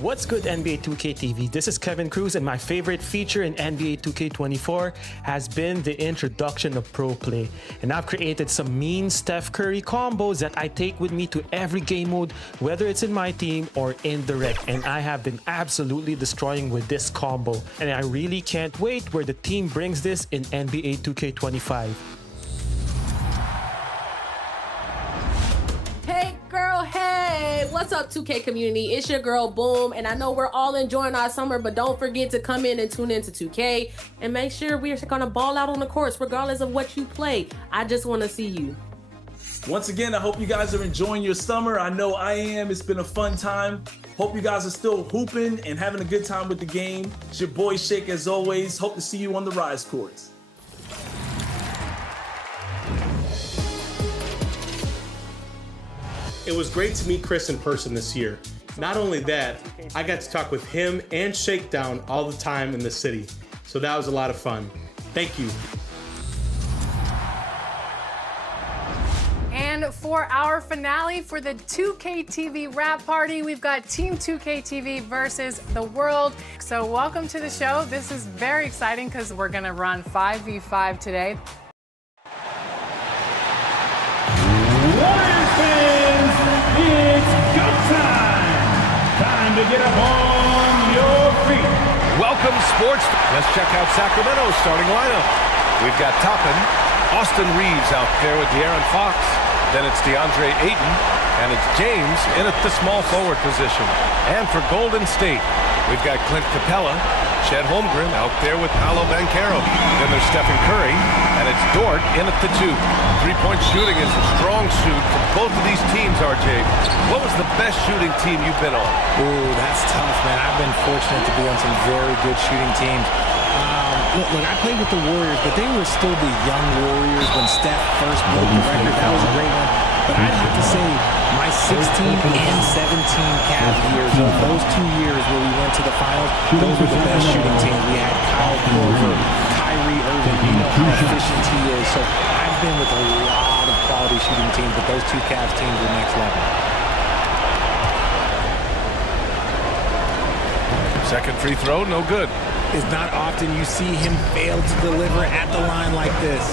What's good, NBA 2K TV? This is Kevin Cruz, and my favorite feature in NBA 2K24 has been the introduction of Pro Play. And I've created some mean Steph Curry combos that I take with me to every game mode, whether it's in my team or in the rec. And I have been absolutely destroying with this combo. And I really can't wait where the team brings this in NBA 2K25. What's up, 2K community? It's your girl Boom, and I know we're all enjoying our summer, but don't forget to come in and tune into 2K and make sure we're gonna ball out on the courts regardless of what you play. I just want to see you. Once again, I hope you guys are enjoying your summer. I know I am. It's been a fun time. Hope you guys are still hooping and having a good time with the game. It's your boy Shake as always. Hope to see you on the Rise courts. It was great to meet Chris in person this year. Not only that, I got to talk with him and Shakedown all the time in the city. So that was a lot of fun. Thank you. And for our finale for the 2K TV wrap party, we've got Team 2K TV versus the world. So welcome to the show. This is very exciting because we're gonna run 5v5 today. It's go time! Time to get up on your feet. Welcome, sports. Let's check out Sacramento's starting lineup. We've got Toppin, Austin Reeves out there with De'Aaron Fox. Then it's DeAndre Ayton, and it's James in at the small forward position. And for Golden State, we've got Clint Capella, Chet Holmgren out there with Paolo Banchero. Then there's Stephen Curry, and it's Dort in at the 2. Three-point shooting is a strong suit for both of these teams, RJ. What was the best shooting team you've been on? Ooh, that's tough, man. I've been fortunate to be on some very good shooting teams. Look, I played with the Warriors, but they were still the young Warriors when Steph first broke the record. That was a great one. But I'd have to say my 16 and 17 Cavs years, those 2 years where we went to the finals, those were the best shooting teams. We had Kyle Korver, Kyrie Irving. You know how efficient he is. So I've been with a lot of quality shooting teams, but those 2 Cavs teams were next level. Second free throw, no good. It's not often you see him fail to deliver at the line like this.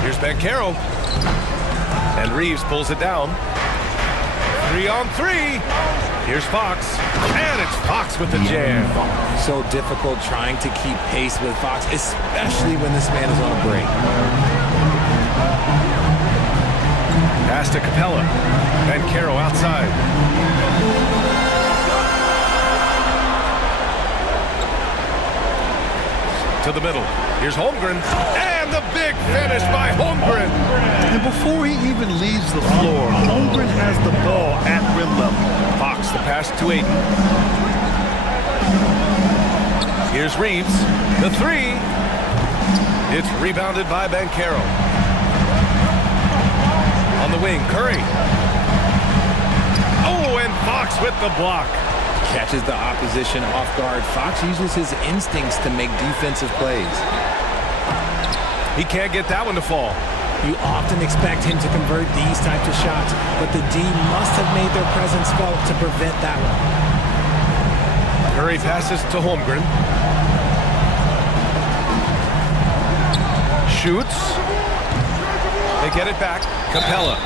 Here's Banchero. And Reeves pulls it down. 3 on 3. Here's Fox. And it's Fox with the jam. So difficult trying to keep pace with Fox, especially when this man is on a break. Pass to Capella. Banchero outside. To the middle. Here's Holmgren. And the big finish by Holmgren. And before he even leaves the floor, Holmgren has the ball at rim level. Fox, the pass to Ayton. Here's Reeves. The 3. It's rebounded by Banchero. On the wing, Curry. Oh, and Fox with the block. Catches the opposition off guard. Fox uses his instincts to make defensive plays. He can't get that one to fall. You often expect him to convert these types of shots, but the D must have made their presence felt to prevent that one. Curry passes to Holmgren. Shoots. They get it back. Capella.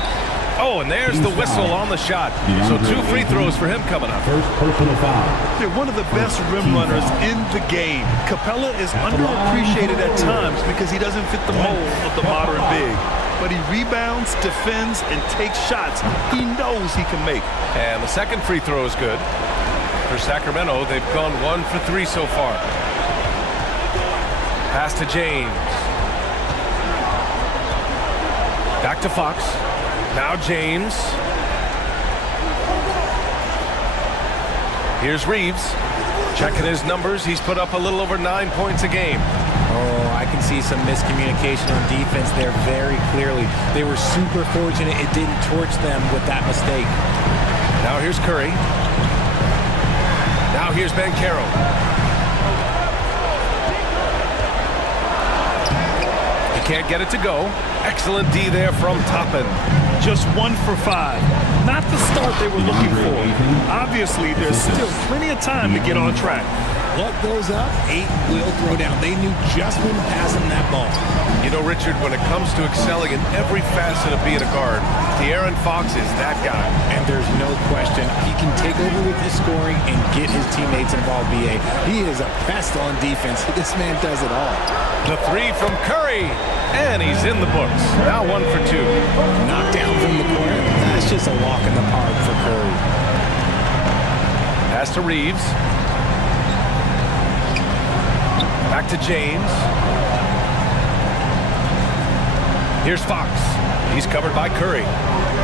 Oh, and there's the whistle on the shot. So 2 free throws for him coming up. First personal foul. They're one of the best rim runners in the game. Capella is underappreciated at times because he doesn't fit the mold of the modern big. But he rebounds, defends, and takes shots he knows he can make. And the second free throw is good. For Sacramento, they've gone 1 for 3 so far. Pass to James. Back to Fox. Now James. Here's Reeves. Checking his numbers. He's put up a little over 9 points a game. Oh, I can see some miscommunication on defense there very clearly. They were super fortunate it didn't torch them with that mistake. Now here's Curry. Now here's Banchero. Can't get it to go. Excellent D there from Toppin. Just 1 for 5. Not the start they were looking for. Obviously, there's still plenty of time to get on track. Luck goes up, Ayton will throw down. They knew just when to pass him that ball. You know, Richard, when it comes to excelling in every facet of being a guard, De'Aaron Fox is that guy. And there's no question, he can take over with his scoring and get his teammates involved, B.A. He is a pest on defense. This man does it all. The three from Curry, and he's in the books. Now 1 for 2. Knocked down from the corner. That's just a walk in the park for Curry. Pass to Reeves. Back to James. Here's Fox. He's covered by Curry.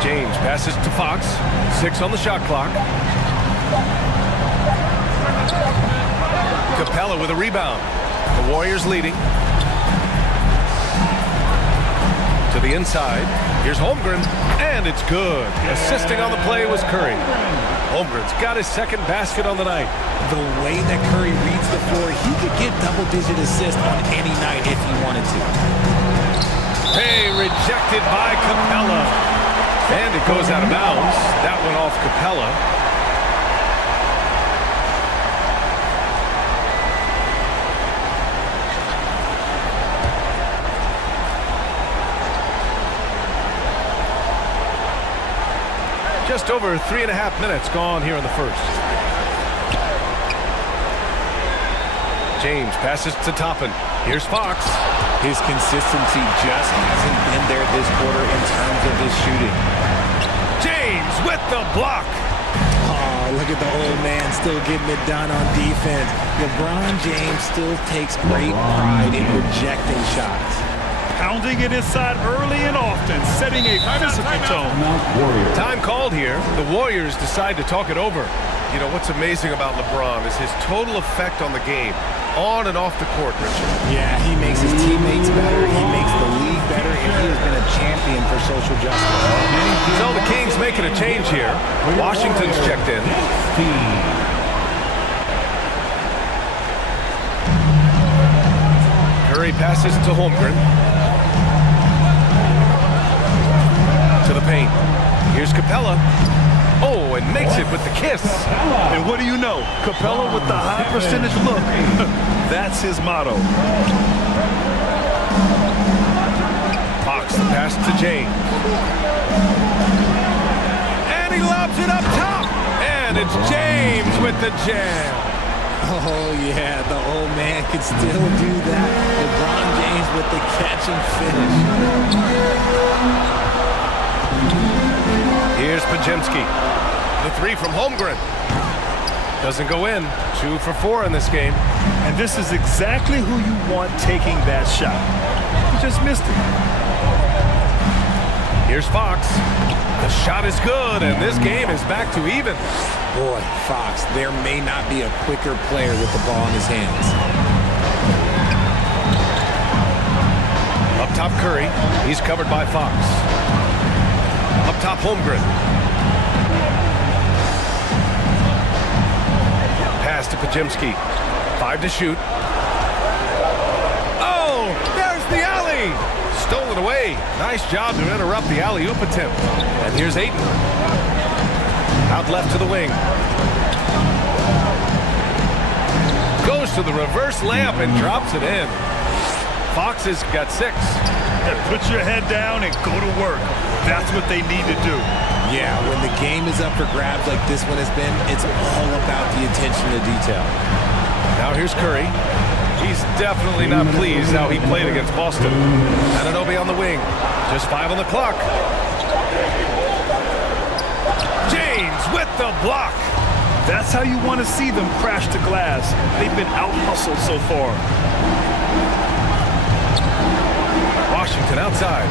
James passes to Fox. 6 on the shot clock. Capella with a rebound. The Warriors leading. To the inside. Here's Holmgren, and it's good. Assisting on the play was Curry. Holmgren's got his second basket on the night. The way that Curry reads the floor, he could get double-digit assists on any night if he wanted to. Hey, rejected by Capella. And it goes out of bounds. That went off Capella. Just over 3.5 minutes gone here in the first. James passes to Toppin. Here's Fox. His consistency just hasn't been there this quarter in terms of his shooting. James with the block. Oh, look at the old man still getting it done on defense. LeBron James still takes great pride in rejecting shots. Pounding it inside early and often, setting a physical tone. Time called here. The Warriors decide to talk it over. You know, what's amazing about LeBron is his total effect on the game, on and off the court, Richard. Yeah, he makes his teammates better, he makes the league better, and he has been a champion for social justice. So the Kings making a change here. Washington's checked in. Curry passes to Holmgren. To the paint. Here's Capella. Oh, and makes it with the kiss. And what do you know? Capella with the high percentage look. That's his motto. Fox the pass to James. And he lobs it up top. And it's James with the jam. Oh, yeah, the old man can still do that. LeBron James with the catch and finish. Here's Pajemski. The three from Holmgren. Doesn't go in. 2 for 4 in this game. And this is exactly who you want taking that shot. He just missed it. Here's Fox. The shot is good, and this game is back to even. Boy, Fox, there may not be a quicker player with the ball in his hands. Up top, Curry. He's covered by Fox. Up top, Holmgren. Pass to Pajemski. 5 to shoot. Oh, there's the alley. Stolen away. Nice job to interrupt the alley-oop attempt. And here's Ayton. Out left to the wing. Goes to the reverse layup and drops it in. Fox has got 6. And put your head down and go to work. That's what they need to do. Yeah, when the game is up for grabs like this one has been, it's all about the attention to detail. Now here's Curry. He's definitely not pleased how he played against Boston. Anunoby on the wing. Just 5 on the clock. James with the block. That's how you want to see them crash the glass. They've been out-hustled so far. Washington outside.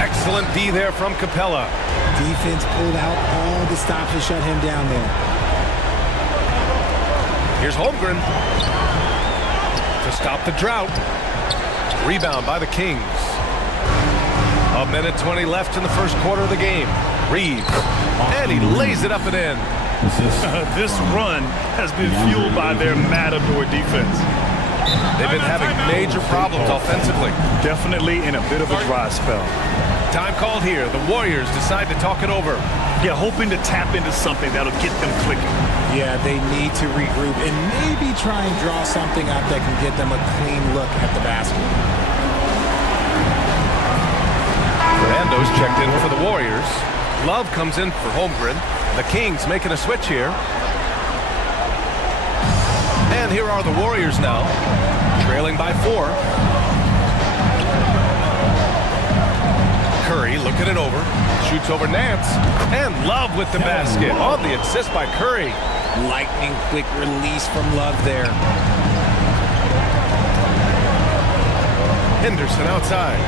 Excellent D there from Capella. Defense pulled out all the stops to shut him down there. Here's Holmgren to stop the drought. Rebound by the Kings. 1:20 left in the first quarter of the game. Reeves, and he lays it up and in. This run has been fueled by their matador defense. They've been having major problems offensively. Definitely in a bit of a dry spell. Time called here. The Warriors decide to talk it over. Yeah, hoping to tap into something that'll get them clicking. Yeah, they need to regroup and maybe try and draw something up that can get them a clean look at the basket. Fernando's checked in for the Warriors. Love comes in for Holmgren. The Kings making a switch here. And here are the Warriors now, trailing by 4. Curry looking it over, shoots over Nance, and Love with the basket on the assist by Curry. Lightning quick release from Love there. Henderson outside.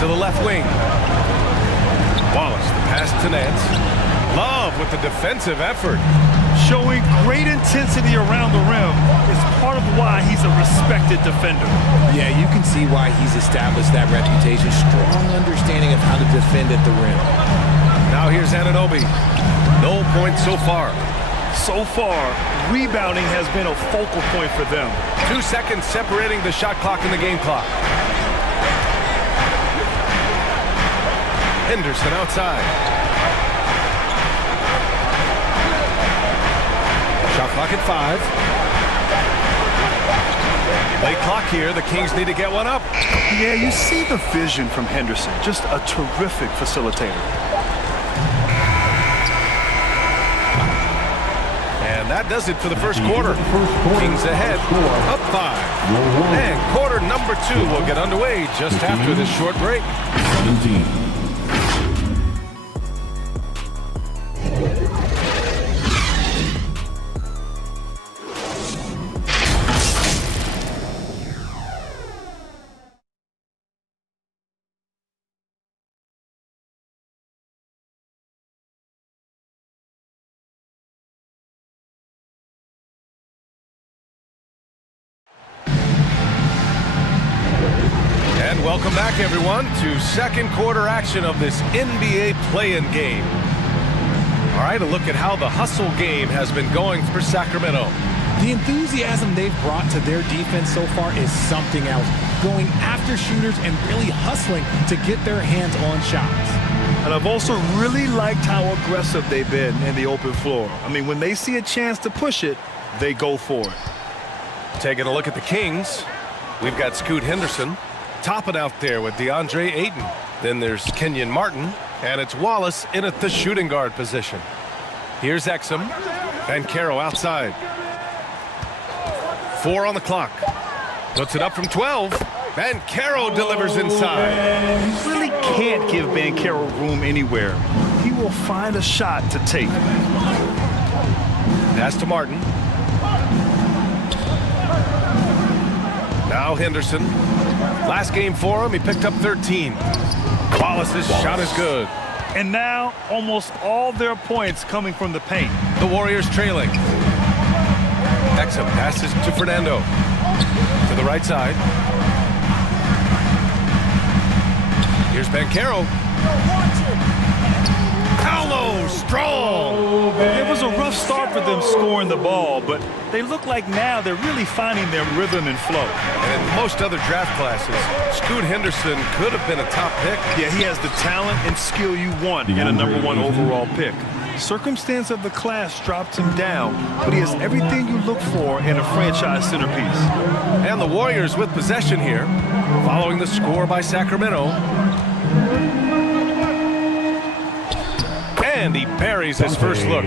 To the left wing. Wallace, the pass to Nance. Love with the defensive effort. Showing great intensity around the rim is part of why he's a respected defender. Yeah, you can see why he's established that reputation. Strong understanding of how to defend at the rim. Now here's Anunoby. No points so far. So far, rebounding has been a focal point for them. 2 seconds separating the shot clock and the game clock. Henderson outside. Shot clock at 5. Late clock here. The Kings need to get one up. Yeah, you see the vision from Henderson. Just a terrific facilitator. And that does it for the first quarter. Kings ahead, up 5. And quarter number 2 will get underway just after this short break. 17. And welcome back, everyone, to second quarter action of this NBA play-in game. All right, a look at how the hustle game has been going for Sacramento. The enthusiasm they've brought to their defense so far is something else. Going after shooters and really hustling to get their hands on shots. And I've also really liked how aggressive they've been in the open floor. I mean, when they see a chance to push it, they go for it. Taking a look at the Kings, we've got Scoot Henderson topping out there with DeAndre Ayton. Then there's Kenyon Martin, and it's Wallace in at the shooting guard position. Here's Exum, Banchero outside. 4 on the clock. Puts it up from 12. Banchero delivers inside. You really can't give Banchero room anywhere. He will find a shot to take. Pass to Martin. Now Henderson. Last game for him, he picked up 13. Wallace's shot is good. And now almost all their points coming from the paint. The Warriors trailing. Exum passes to Fernando. To the right side. Here's Banchero. Paolo, strong. It was a rough start for them scoring the ball, but they look like now they're really finding their rhythm and flow. And in most other draft classes, Scoot Henderson could have been a top pick. Yeah, he has the talent and skill you want in a #1 overall pick. Circumstance of the class dropped him down, but he has everything you look for in a franchise centerpiece. And the Warriors with possession here, following the score by Sacramento. And he buries his first look.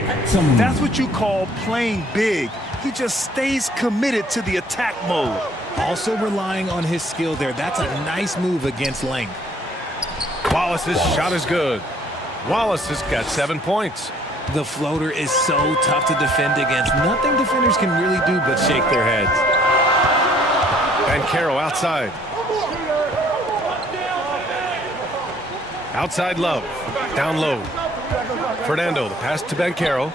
That's what you call playing big. He just stays committed to the attack mode. Also relying on his skill there. That's a nice move against length. Wallace's shot is good. Wallace has got 7 points. The floater is so tough to defend against. Nothing defenders can really do but shake their heads. Banchero outside. Outside Love. Down low. Fernando, the pass to Banchero.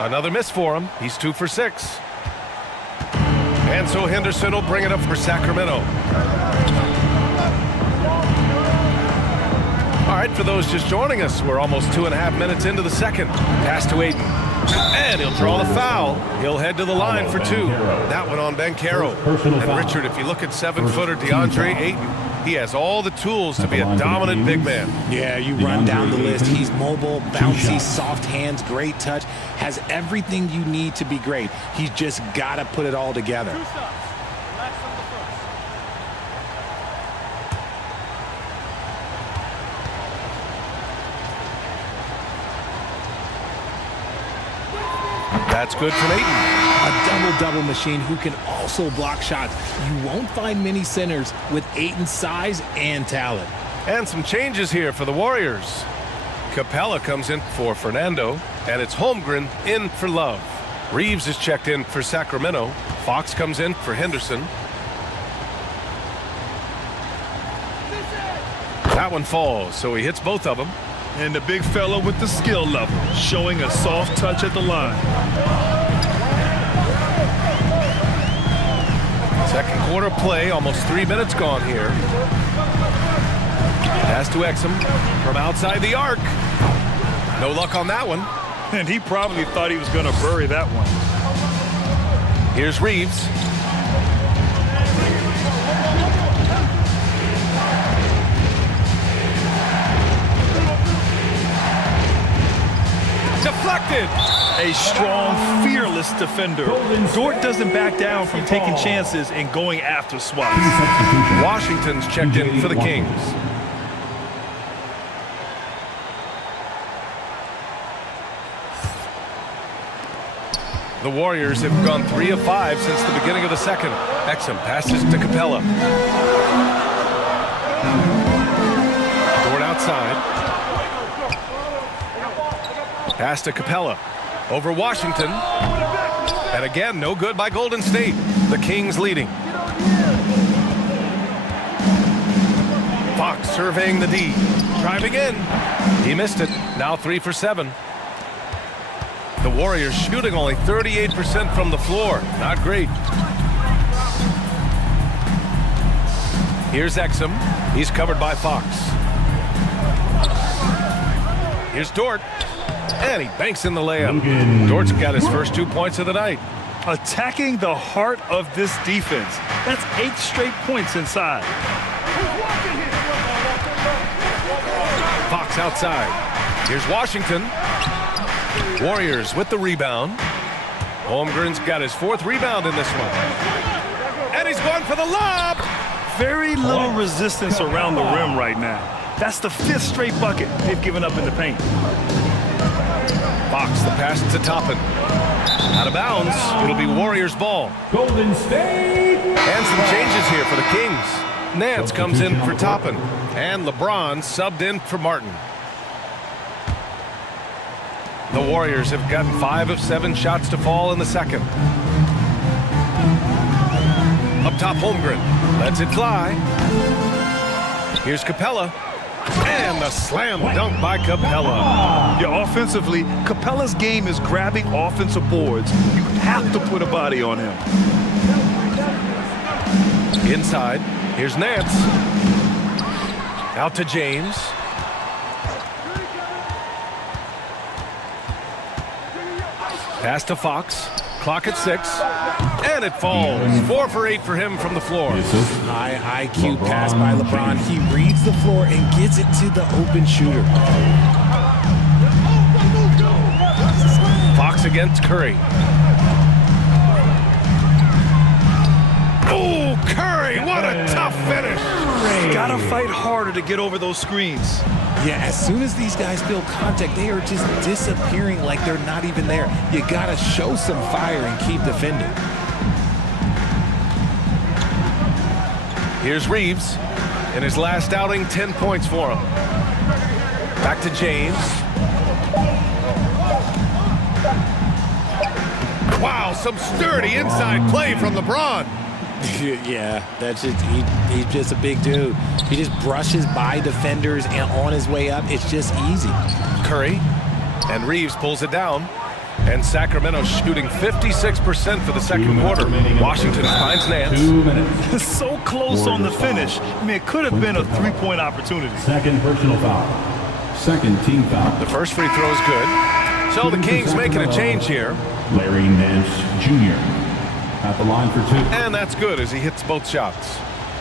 Another miss for him. He's 2 for 6. And so Henderson will bring it up for Sacramento. All right, for those just joining us, we're almost 2.5 minutes into the second. Pass to Ayton. And he'll draw the foul. He'll head to the line for 2. That one on Banchero. And Richard, if you look at 7-footer DeAndre Ayton, he has all the tools to be a dominant big man. Yeah, you run down the list. He's mobile, bouncy, soft hands, great touch, has everything you need to be great. He's just got to put it all together. That's good from Ayton. A double-double machine who can also block shots. You won't find many centers with Ayton's size and talent. And some changes here for the Warriors. Capella comes in for Fernando, and it's Holmgren in for Love. Reeves is checked in for Sacramento. Fox comes in for Henderson. That one falls, so he hits both of them. And the big fella with the skill level, showing a soft touch at the line. Second quarter play, almost 3 minutes gone here. Pass to Exum from outside the arc. No luck on that one. And he probably thought he was going to bury that one. Here's Reeves. Deflected. A strong, fearless defender. Dort doesn't back down from taking chances and going after swaps. Washington's checked in for the Kings. The Warriors have gone 3 of 5 since the beginning of the second. Exum passes to Capella. Dort outside. Pass to Capella. Over Washington. And again, no good by Golden State. The Kings leading. Fox surveying the D. Driving in. He missed it. Now 3 for 7. The Warriors shooting only 38% from the floor. Not great. Here's Exum. He's covered by Fox. Here's Dort. And he banks in the layup. Dort's got his first 2 points of the night. Attacking the heart of this defense. That's 8 straight points inside. Fox outside. Here's Washington. Warriors with the rebound. Holmgren's got his 4th rebound in this one. And he's going for the lob. Very little resistance around the rim right now. That's the 5th straight bucket they've given up in the paint. Fox, the pass to Toppin. Out of bounds. It'll be Warriors ball. Golden State. And some changes here for the Kings. Nance comes in for Toppin. And LeBron subbed in for Martin. The Warriors have gotten 5 of 7 shots to fall in the second. Up top, Holmgren lets it fly. Here's Capella. And the slam dunk by Capella. Yeah, offensively, Capella's game is grabbing offensive boards. You have to put a body on him. Inside, here's Nance. Out to James. Pass to Fox. Clock at 6. And it falls. 4 for 8 for him from the floor. High IQ pass by LeBron. He reads the floor and gets it to the open shooter. Fox against Curry. Oh, Curry, what a tough finish. Gotta fight harder to get over those screens. Yeah, as soon as these guys feel contact, they are just disappearing like they're not even there. You gotta show some fire and keep defending. Here's Reeves. In his last outing, 10 points for him. Back to James. Wow, some sturdy inside play from LeBron. Yeah, that's just he's just a big dude. He just brushes by defenders and on his way up, it's just easy. Curry, and Reeves pulls it down. And Sacramento shooting 56% for the second quarter. Washington finds Nance. 2 minutes. So close on the finish. I mean, it could have been a three-point opportunity. Second personal foul. Second team foul. The first free throw is good. So the Kings making a change here. Larry Nance Jr. at the line for 2. And that's good as he hits both shots.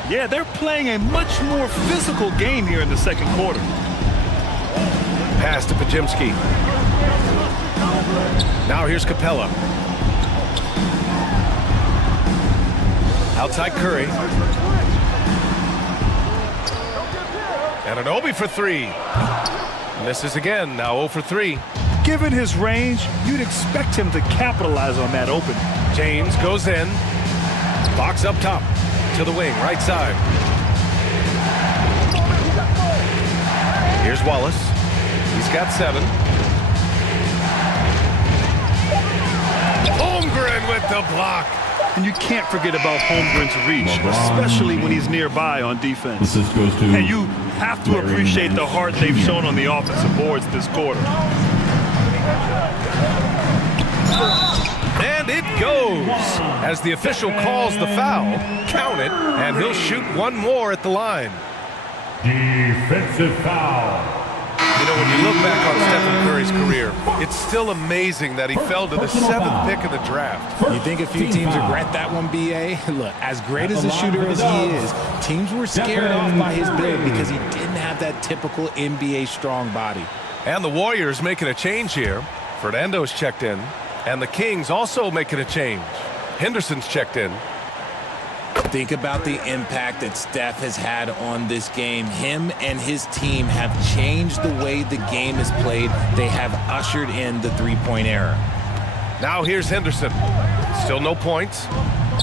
Yeah, they're playing a much more physical game here in the second quarter. Pass to Pajimski. Now here's Capella. Outside Curry. And an Obi for 3. Misses again, now 0 for 3. Given his range, you'd expect him to capitalize on that open. James goes in. Fox up top to the wing, right side. Here's Wallace. He's got 7. Holmgren with the block. And you can't forget about Holmgren's reach, especially when he's nearby on defense. Assist goes to And you have to Larry appreciate the Nance heart they've Jr. shown on the offensive boards this quarter. And it goes as the official calls the foul. Count it, and he'll shoot one more at the line. Defensive foul. You know, when you look back on Stephen Curry's career, it's still amazing that he fell to the 7th pick in the draft. You think a few teams regret that one, B.A.? Look, as great as a shooter as he is, teams were scared off by his build because he didn't have that typical NBA strong body. And the Warriors making a change here. Fernando's checked in, and the Kings also making a change. Henderson's checked in. Think about the impact that Steph has had on this game. Him and his team have changed the way the game is played. They have ushered in the three-point era. Now here's Henderson. Still no points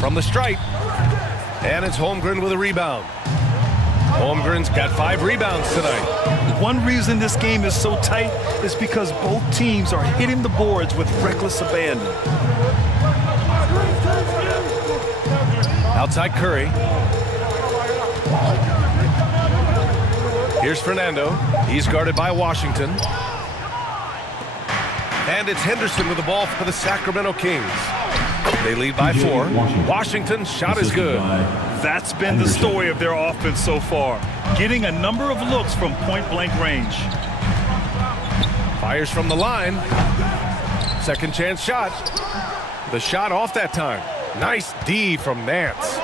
from the stripe. And it's Holmgren with a rebound. Holmgren's got 5 rebounds tonight. One reason this game is so tight is because both teams are hitting the boards with reckless abandon. Outside Curry. Here's Fernando. He's guarded by Washington. And it's Henderson with the ball for the Sacramento Kings. They lead by 4. Washington's shot is good. That's been the story of their offense so far, getting a number of looks from point-blank range. Fires from the line. Second chance shot. The shot off that time. Nice D from Nance.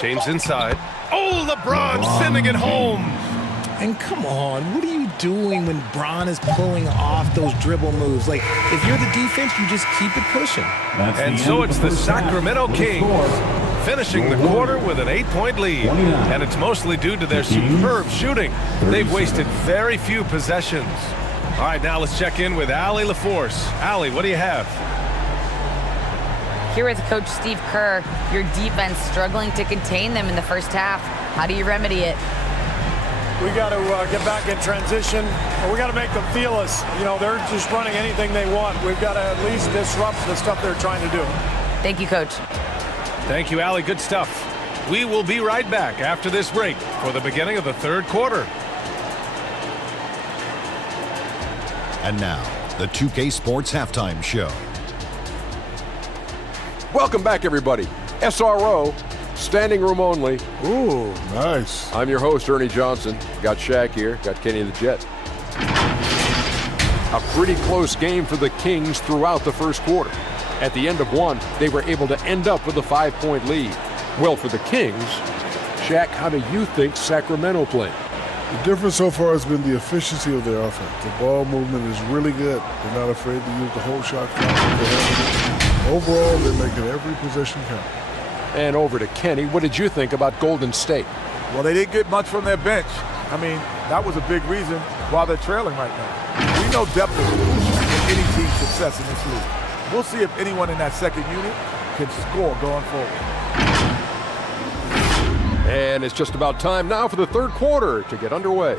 James inside. Oh, LeBron sending it home. And come on, what are you doing when Bron is pulling off those dribble moves? Like, if you're the defense, you just keep it pushing. And so it's the Sacramento Kings finishing the quarter with an 8-point lead. And it's mostly due to their superb shooting. They've wasted very few possessions. All right, now let's check in with Allie LaForce. Allie, what do you have? Here with Coach Steve Kerr, your defense struggling to contain them in the first half. How do you remedy it? We got to get back in transition. We got to make them feel us. You know, they're just running anything they want. We've got to at least disrupt the stuff they're trying to do. Thank you, Coach. Thank you, Allie. Good stuff. We will be right back after this break for the beginning of the third quarter. And now, the 2K Sports Halftime Show. Welcome back, everybody. SRO, standing room only. Ooh, nice. I'm your host, Ernie Johnson. Got Shaq here, got Kenny the Jet. A pretty close game for the Kings throughout the first quarter. At the end of one, they were able to end up with a 5-point lead. Well, for the Kings, Shaq, how do you think Sacramento played? The difference so far has been the efficiency of their offense. The ball movement is really good. They're not afraid to use the whole shot clock. Overall, they're making every possession count. And over to Kenny. What did you think about Golden State? Well, they didn't get much from their bench. I mean, that was a big reason why they're trailing right now. We know depth is crucial in any team's success in this league. We'll see if anyone in that second unit can score going forward. And it's just about time now for the third quarter to get underway.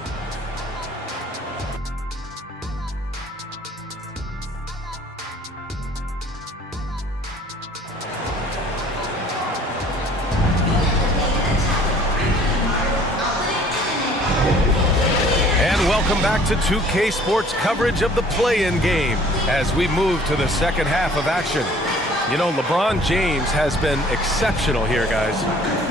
welcome back to 2K Sports coverage of the play-in game as we move to the second half of action. You know, LeBron James has been exceptional here, guys.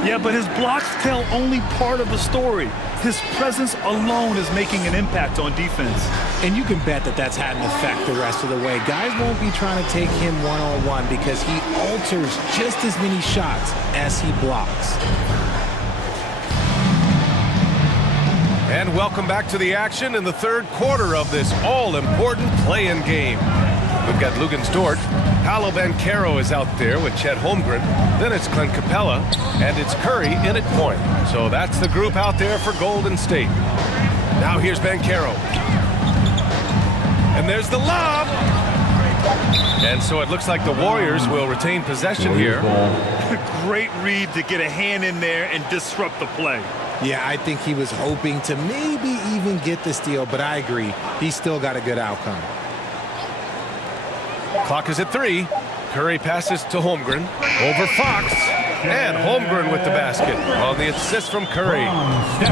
Yeah, but his blocks tell only part of the story. His presence alone is making an impact on defense. And you can bet that that's had an effect the rest of the way. Guys won't be trying to take him one-on-one because he alters just as many shots as he blocks. And welcome back to the action in the third quarter of this all-important play-in game. We've got Luguentz Dort. Paolo Banchero is out there with Chet Holmgren. Then it's Clint Capella, and it's Curry in at point. So that's the group out there for Golden State. Now here's Banchero. And there's the lob. And so it looks like the Warriors will retain possession here. Great read to get a hand in there and disrupt the play. Yeah, I think he was hoping to maybe even get the steal, but I agree. He still got a good outcome. Clock is at 3. Curry passes to Holmgren. Over Fox. And Holmgren with the basket on the assist from Curry.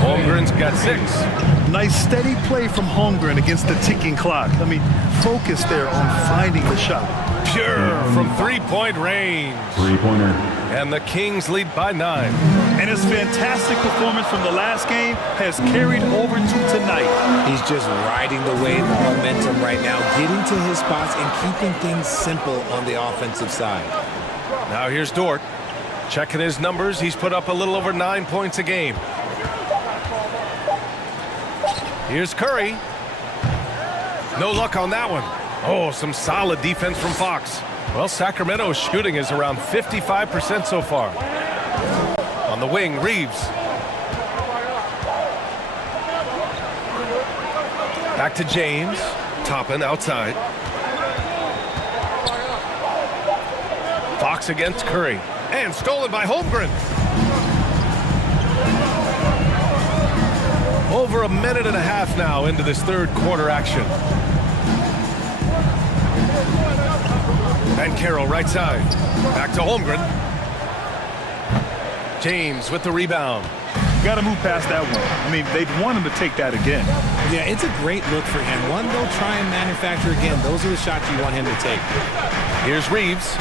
Holmgren's got 6. Nice steady play from Holmgren against the ticking clock. I mean, focus there on finding the shot. Pure from three-point range. Three-pointer. And the Kings lead by 9. And his fantastic performance from the last game has carried over to tonight. He's just riding the wave of momentum right now, getting to his spots and keeping things simple on the offensive side. Now here's Dort. Checking his numbers, he's put up a little over 9 points a game. Here's Curry. No luck on that one. Oh, some solid defense from Fox. Well, Sacramento's shooting is around 55% so far. On the wing, Reeves. Back to James. Toppin outside. Fox against Curry. And stolen by Holmgren. Over a minute and a half now into this third quarter action. Banchero right side. Back to Holmgren. James with the rebound. Got to move past that one. I mean, they'd want him to take that again. Yeah, it's a great look for him. One they'll try and manufacture again. Those are the shots you want him to take. Here's Reeves.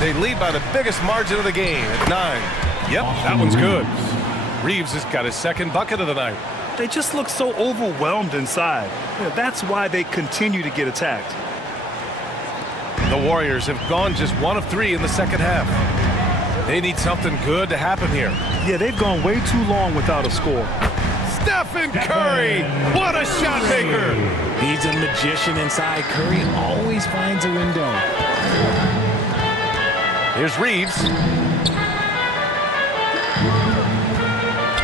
They lead by the biggest margin of the game at 9. Yep, that one's good. Reeves has got his second bucket of the night. They just look so overwhelmed inside. Yeah, that's why they continue to get attacked. The Warriors have gone just 1 of 3 in the second half. They need something good to happen here. Yeah, they've gone way too long without a score. Stephen Curry! What a shot maker! He's a magician inside. Curry always finds a window. Here's Reeves.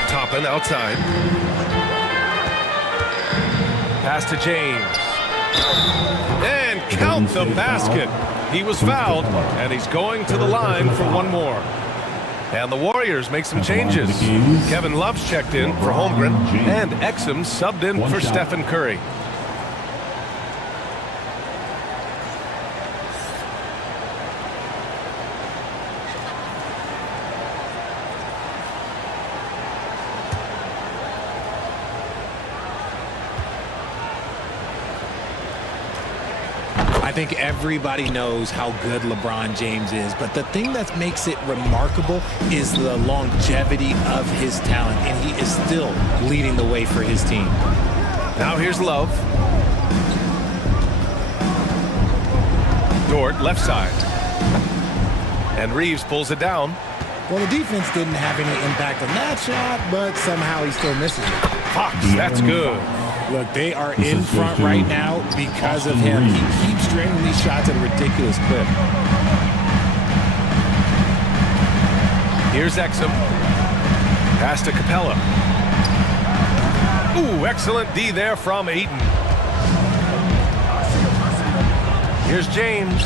Toppin outside. Pass to James. And count the basket. He was fouled, and he's going to the line for one more. And the Warriors make some changes. Kevin Love's checked in for Holmgren, and Exum subbed in for Stephen Curry. I think everybody knows how good LeBron James is, but the thing that makes it remarkable is the longevity of his talent, and he is still leading the way for his team. Now here's Love. Dort, left side. And Reeves pulls it down. Well, the defense didn't have any impact on that shot, but somehow he still misses it. Fox, that's good. Look, they are in front right now because of him. He keeps draining these shots at a ridiculous clip. Here's Exum. Pass to Capella. Ooh, excellent D there from Ayton. Here's James.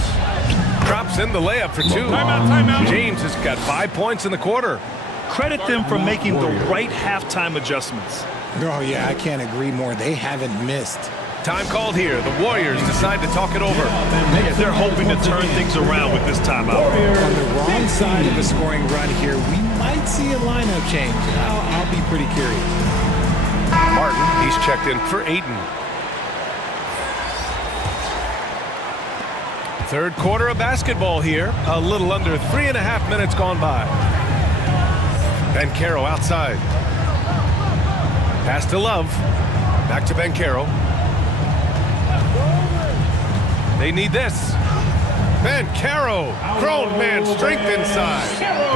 Drops in the layup for 2. Timeout. James has got 5 points in the quarter. Credit them for making the right halftime adjustments. Oh, yeah, I can't agree more. They haven't missed. Time called here. The Warriors decide to talk it over. Yeah, they're hoping to turn things around with this timeout. On the wrong side of a scoring run here, we might see a lineup change. I'll be pretty curious. Martin, he's checked in for Ayton. Third quarter of basketball here. A little under 3.5 minutes gone by. Banchero outside. Pass to Love. Back to Banchero. They need this. Banchero, grown man strength inside.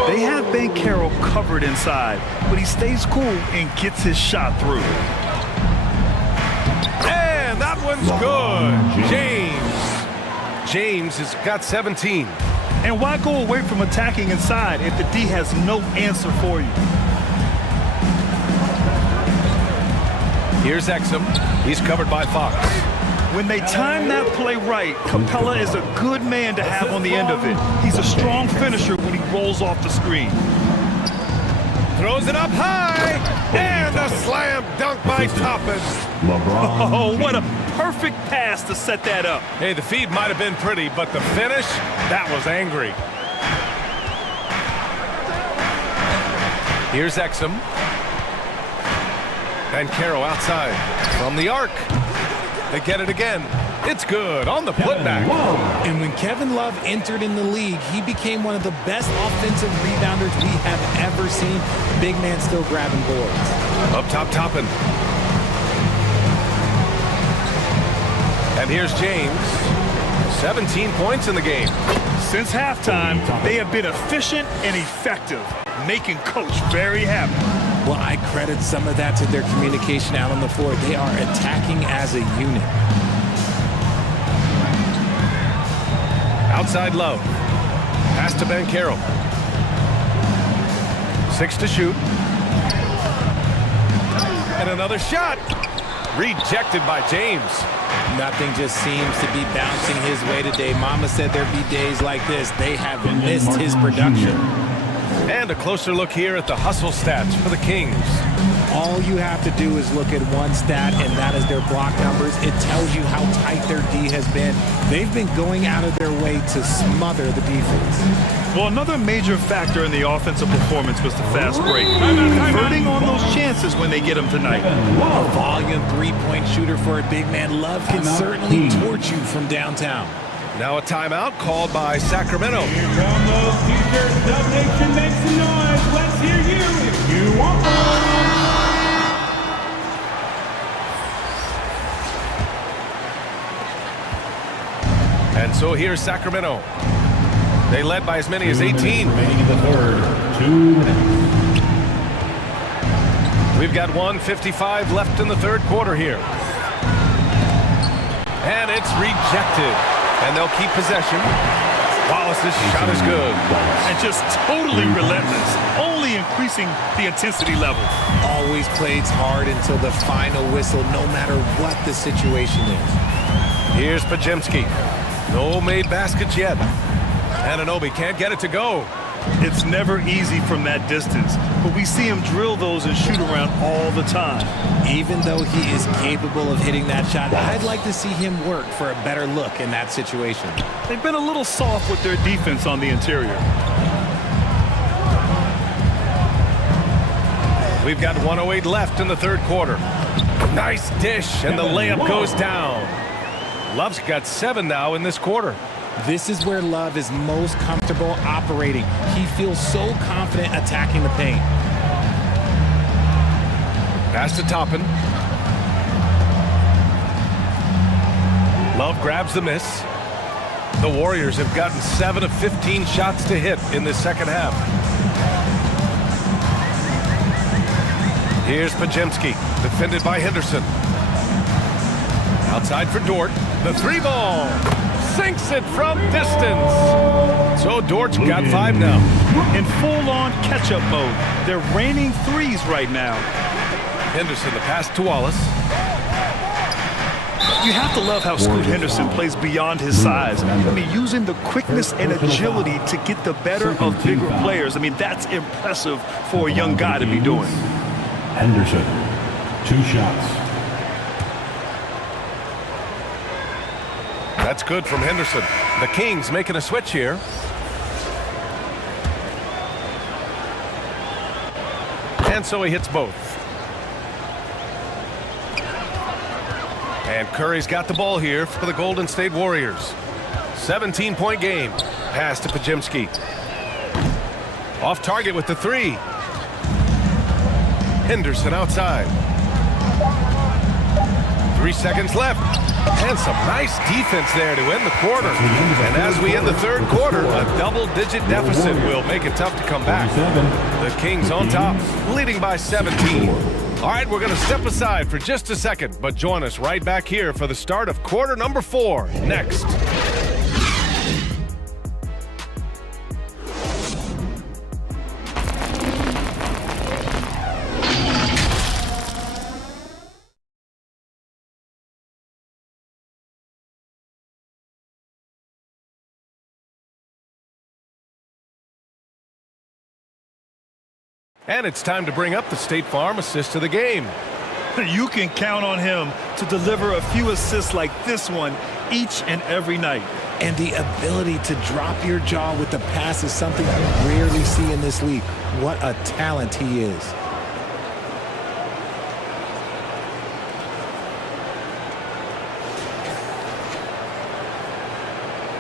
They have Banchero covered inside, but he stays cool and gets his shot through. And that one's good. James has got 17. And why go away from attacking inside if the D has no answer for you? Here's Exum. He's covered by Fox. When they time that play right, Capella is a good man to have on the end of it. He's a strong finisher when he rolls off the screen. Throws it up high, and a slam dunk by Toppin. Oh, what a perfect pass to set that up. Hey, the feed might have been pretty, but the finish, that was angry. Here's Exum. Banchero outside from the arc. They get it again. It's good on the putback. And when Kevin Love entered in the league, he became one of the best offensive rebounders we have ever seen. Big man still grabbing boards. Up top, Toppin. And here's James. 17 points in the game. Since halftime, they have been efficient and effective, making Coach very happy. Well, I credit some of that to their communication out on the floor. They are attacking as a unit. Outside Love. Pass to Banchero. 6 to shoot. And another shot. Rejected by James. Nothing just seems to be bouncing his way today. Mama said there'd be days like this. They have missed his production. And a closer look here at the hustle stats for the Kings. All you have to do is look at one stat, and that is their block numbers. It tells you how tight their D has been. They've been going out of their way to smother the defense. Well, another major factor in the offensive performance was the fast break. Converting on those chances when they get them tonight. A volume three-point shooter for a big man. Love can certainly torch you from downtown. Now a timeout called by Sacramento. Here come those T-shirts. Dub Nation, make some noise. Let's hear you if you want one. And so here's Sacramento. They led by as many as 18. Remaining in the third. 2 minutes. We've got 1:55 left in the third quarter here. And it's rejected. And they'll keep possession. Wallace's shot is good. And just totally relentless, only increasing the intensity level. Always plays hard until the final whistle, no matter what the situation is. Here's Pajemski. No made baskets yet. Anunoby can't get it to go. It's never easy from that distance, but we see him drill those and shoot around all the time. Even though he is capable of hitting that shot, I'd like to see him work for a better look in that situation. They've been a little soft with their defense on the interior. We've got 1:08 left in the third quarter. Nice dish, and the layup goes down. Love's got 7 now in this quarter. This is where Love is most comfortable operating. He feels so confident attacking the paint. Pass to Toppin. Love grabs the miss. The Warriors have gotten 7 of 15 shots to hit in this second half. Here's Pajemski, defended by Henderson. Outside for Dort. The 3-ball. Sinks it from distance. So Dort's got 5 now. In full-on catch-up mode. They're raining threes right now. Henderson, the pass to Wallace. You have to love how Scoot Henderson plays beyond his size. I mean, using the quickness and agility to get the better of bigger players. I mean, that's impressive for a young guy to be doing. Henderson, 2 shots. That's good from Henderson. The Kings making a switch here. And so he hits both. And Curry's got the ball here for the Golden State Warriors. 17-point game. Pass to Pajimski. Off target with the three. Henderson outside. 3 seconds left. And some nice defense there to end the quarter. And as we end the third quarter, a double-digit deficit will make it tough to come back. The Kings on top, leading by 17. All right, we're going to step aside for just a second, but join us right back here for the start of quarter number 4 next. And it's time to bring up the State Farm assist of the game. You can count on him to deliver a few assists like this one each and every night. And the ability to drop your jaw with the pass is something I rarely see in this league. What a talent he is.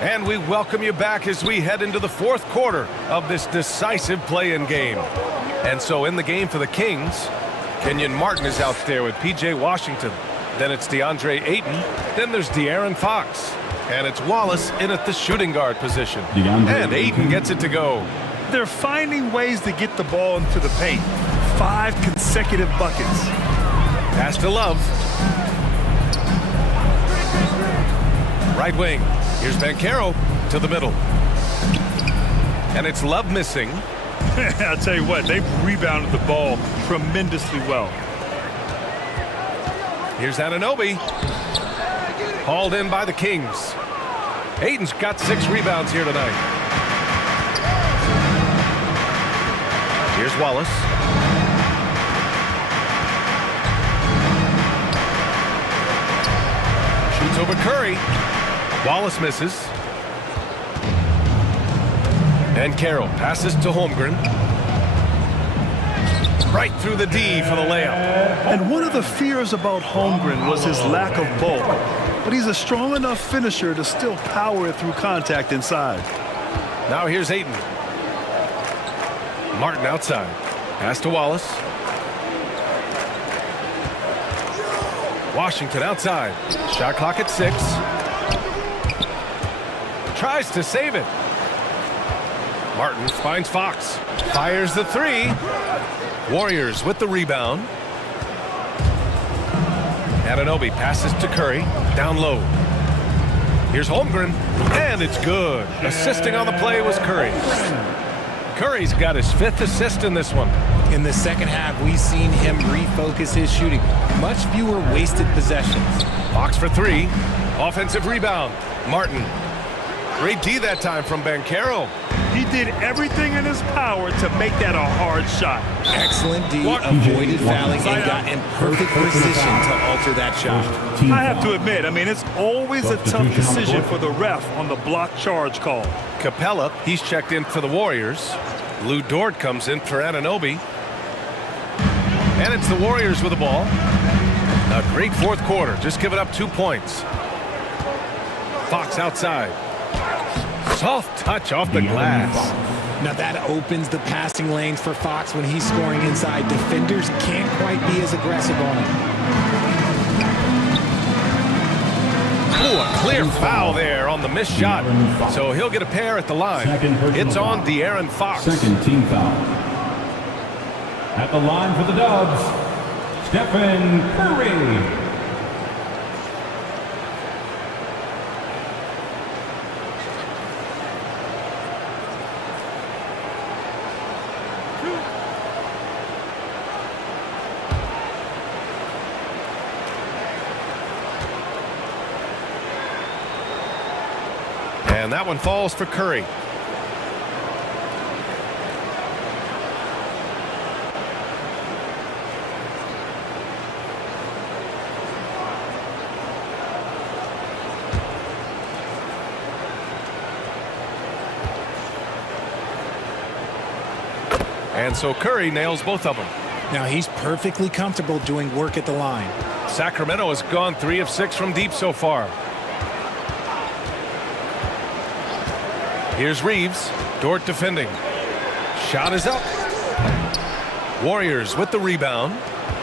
And we welcome you back as we head into the fourth quarter of this decisive play-in game. And so in the game for the Kings, Kenyon Martin is out there with P.J. Washington. Then it's DeAndre Ayton. Then there's De'Aaron Fox. And it's Wallace in at the shooting guard position. And Ayton gets it to go. They're finding ways to get the ball into the paint. 5 consecutive buckets. Pass to Love. Right wing. Here's Banchero to the middle. And it's Love missing. I'll tell you what, they've rebounded the ball tremendously well. Here's Anunoby. Hauled in by the Kings. Ayton's got 6 rebounds here tonight. Here's Wallace. Shoots over Curry. Wallace misses. And Carroll passes to Holmgren. Right through the D for the layup. And one of the fears about Holmgren was his lack of bulk. But he's a strong enough finisher to still power it through contact inside. Now here's Ayton. Martin outside. Pass to Wallace. Washington outside. Shot clock at 6. Tries to save it. Martin finds Fox. Fires the 3. Warriors with the rebound. Anunoby passes to Curry. Down low. Here's Holmgren. And it's good. Assisting on the play was Curry. Curry's got his 5th assist in this one. In the second half, we've seen him refocus his shooting. Much fewer wasted possessions. Fox for 3. Offensive rebound. Martin. Great D that time from Banchero. He did everything in his power to make that a hard shot. Excellent D, avoided fouling, and got in perfect position to alter that shot. I have to admit, it's always a tough decision for the ref on the block charge call. Capella, he's checked in for the Warriors. Lou Dort comes in for Anunoby. And it's the Warriors with the ball. A great fourth quarter. Just give it up 2 points. Fox outside. Soft touch off the glass. Now that opens the passing lanes for Fox when he's scoring inside. Defenders can't quite be as aggressive on him. Ooh, a clear foul there on the missed shot. So he'll get a pair at the line. It's on De'Aaron Fox. Second team foul. At the line for the Dubs, Stephen Curry. And that one falls for Curry. And so Curry nails both of them. Now he's perfectly comfortable doing work at the line. Sacramento has gone 3 of 6 from deep so far. Here's Reeves. Dort defending. Shot is up. Warriors with the rebound.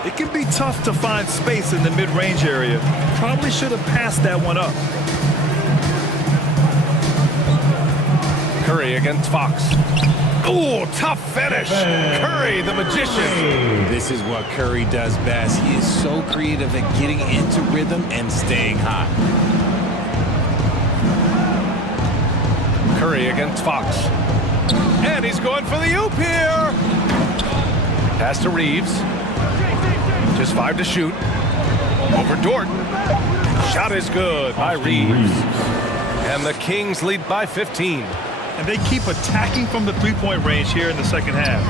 It can be tough to find space in the mid-range area. Probably should have passed that one up. Curry against Fox. Oh, tough finish. Curry, the magician. This is what Curry does best. He is so creative at getting into rhythm and staying hot. Curry against Fox. And he's going for the oop here. Pass to Reeves. Just 5 to shoot. Over Dort. Shot is good by Reeves. And the Kings lead by 15. And they keep attacking from the three-point range here in the second half.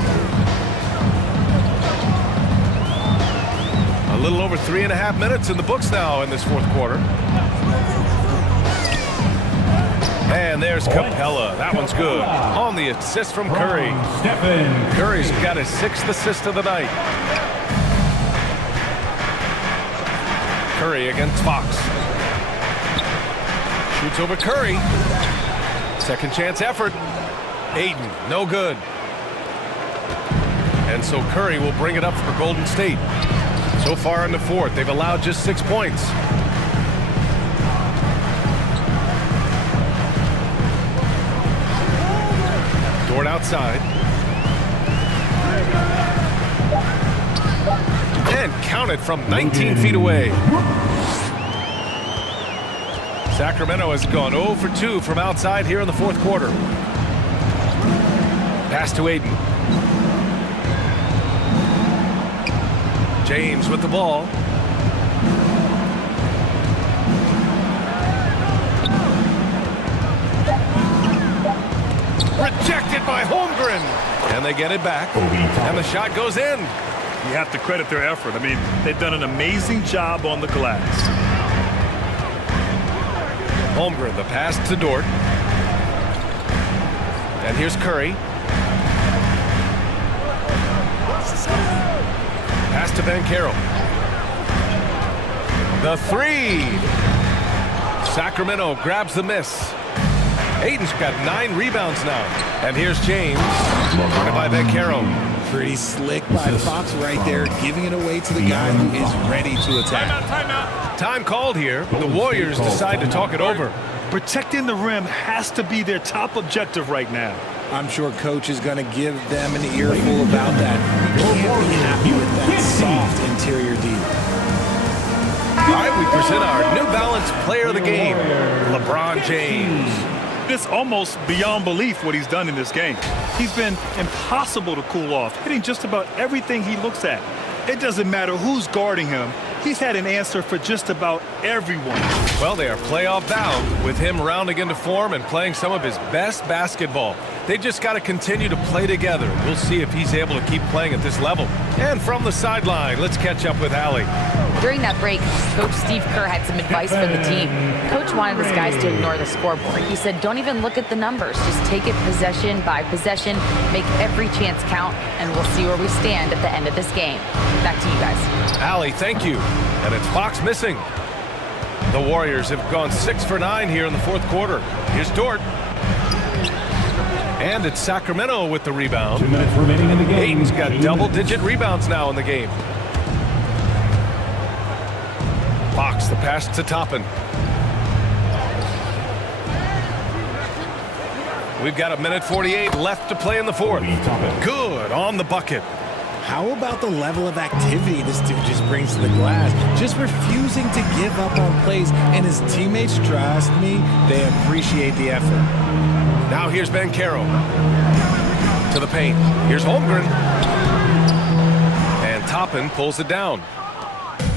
A little over 3.5 minutes in the books now in this fourth quarter. And there's Capella. That one's good. On the assist from Curry. Curry's got his 6th assist of the night. Curry against Fox. Shoots over Curry. Second chance effort. Ayton, no good. And so Curry will bring it up for Golden State. So far in the fourth, they've allowed just 6 points. Dort outside. And counted from 19 feet away. Sacramento has gone 0 for 2 from outside here in the fourth quarter. Pass to Ayton. James with the ball. Rejected by Holmgren. And they get it back. And the shot goes in. You have to credit their effort. I mean, they've done an amazing job on the glass. Holmgren, the pass to Dort. And here's Curry. Pass to Banchero. The 3. Sacramento grabs the miss. Ayton's got 9 rebounds now. And here's James. Guarded by Banchero. Pretty slick by Fox right there, giving it away to the guy who is ready to attack. Time called here. The Warriors decide to talk it over. Protecting the rim has to be their top objective right now. I'm sure Coach is going to give them an earful about that. You can't be happy with that soft interior D. All right, we present our New Balance Player of the Game, LeBron James. It's almost beyond belief what he's done in this game. He's been impossible to cool off, hitting just about everything he looks at. It doesn't matter who's guarding him. He's had an answer for just about everyone. Well, they are playoff bound with him rounding into form and playing some of his best basketball. They just got to continue to play together. We'll see if he's able to keep playing at this level. And from the sideline, let's catch up with Allie. During that break, Coach Steve Kerr had some advice for the team. Coach wanted his guys to ignore the scoreboard. He said, don't even look at the numbers. Just take it possession by possession, make every chance count, and we'll see where we stand at the end of this game. Back to you guys. Allie, thank you. And it's Fox missing. The Warriors have gone 6 for 9 here in the fourth quarter. Here's Dort. And it's Sacramento with the rebound. 2 minutes remaining in the game. Ayton's got double-digit rebounds now in the game. Fox, the pass to Toppin. We've got 1:48 left to play in the fourth. Good on the bucket. How about the level of activity this dude just brings to the glass? Just refusing to give up on plays, and his teammates, trust me, they appreciate the effort. Now here's Banchero. To the paint. Here's Holmgren. And Toppin pulls it down.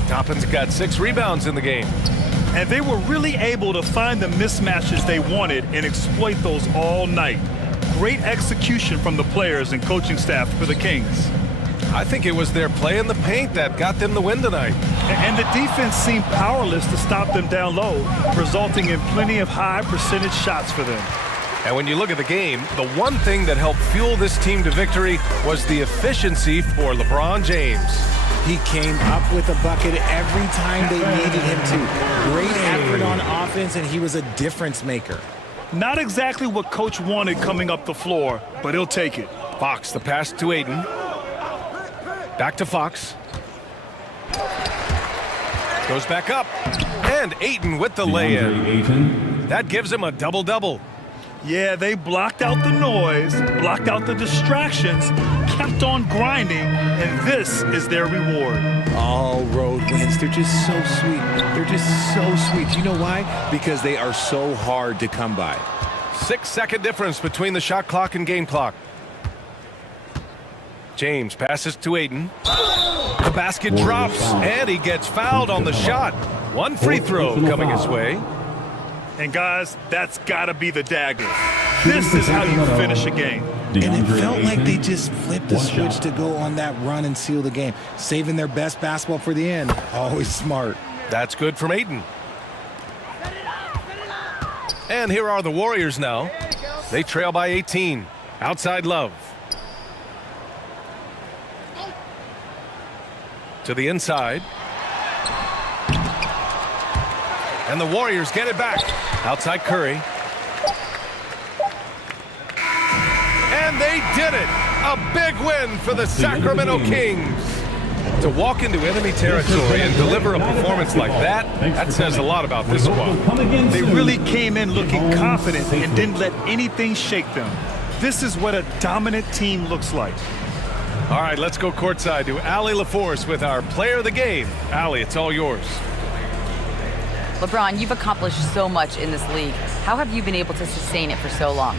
Toppin's got 6 rebounds in the game. And they were really able to find the mismatches they wanted and exploit those all night. Great execution from the players and coaching staff for the Kings. I think it was their play in the paint that got them the win tonight. And the defense seemed powerless to stop them down low, resulting in plenty of high percentage shots for them. And when you look at the game, the one thing that helped fuel this team to victory was the efficiency for LeBron James. He came up with a bucket every time they needed him to. Great effort on offense, and he was a difference maker. Not exactly what Coach wanted coming up the floor, but he'll take it. Fox, the pass to Aiden. Back to Fox. Goes back up. And Aiden with the lay-in. That gives him a double-double. Yeah, they blocked out the noise, blocked out the distractions, kept on grinding, and this is their reward. All road wins. They're just so sweet. They're just so sweet. You know why? Because they are so hard to come by. 6-second difference between the shot clock and game clock. James passes to Aiden. The basket drops, and he gets fouled on the shot. One free throw coming his way. And guys, that's got to be the dagger. This is how you finish a game. And it felt like they just flipped the switch to go on that run and seal the game, saving their best basketball for the end. Always smart. That's good from Aiden. And here are the Warriors now. They trail by 18. Outside Love. To the inside. And the Warriors get it back. Outside Curry. And they did it. A big win for the Sacramento Kings. To walk into enemy territory and deliver a performance like that, that says a lot about this squad. They really came in looking confident and didn't let anything shake them. This is what a dominant team looks like. All right, let's go courtside to Allie LaForce with our player of the game. Allie, it's all yours. LeBron, you've accomplished so much in this league. How have you been able to sustain it for so long?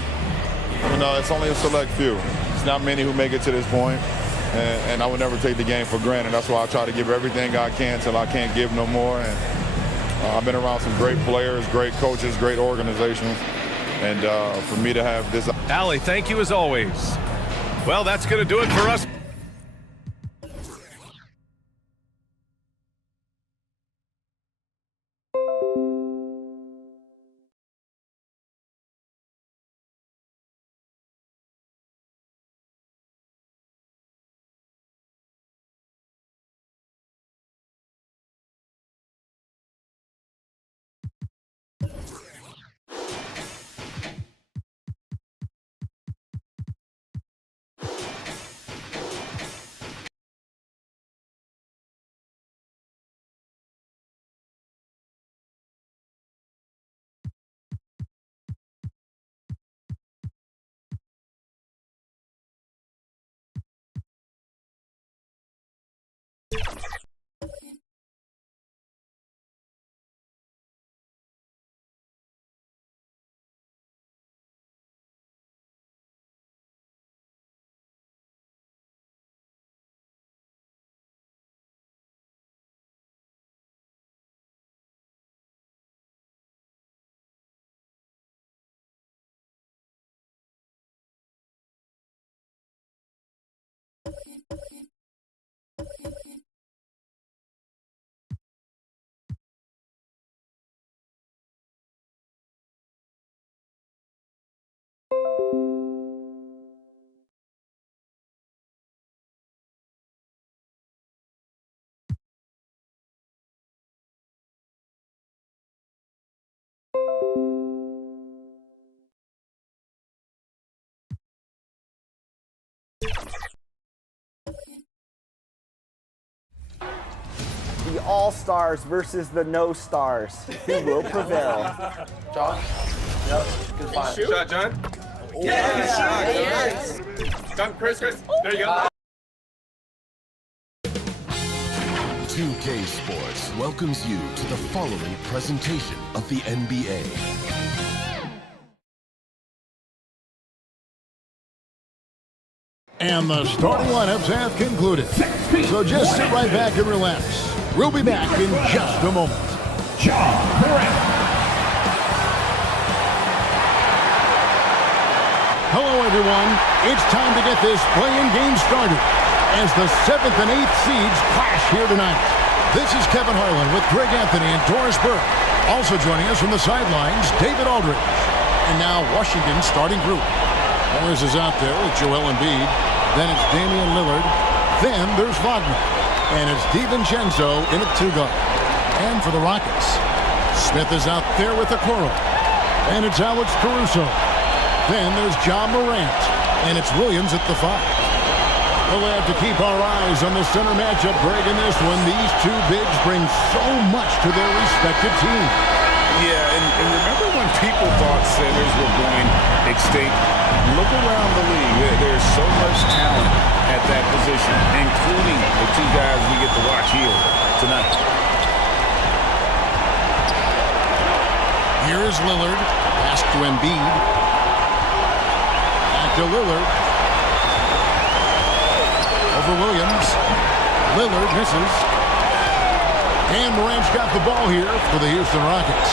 You know, it's only a select few. It's not many who make it to this point, and I would never take the game for granted. That's why I try to give everything I can till I can't give no more. And I've been around some great players, great coaches, great organizations, and for me to have this. Allie, thank you as always. Well, that's going to do it for us. The All-Stars versus the No-Stars. Who will prevail? John? Yep. Good find. Shot, John? Yes. John, Chris. There you go. 2K Sports welcomes you to the following presentation of the NBA. And the starting lineups have concluded. So just sit right back and relax. We'll be back in just a moment. Hello, everyone. It's time to get this play-in game started as the 7th and 8th seeds clash here tonight. This is Kevin Harlan with Greg Anthony and Doris Burke. Also joining us from the sidelines, David Aldridge. And now Washington's starting group. Morris is out there with Joel Embiid. Then it's Damian Lillard. Then there's Wagner. And it's DiVincenzo in at 2 guard. And for the Rockets, Smith is out there with Okoro. And it's Alex Caruso. Then there's John Morant. And it's Williams at the 5. We'll have to keep our eyes on the center matchup break in this one. These two bigs bring so much to their respective teams. Yeah, and remember when people thought centers were going extinct? Look around the league. There's so much talent at that position, including the 2 guys we get to watch here tonight. Here's Lillard. Pass to Embiid. Back to Lillard. Over Williams. Lillard misses. And Morant's got the ball here for the Houston Rockets.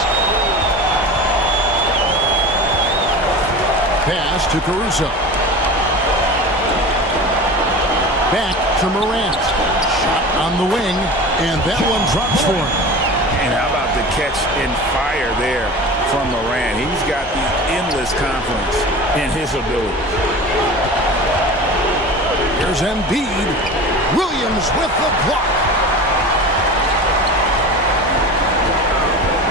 Pass to Caruso. Back to Morant. Shot on the wing, and that one drops for him. And how about the catch and fire there from Morant? He's got the endless confidence in his ability. Here's Embiid. Williams with the block.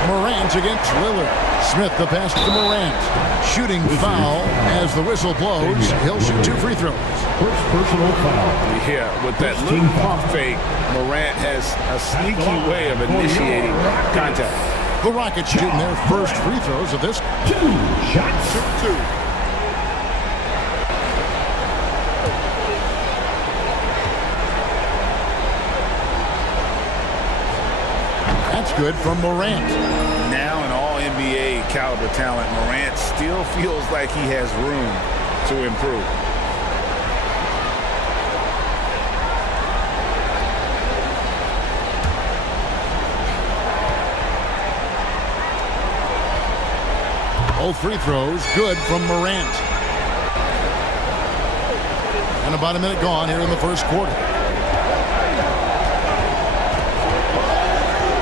Morant against Lillard. Smith the pass to Morant. Shooting foul as the whistle blows. He'll shoot 2 free throws. First personal foul. Yeah, with that little pump fake, Morant has a sneaky way of initiating contact. The Rockets shooting their first free throws of this. 2 shots. 2. That's good from Morant. Now an all-NBA caliber talent, Morant still feels like he has room to improve. Both free throws good from Morant. And about a minute gone here in the first quarter.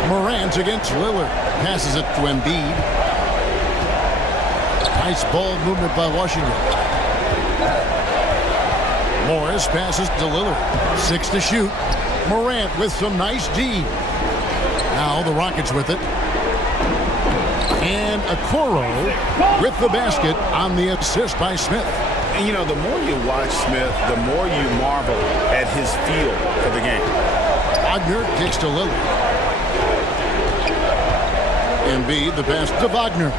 Morant against Lillard. Passes it to Embiid. Nice ball movement by Washington. Morris passes to Lillard. 6 to shoot. Morant with some nice D. Now the Rockets with it. And Okoro with the basket on the assist by Smith. And you know, the more you watch Smith, the more you marvel at his feel for the game. Wagner kicks to Lillard. Embiid the pass to Wagner.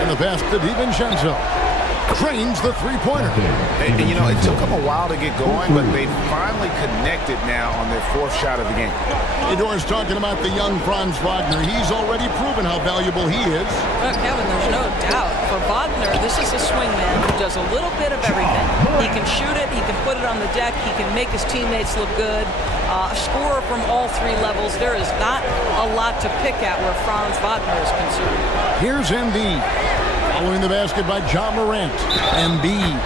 And the pass to DiVincenzo. Trains the three-pointer. And you know, it took them a while to get going, but they finally connected now on their 4th shot of the game. Edora's talking about the young Franz Wagner. He's already proven how valuable he is. Kevin, there's no doubt. For Wagner, this is a swingman who does a little bit of everything. He can shoot it, he can put it on the deck, he can make his teammates look good. A scorer from all 3 levels. There is not a lot to pick at where Franz Wagner is concerned. Here's Embiid. Following the basket by John Morant. Embiid.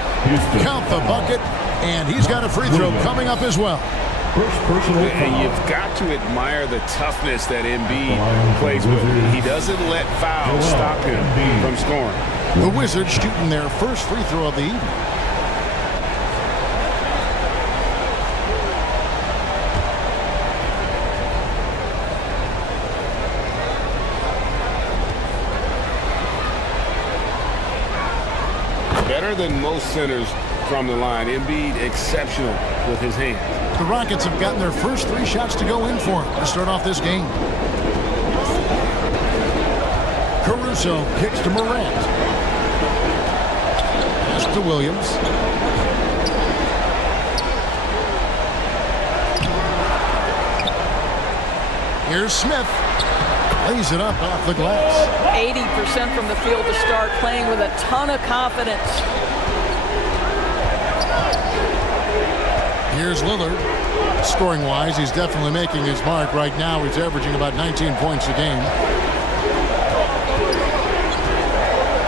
Count the bucket, and he's got a free throw coming up as well. And you've got to admire the toughness that Embiid plays with. He doesn't let fouls stop him from scoring. The Wizards shooting their first free throw of the evening. Better than most centers from the line. Embiid exceptional with his hands. The Rockets have gotten their first 3 shots to go in for him to start off this game. Caruso kicks to Morant. Pass to Williams. Here's Smith. Lays it up off the glass. 80% from the field to start, playing with a ton of confidence. Here's Lillard. Scoring-wise, he's definitely making his mark. Right now, he's averaging about 19 points a game.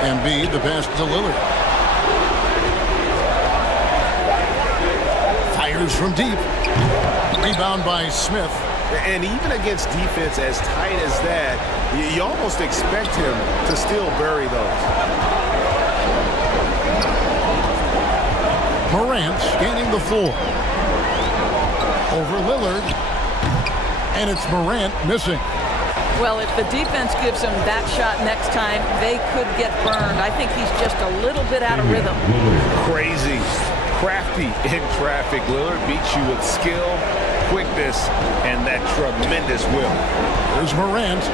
Embiid, the pass to Lillard. Fires from deep. Rebound by Smith. And even against defense as tight as that, you almost expect him to still bury those. Morant scanning the floor. Over Lillard. And it's Morant missing. Well, if the defense gives him that shot next time, they could get burned. I think he's just a little bit out of rhythm. Crazy, crafty in traffic. Lillard beats you with skill, quickness, and that tremendous will. There's Morant,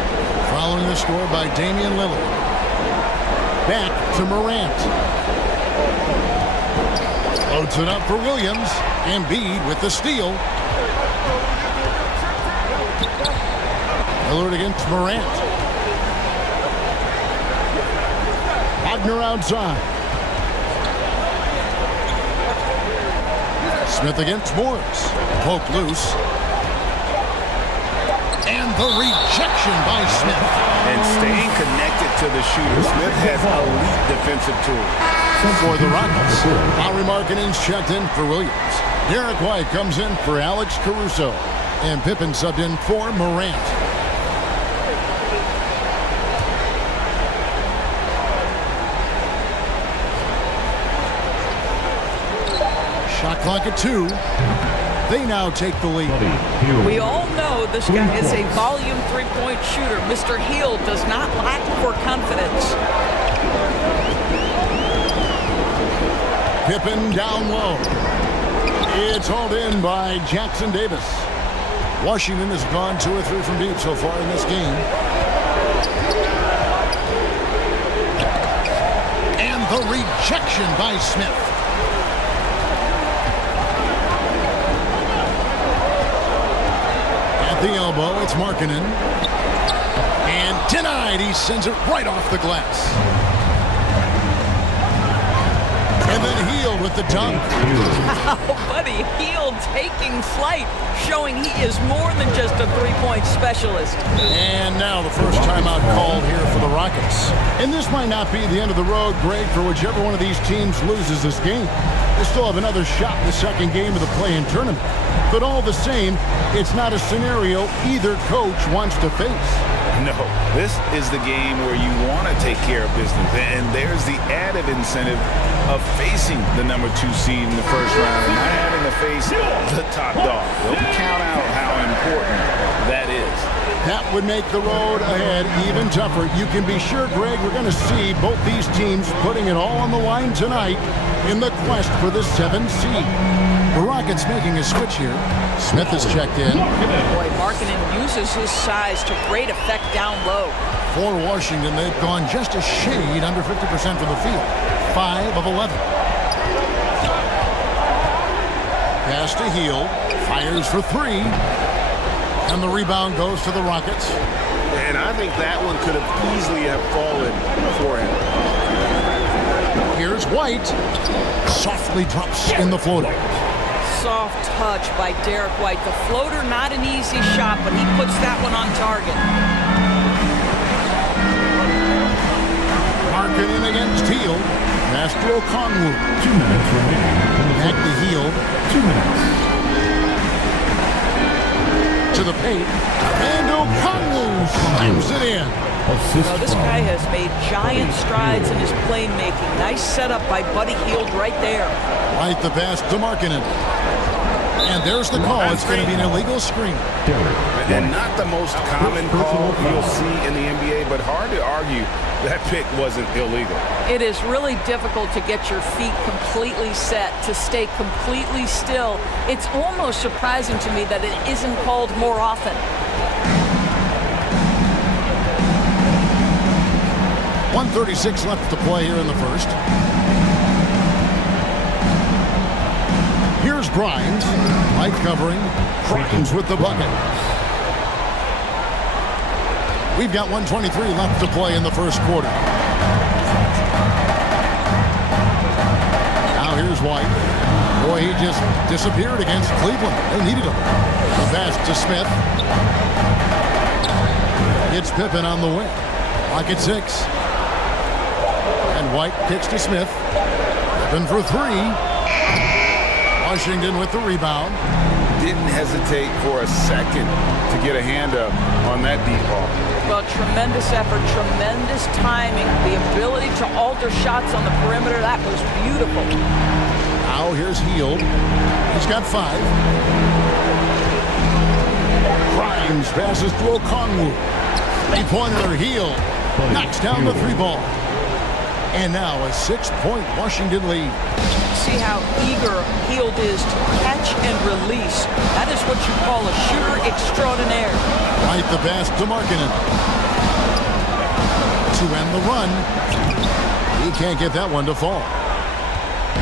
following the score by Damian Lillard. Back to Morant. Loads it up for Williams. Embiid with the steal. Lillard against Morant. Wagner outside. Smith against Morris. Poke loose. And the rejection by Smith. And staying connected to the shooter. Smith has elite defensive tools. For the Rockets, Lauri Markkanen's checked in for Williams. Derek White comes in for Alex Caruso. And Pippen subbed in for Morant. Shot clock at 2. They now take the lead. We all know this guy is a volume three-point shooter. Mr. Hield does not lack for confidence. Pippen down low. It's hauled in by Jackson Davis. Washington has gone 2 or 3 from deep so far in this game. And the rejection by Smith. The elbow, it's Markkanen. And denied, he sends it right off the glass. And then Hield with the dunk. Oh, buddy, Hield taking flight, showing he is more than just a three-point specialist. And now the first timeout called here for the Rockets. And this might not be the end of the road, Greg, for whichever one of these teams loses this game. They still have another shot in the second game of the play-in tournament. But all the same, it's not a scenario either coach wants to face. No, this is the game where you want to take care of business. And there's the added incentive of facing the number 2 seed in the first round and not having to face the top dog. Don't count out how important that is. That would make the road ahead even tougher. You can be sure, Greg, we're going to see both these teams putting it all on the line tonight in the quest for the 7th seed. The Rockets making a switch here. Smith is checked in. Boy, Markkanen uses his size to great effect down low. For Washington, they've gone just a shade under 50% from the field. 5 of 11. Pass to Hield. Fires for 3. And the rebound goes to the Rockets. And I think that one could have easily have fallen for him. Here's White. Softly drops in the floater. Soft touch by Derek White. The floater, not an easy shot, but he puts that one on target. Markkanen against Hield. Pass to Okongwu. 2 minutes remaining. Back to Hield. 2 minutes. To the paint. And Okongwu slams it in. This guy has made giant strides in his playmaking. Nice setup by Buddy Hield right there. Right the pass to Markkanen. And there's the call. It's going to be an illegal screen. And not the most common call you'll see in the NBA, but hard to argue that pick wasn't illegal. It is really difficult to get your feet completely set, to stay completely still. It's almost surprising to me that it isn't called more often. 1:36 left to play here in the first. Here's Grimes. Light covering. Grimes with the bucket. We've got 1:23 left to play in the first quarter. Now here's White. Boy, he just disappeared against Cleveland. They needed him. The pass to Smith. It's Pippen on the wing. Clock at 6. And White kicks to Smith. Pippen for 3. Washington with the rebound. Didn't hesitate for a second to get a hand up on that deep ball. Well, tremendous effort, tremendous timing, the ability to alter shots on the perimeter. That was beautiful. Now here's Hield. He's got 5. Grimes passes to Okongwu. 3-pointer, Hield knocks down the 3-ball. And now a 6-point Washington lead. See how eager Hield is to catch and release. That is what you call a shooter extraordinaire. Right the pass to Markkanen. To end the run. He can't get that one to fall.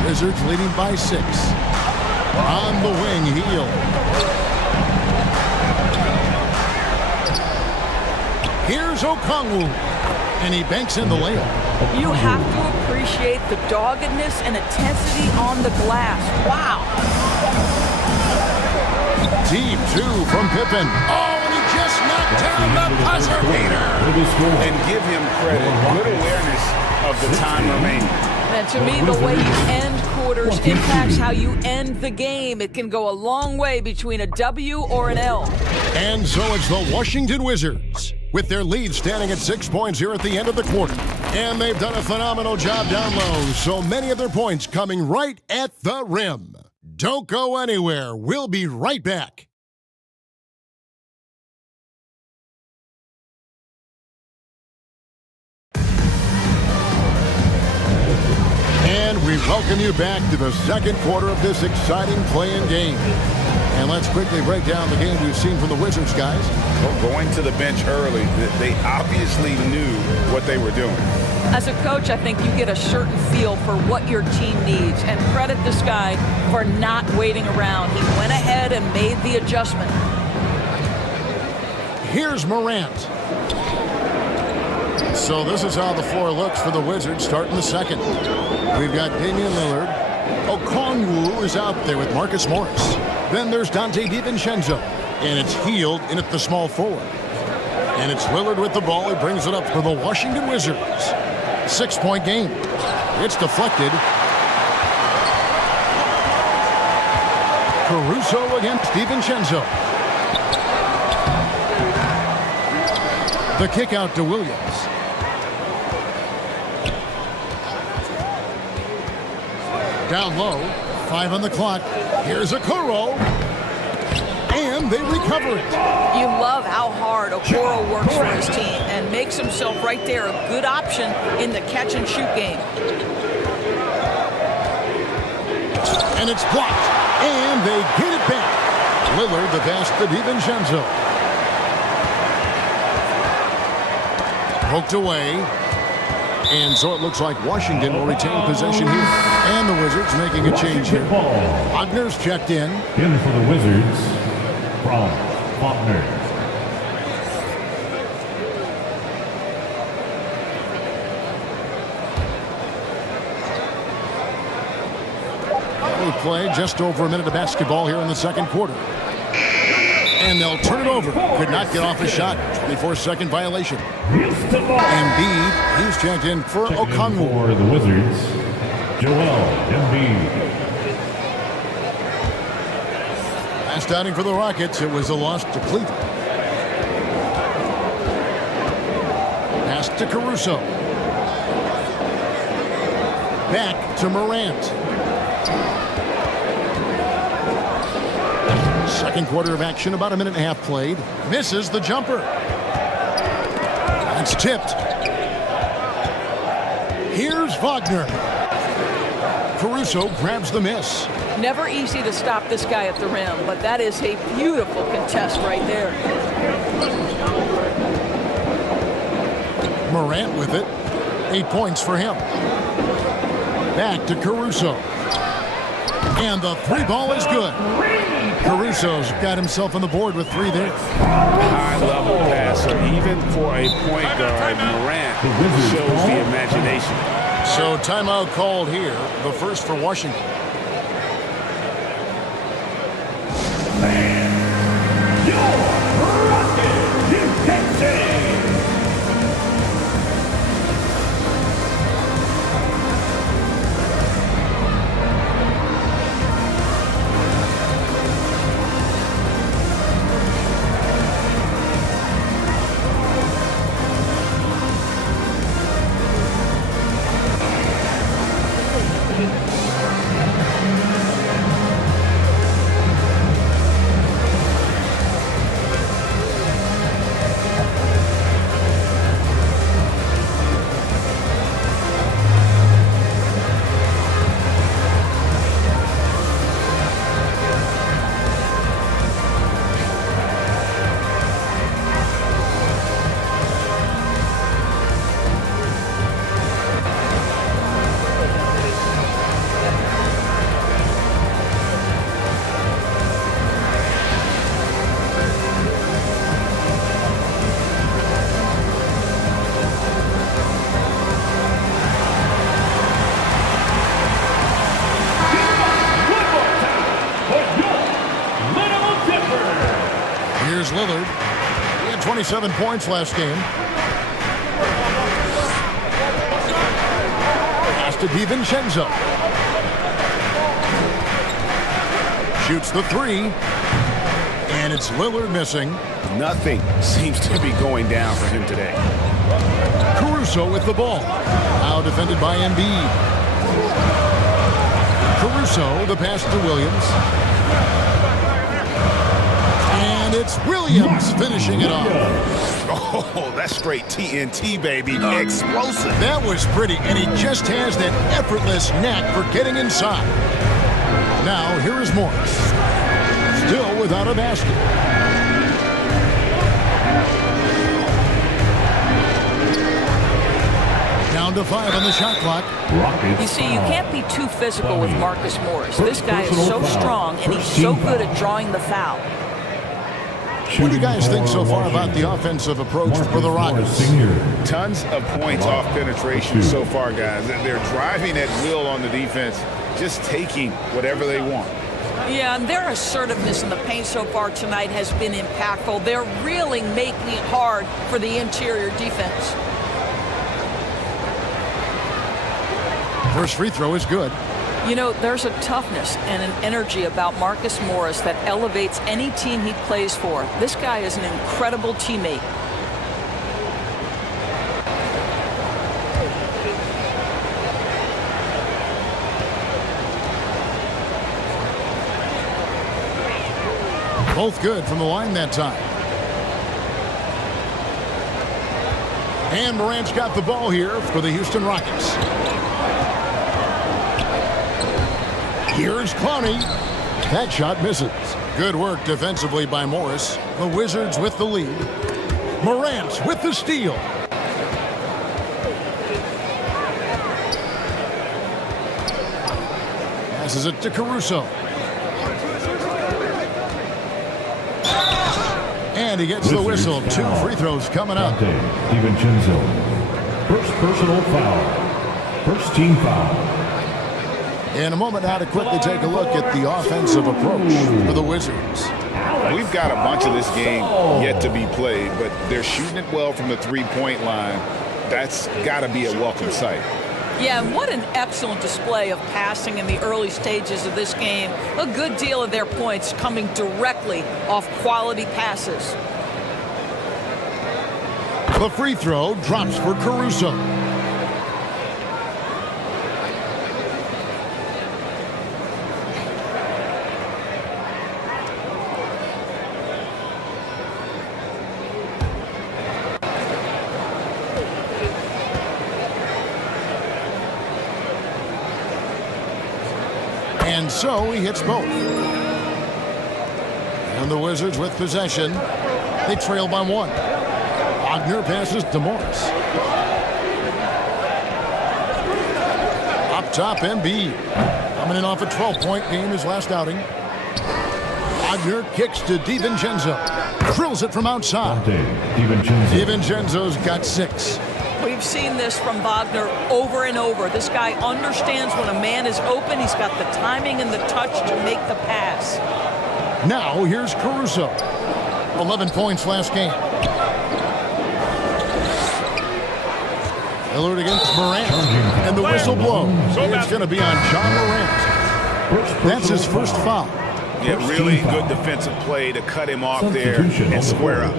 Wizards leading by 6. On the wing, Hield. Here's Okongwu. And he banks in the layup. You have to appreciate the doggedness and intensity on the glass. Wow. Deep 2 from Pippen. Oh, and he just knocked down the buzzer beater. And give him credit. Good awareness of the time remaining. And to me, the way you end quarters impacts how you end the game. It can go a long way between a W or an L. And so it's the Washington Wizards, with their lead standing at 6 points here at the end of the quarter. And they've done a phenomenal job down low, so many of their points coming right at the rim. Don't go anywhere. We'll be right back. And we welcome you back to the second quarter of this exciting play-in game. And let's quickly break down the game we've seen from the Wizards, guys. Well, going to the bench early, they obviously knew what they were doing. As a coach, I think you get a certain feel for what your team needs, and credit this guy for not waiting around. He went ahead and made the adjustment. Here's Morant. So this is how the floor looks for the Wizards starting the second. We've got Damian Lillard. Okongwu is out there with Marcus Morris. Then there's Dante DiVincenzo. And it's Hield in at the small forward. And it's Lillard with the ball. He brings it up for the Washington Wizards. 6-point game. It's deflected. Caruso against DiVincenzo. The kick out to Williams. Down low, 5 on the clock. Here's Okoro. And they recover it. You love how hard Okoro works for his team and makes himself right there a good option in the catch-and-shoot game. And it's blocked. And they get it back. Lillard the pass to DiVincenzo. Poked away. And so it looks like Washington will retain possession here. And the Wizards making a change here. Wagner's checked in. In for the Wizards from Wagner. We play just over a minute of basketball here in the second quarter. And they'll turn it over. Could not get off a shot. 24-second violation. Embiid, he's checked in for Okongwu. For the Wizards, Joel Embiid. Last outing for the Rockets, it was a loss to Cleveland. Pass to Caruso. Back to Morant. Second quarter of action, about a minute and a half played. Misses the jumper. It's tipped. Here's Wagner. Caruso grabs the miss. Never easy to stop this guy at the rim, but that is a beautiful contest right there. Morant with it. 8 points for him. Back to Caruso. And the 3-ball is good. Caruso's got himself on the board with 3 there. High-level passer, even for a point guard, Morant shows the imagination. So timeout called here, the first for Washington. Lillard. He had 27 points last game. Pass to DiVincenzo. Shoots the three. And it's Lillard missing. Nothing seems to be going down for him today. Caruso with the ball. Now defended by Embiid. Caruso, the pass to Williams. And it's Williams finishing it off. Oh, that's straight TNT, baby. Explosive. That was pretty, and he just has that effortless knack for getting inside. Now, here is Morris. Still without a basket. Down to 5 on the shot clock. You see, you can't be too physical with Marcus Morris. This guy is so strong, and he's so good at drawing the foul. What do you guys think so far about the offensive approach for the Rockets? Tons of points off penetration so far, guys. They're driving at will on the defense, just taking whatever they want. Yeah, and their assertiveness in the paint so far tonight has been impactful. They're really making it hard for the interior defense. First free throw is good. You know, there's a toughness and an energy about Marcus Morris that elevates any team he plays for. This guy is an incredible teammate. Both good from the line that time. And Morant's got the ball here for the Houston Rockets. Here's Clowney. That shot misses. Good work defensively by Morris. The Wizards with the lead. Morant with the steal. Passes it to Caruso. And he gets the whistle. 2 free throws coming up. DiVincenzo. First personal foul. First team foul. In a moment now to quickly take a look at the offensive approach for the Wizards. We've got a bunch of this game yet to be played, but they're shooting it well from the three-point line. That's got to be a welcome sight. Yeah, and what an excellent display of passing in the early stages of this game. A good deal of their points coming directly off quality passes. The free throw drops for Caruso. And so he hits both. And the Wizards with possession. They trail by 1. Wagner passes to Morris. Up top, Embiid. Coming in off a 12-point game his last outing. Wagner kicks to DiVincenzo. Drills it from outside. DiVincenzo's got 6. We've seen this from Wagner over and over. This guy understands when a man is open. He's got the timing and the touch to make the pass. Now here's Caruso. 11 points last game. Lillard against Morant. And the whistle blows. It's going to be on John Morant. That's his first foul. Yeah, really good defensive play to cut him off there and square up.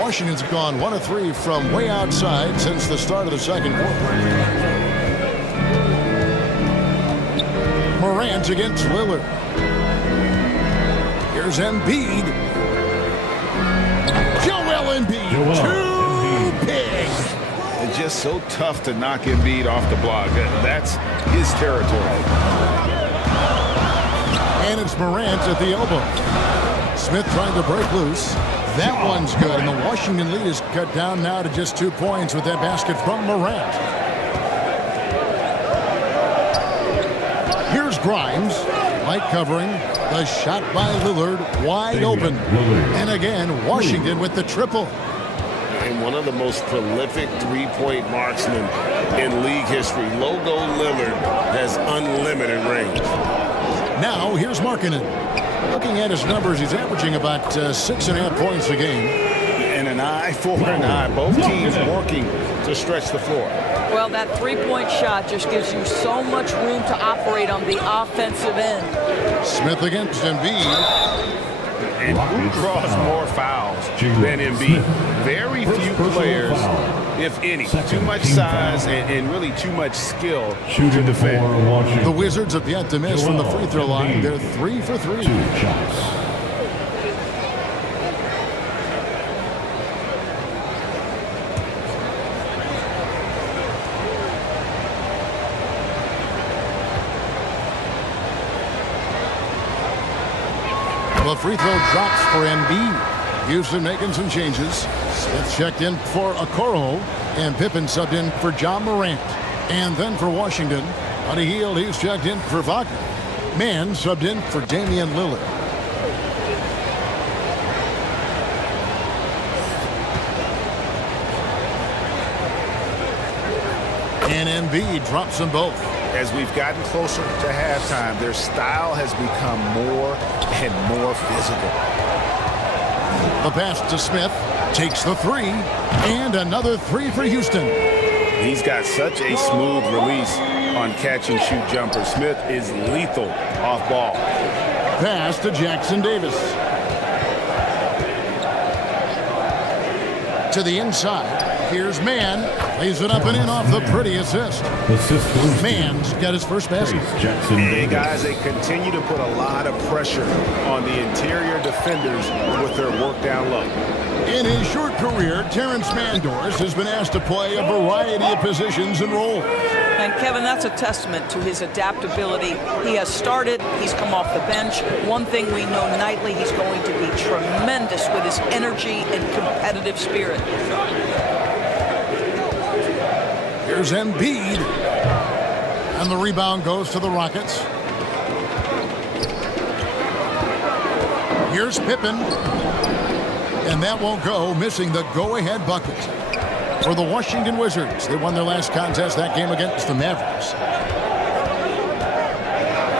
Washington's gone 1 of 3 from way outside since the start of the second quarter. Morant against Lillard. Here's Embiid. Joel Embiid. Too big. It's just so tough to knock Embiid off the block. That's his territory. And it's Morant at the elbow. Smith trying to break loose. That one's good, and the Washington lead is cut down now to just 2 points with that basket from Morant. Here's Grimes. Light covering. The shot by Lillard. Wide open. And again, Washington with the triple. And one of the most prolific three-point marksmen in league history. Logo Lillard has unlimited range. Now, here's Markkanen. Looking at his numbers, he's averaging about 6.5 points a game. And an eye for an eye. Both teams working to stretch the floor. Well, that three-point shot just gives you so much room to operate on the offensive end. Smith against Embiid. And who draws more fouls than Embiid? Very few players, if any. Too much size and really too much skill to defend. The Wizards have yet to miss from the free throw line. They're 3 for 3. 2 shots. The free throw drops for Embiid. Houston making some changes. Smith checked in for Okoro, and Pippen subbed in for John Morant. And then for Washington, Buddy Hield, he's checked in for Wagner. Mann subbed in for Damian Lillard. And Embiid drops them both. As we've gotten closer to halftime, their style has become more and more physical. The pass to Smith, takes the three, and another three for Houston. He's got such a smooth release on catch-and-shoot jumpers. Smith is lethal off ball. Pass to Jackson Davis. To the inside. Here's Mann. Lays it up and in off the pretty assist. Mann's got his first basket. Hey, guys, they continue to put a lot of pressure on the interior defenders with their work down low. In his short career, Terrence Mandors has been asked to play a variety of positions and roles. And Kevin, that's a testament to his adaptability. He has started, he's come off the bench. One thing we know nightly, he's going to be tremendous with his energy and competitive spirit. Here's Embiid. And the rebound goes to the Rockets. Here's Pippen. And that won't go, missing the go-ahead bucket. For the Washington Wizards, they won their last contest, that game against the Mavericks.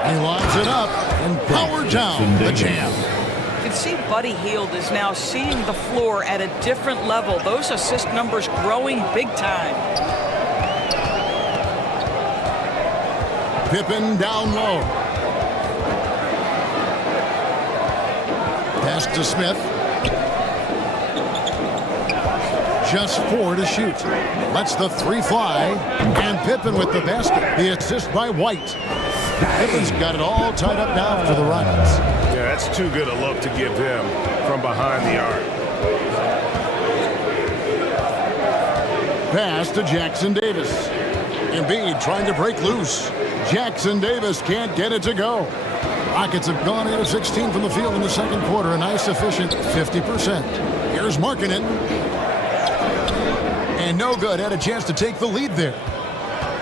He lines it up and power down the jam. You can see Buddy Hield is now seeing the floor at a different level. Those assist numbers growing big time. Pippen down low. Pass to Smith. Just 4 to shoot. Lets the three fly. And Pippen with the basket. The assist by White. Pippen's got it all tied up now for the Rockets. Yeah, that's too good a look to give them from behind the arc. Pass to Jackson Davis. Embiid trying to break loose. Jackson Davis can't get it to go. Rockets have gone 8 of 16 from the field in the second quarter. A nice efficient 50%. Here's Markkanen. And no good. Had a chance to take the lead there.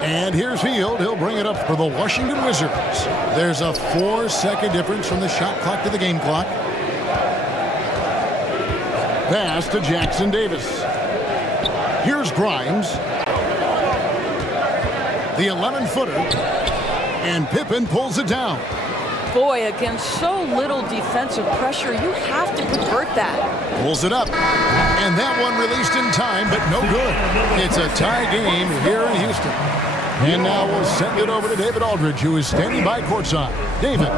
And here's Hield. He'll bring it up for the Washington Wizards. There's a 4-second difference from the shot clock to the game clock. Pass to Jackson Davis. Here's Grimes. The 11-footer. And Pippen pulls it down. Boy, against so little defensive pressure, you have to convert that. Pulls it up. And that one released in time, but no good. It's a tie game here in Houston. And now we'll send it over to David Aldridge, who is standing by courtside. David.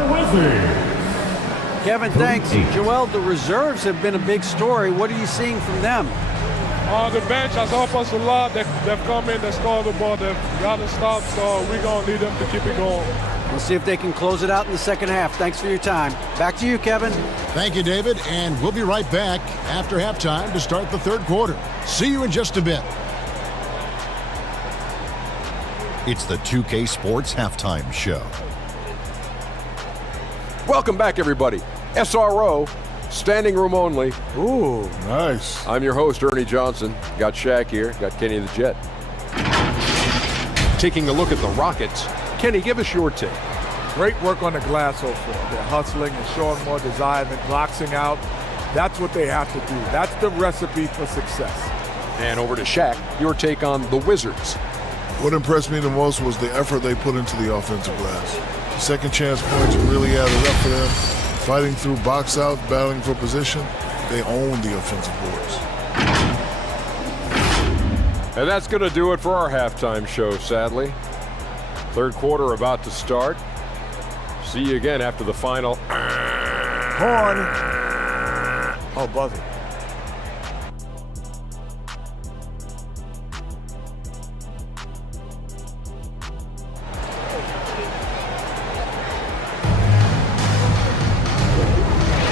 Kevin, thanks. Joel, the reserves have been a big story. What are you seeing from them? On the bench, has helped us a lot. They've come in, they scored the ball, they've got to stop, so we're going to need them to keep it going. We'll see if they can close it out in the second half. Thanks for your time. Back to you, Kevin. Thank you, David, and we'll be right back after halftime to start the third quarter. See you in just a bit. It's the 2K Sports Halftime Show. Welcome back, everybody. SRO, standing room only. Ooh, nice. I'm your host, Ernie Johnson. Got Shaq here, got Kenny the Jet. Taking a look at the Rockets. Kenny, give us your take. Great work on the glass so far. They're hustling and showing more desire and boxing out. That's what they have to do. That's the recipe for success. And over to Shaq, your take on the Wizards. What impressed me the most was the effort they put into the offensive glass. Second chance points really added up for them. Fighting through box out, battling for position, they own the offensive boards. And that's going to do it for our halftime show, sadly. Third quarter about to start. See you again after the final. Horn. Oh, buzzer.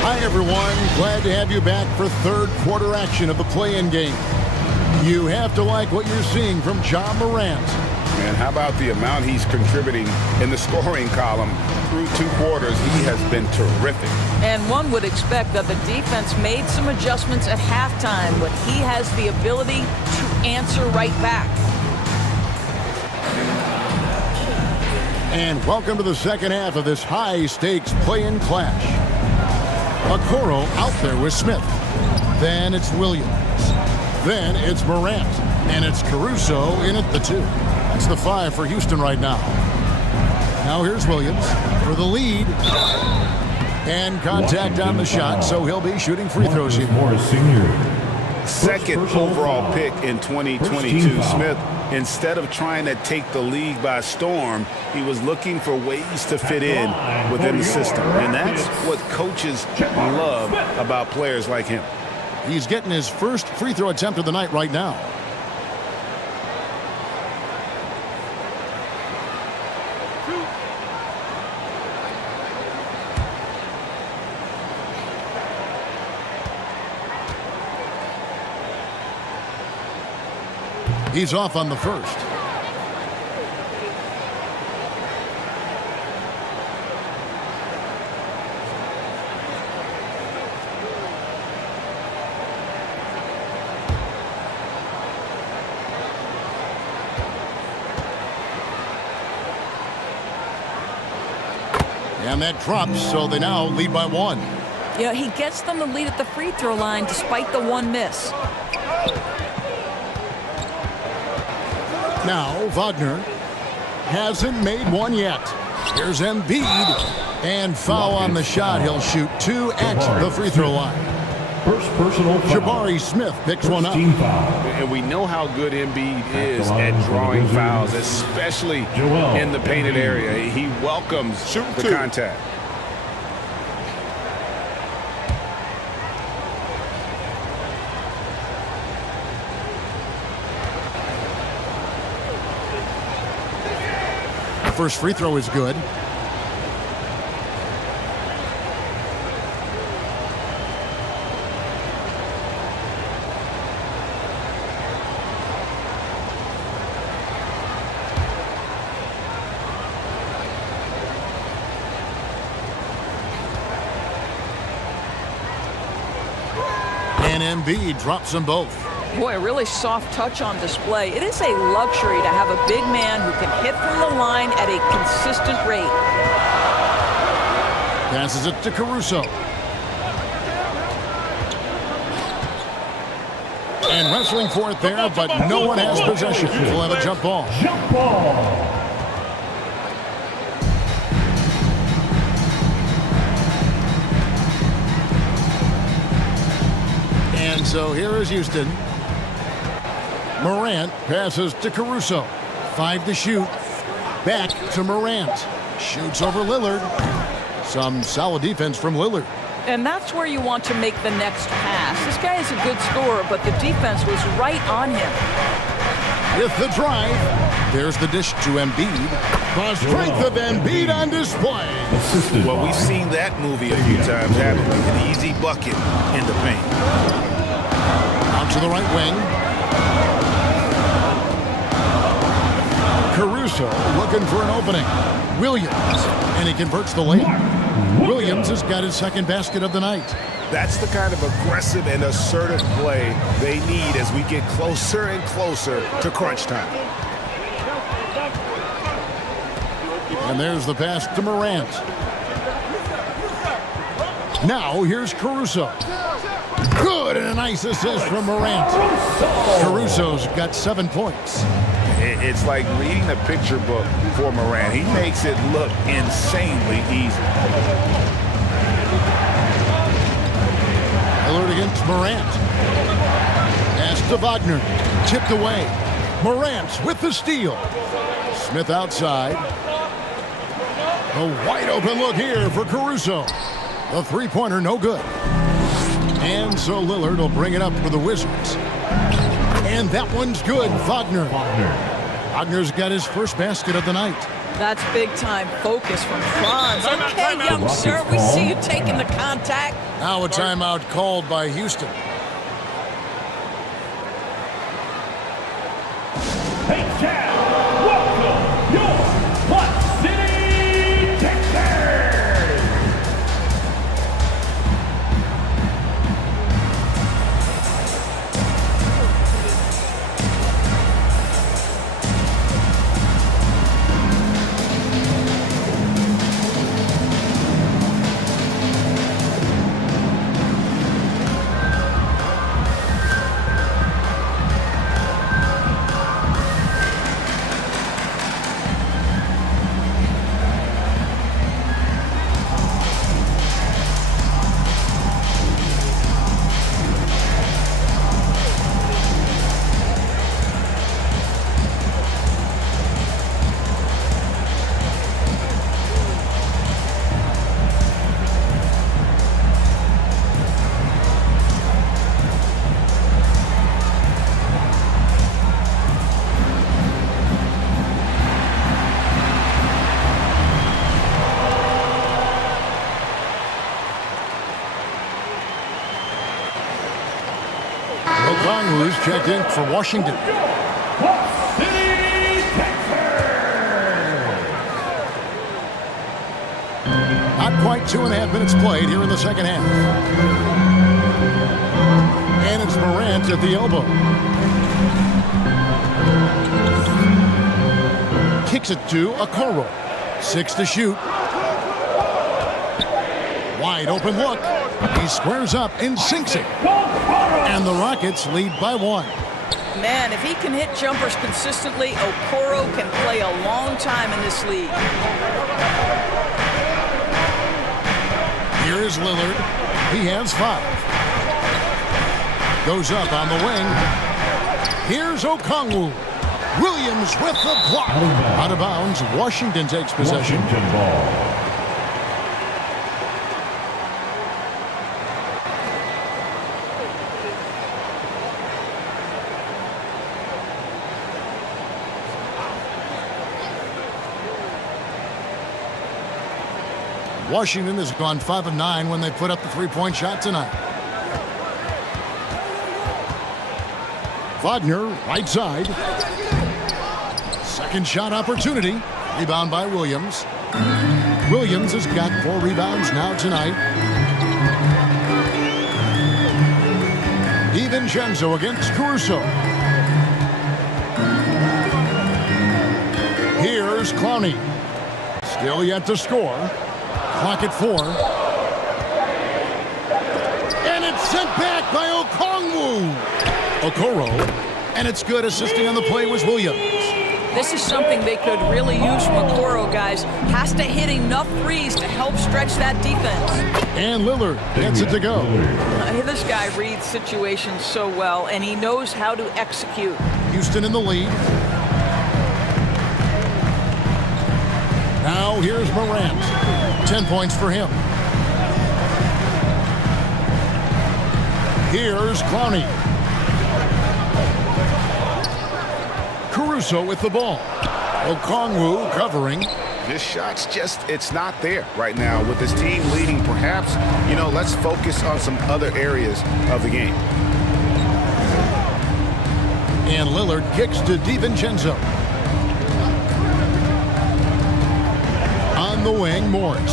Hi, everyone. Glad to have you back for third quarter action of the play-in game. You have to like what you're seeing from Ja Morant. Man, how about the amount he's contributing in the scoring column through 2 quarters? He has been terrific. And one would expect that the defense made some adjustments at halftime, but he has the ability to answer right back. And welcome to the second half of this high-stakes play-in clash. Okoro out there with Smith. Then it's Williams. Then it's Morant. And it's Caruso in at the 2. That's the 5 for Houston right now. Now here's Williams for the lead. And contact on the shot, so he'll be shooting free throws here. Second overall pick in 2022. Smith, instead of trying to take the league by storm, he was looking for ways to fit in within the system. And that's what coaches love about players like him. He's getting his first free throw attempt of the night right now. He's off on the first. And that drops, so they now lead by 1. Yeah, he gets them the lead at the free throw line despite the 1 miss. Now Wagner hasn't made 1 yet. Here's Embiid. And foul on the shot. He'll shoot 2 at the free throw line. First personal foul. Jabari Smith picks one up. And we know how good Embiid is at drawing fouls, especially in the painted area. He welcomes the contact. First free throw is good. And Embiid drops them both. Boy, a really soft touch on display. It is a luxury to have a big man who can hit from the line at a consistent rate. Passes it to Caruso. And wrestling for it there, but no one has possession. We'll have a jump ball. Jump ball. And so here is Houston. Morant passes to Caruso. 5 to shoot. Back to Morant. Shoots over Lillard. Some solid defense from Lillard. And that's where you want to make the next pass. This guy is a good scorer, but the defense was right on him. With the drive, there's the dish to Embiid. The strength of Embiid on display. Well, we've seen that movie a few times, haven't we? An easy bucket in the paint. Out to the right wing. Caruso looking for an opening. Williams, and he converts the layup. Williams has got his second basket of the night. That's the kind of aggressive and assertive play they need as we get closer and closer to crunch time. And there's the pass to Morant. Now here's Caruso. Good, and a nice assist from Morant. Caruso's got 7 points. It's like reading a picture book for Morant. He makes it look insanely easy. Lillard against Morant. Pass to Wagner. Tipped away. Morant with the steal. Smith outside. A wide open look here for Caruso. The three-pointer no good. And so Lillard will bring it up for the Wizards. And that one's good. Wagner. Wagner's got his first basket of the night. That's big-time focus from Franz. Okay, young sir, we see you taking the contact. Now a timeout called by Houston. Hey, Chad, welcome your Clutch City Texans. Who's checked in for Washington. Not quite 2.5 minutes played here in the second half. And it's Morant at the elbow. Kicks it to Okoro. 6 to shoot. Wide open look. He squares up and sinks it. And the Rockets lead by 1. Man, if he can hit jumpers consistently, Okoro can play a long time in this league. Here's Lillard. He has 5. Goes up on the wing. Here's Okongwu. Williams with the block. Out of bounds. Washington takes possession. Washington ball. Washington has gone 5 of 9 when they put up the three-point shot tonight. Wagner, right side. Second shot opportunity. Rebound by Williams. Williams has got 4 rebounds now tonight. DiVincenzo against Caruso. Here's Clowney. Still yet to score. Clock at 4. And it's sent back by Okongwu. Okoro. And it's good. Assisting on the play was Williams. This is something they could really use from Okoro, guys. Has to hit enough threes to help stretch that defense. And Lillard gets it to go. This guy reads situations so well, and he knows how to execute. Houston in the lead. Now here's Morant. 10 points for him. Here's Clowney. Caruso with the ball. Okongwu covering. This shot's just, it's not there right now. With this team leading, perhaps, let's focus on some other areas of the game. And Lillard kicks to DiVincenzo. On the wing, Morris.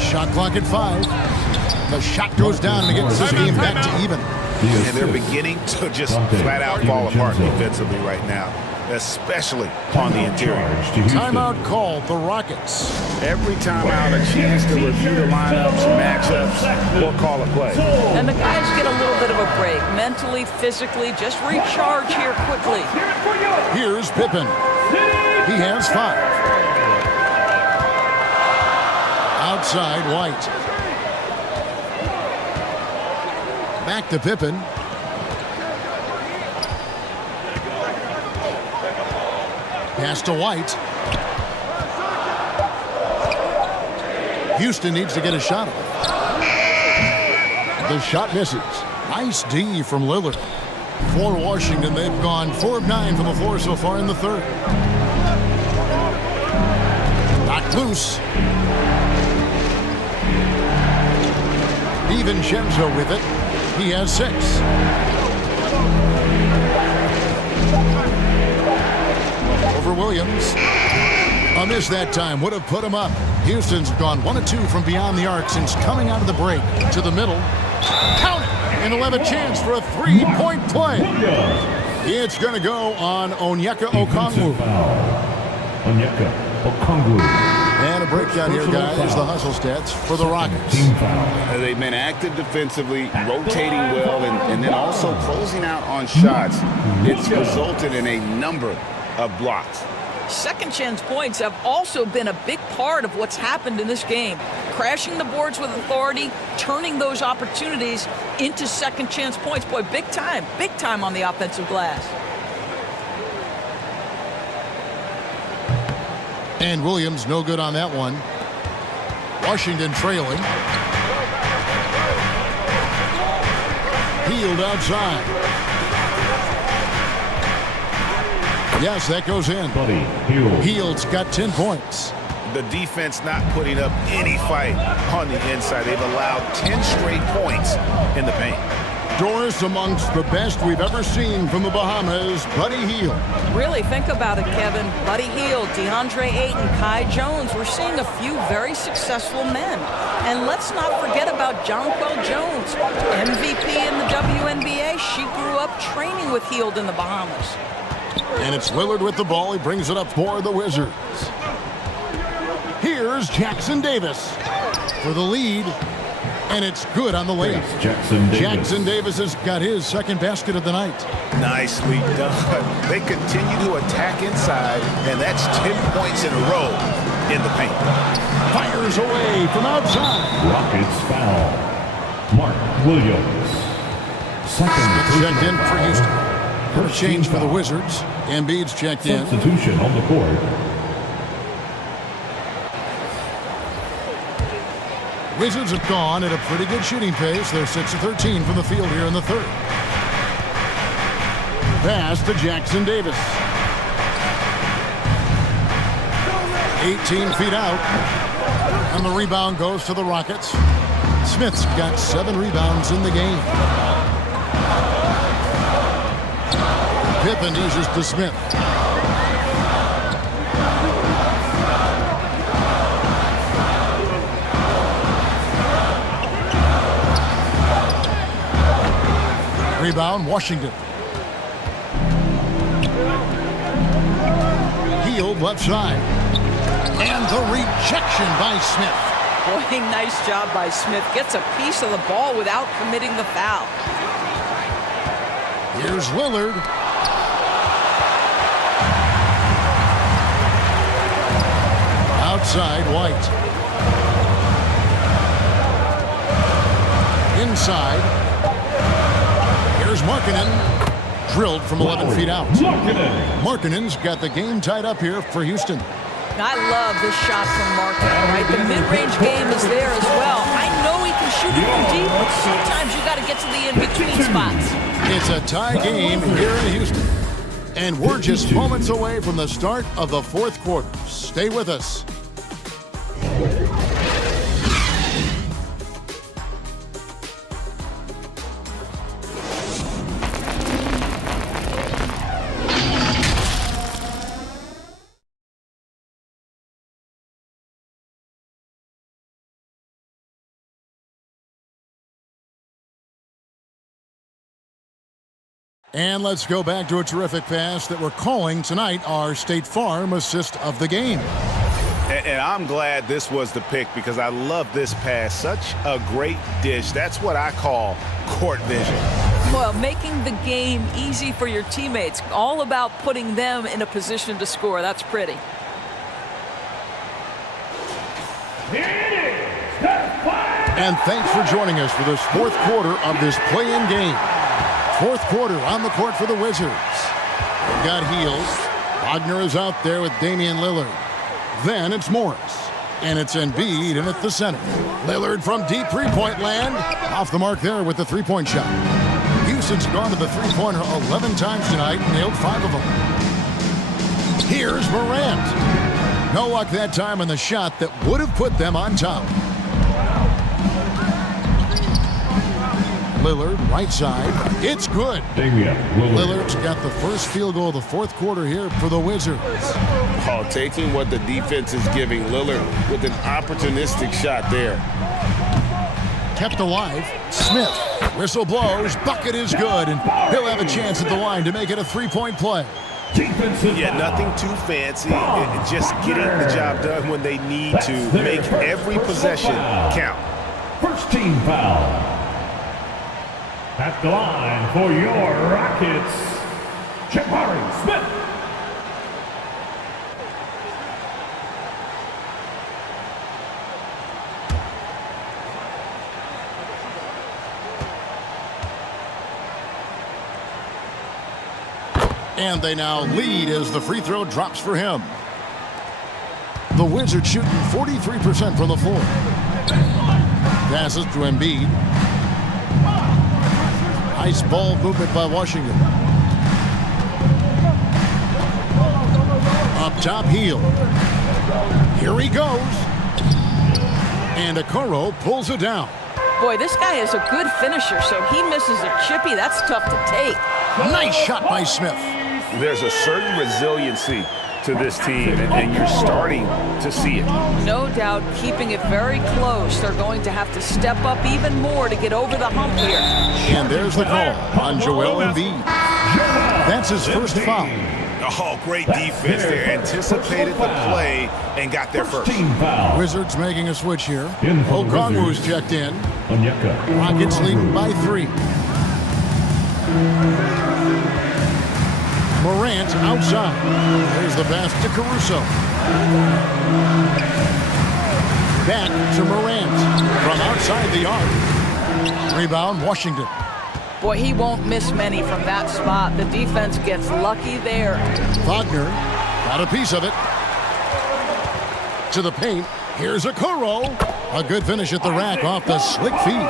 Shot clock at 5. The shot goes down and gets this game back to even. And they're beginning to just flat out fall apart defensively right now, especially on the interior. Timeout called the Rockets. Every timeout, a chance to review the lineups, matchups, or call a play. And the guys get a little bit of a break, mentally, physically, just recharge here quickly. Here's Pippen. He has 5. Outside, White. Back to Pippen. Pass to White. Houston needs to get a shot off. The shot misses. Nice D from Lillard. For Washington, they've gone 4 of 9 from the floor so far in the third. Knocked loose. DiVincenzo with it. He has 6. Over Williams. A miss that time would have put him up. Houston's gone 1 of 2 from beyond the arc since coming out of the break. To the middle. Count it! And he'll have a chance for a 3-point play. It's going to go on Onyeka Okongwu. Onyeka Okongwu. And a breakdown here, guys. The hustle stats for the Rockets. They've been active defensively, rotating well, and then also closing out on shots. It's resulted in a number of blocks. Second chance points have also been a big part of what's happened in this game. Crashing the boards with authority, turning those opportunities into second chance points. Boy, big time on the offensive glass. And Williams no good on that one. Washington trailing. Hield outside. Yes, that goes in. Hield's got 10 points. The defense not putting up any fight on the inside. They've allowed 10 straight points in the paint. Doris amongst the best we've ever seen from the Bahamas, Buddy Hield. Really think about it, Kevin. Buddy Hield, DeAndre Ayton, Kai Jones. We're seeing a few very successful men. And let's not forget about Jonquel Jones, MVP in the WNBA. She grew up training with Hield in the Bahamas. And it's Lillard with the ball. He brings it up for the Wizards. Here's Jackson Davis for the lead. And it's good on the layup. Jackson Davis has got his second basket of the night. Nicely done. They continue to attack inside, and that's 10 points in a row in the paint. Fires away from outside. Rockets foul. Mark Williams. Second checked in for Houston. First change for the Wizards. Embiid's checked in. Substitution on the court. Wizards have gone at a pretty good shooting pace. They're 6 of 13 from the field here in the third. Pass to Jackson Davis. 18 feet out. And the rebound goes to the Rockets. Smith's got 7 rebounds in the game. Pippen eases to Smith. Rebound, Washington. Hield left side. And the rejection by Smith. Boy, nice job by Smith. Gets a piece of the ball without committing the foul. Here's Lillard. Outside, White. Inside. Here's Markkanen. Drilled from 11 feet out. Markkanen's got the game tied up here for Houston. I love this shot from Markkanen, right? The mid-range game is there as well. I know he can shoot it from deep, but sometimes you got to get to the in-between spots. It's a tie game here in Houston. And we're just moments away from the start of the fourth quarter. Stay with us. And let's go back to a terrific pass that we're calling tonight our State Farm assist of the game. And I'm glad this was the pick because I love this pass. Such a great dish. That's what I call court vision. Well, making the game easy for your teammates. All about putting them in a position to score. That's pretty. And thanks for joining us for this fourth quarter of this play-in game. Fourth quarter on the court for the Wizards. They've got Hield. Wagner is out there with Damian Lillard. Then it's Morris. And it's Embiid in at the center. Lillard from deep three-point land. Off the mark there with the three-point shot. Houston's gone to the three-pointer 11 times tonight and nailed 5 of them. Here's Morant. No luck that time on the shot that would have put them on top. Lillard, right side. It's good. Lillard's got the first field goal of the fourth quarter here for the Wizards. Oh, taking what the defense is giving Lillard with an opportunistic shot there. Kept alive. Smith. Whistle blows. Bucket is good. And he'll have a chance at the line to make it a three-point play. Yeah, nothing too fancy. Just getting the job done when they need to. Make every possession count. First team foul. At the line for your Rockets, Jabari Smith. And they now lead as the free throw drops for him. The Wizards shooting 43% from the floor. Passes to Embiid. Nice ball movement by Washington. Up top, Hield. Here he goes. And Okoro pulls it down. Boy, this guy is a good finisher, so he misses a chippy. That's tough to take. Nice shot by Smith. There's a certain resiliency to this team, and you're starting to see it. No doubt, keeping it very close. They're going to have to step up even more to get over the hump here. And there's the call on Joel Embiid. That's his first foul. Oh, great defense there. Anticipated the play and got there first. Wizards making a switch here. Okongwu's checked in. Rockets leading by 3. Morant outside. There's the pass to Caruso. Back to Morant from outside the arc. Rebound, Washington. Boy, he won't miss many from that spot. The defense gets lucky there. Wagner got a piece of it. To the paint. Here's Okoro. A good finish at the rack off the slick feet.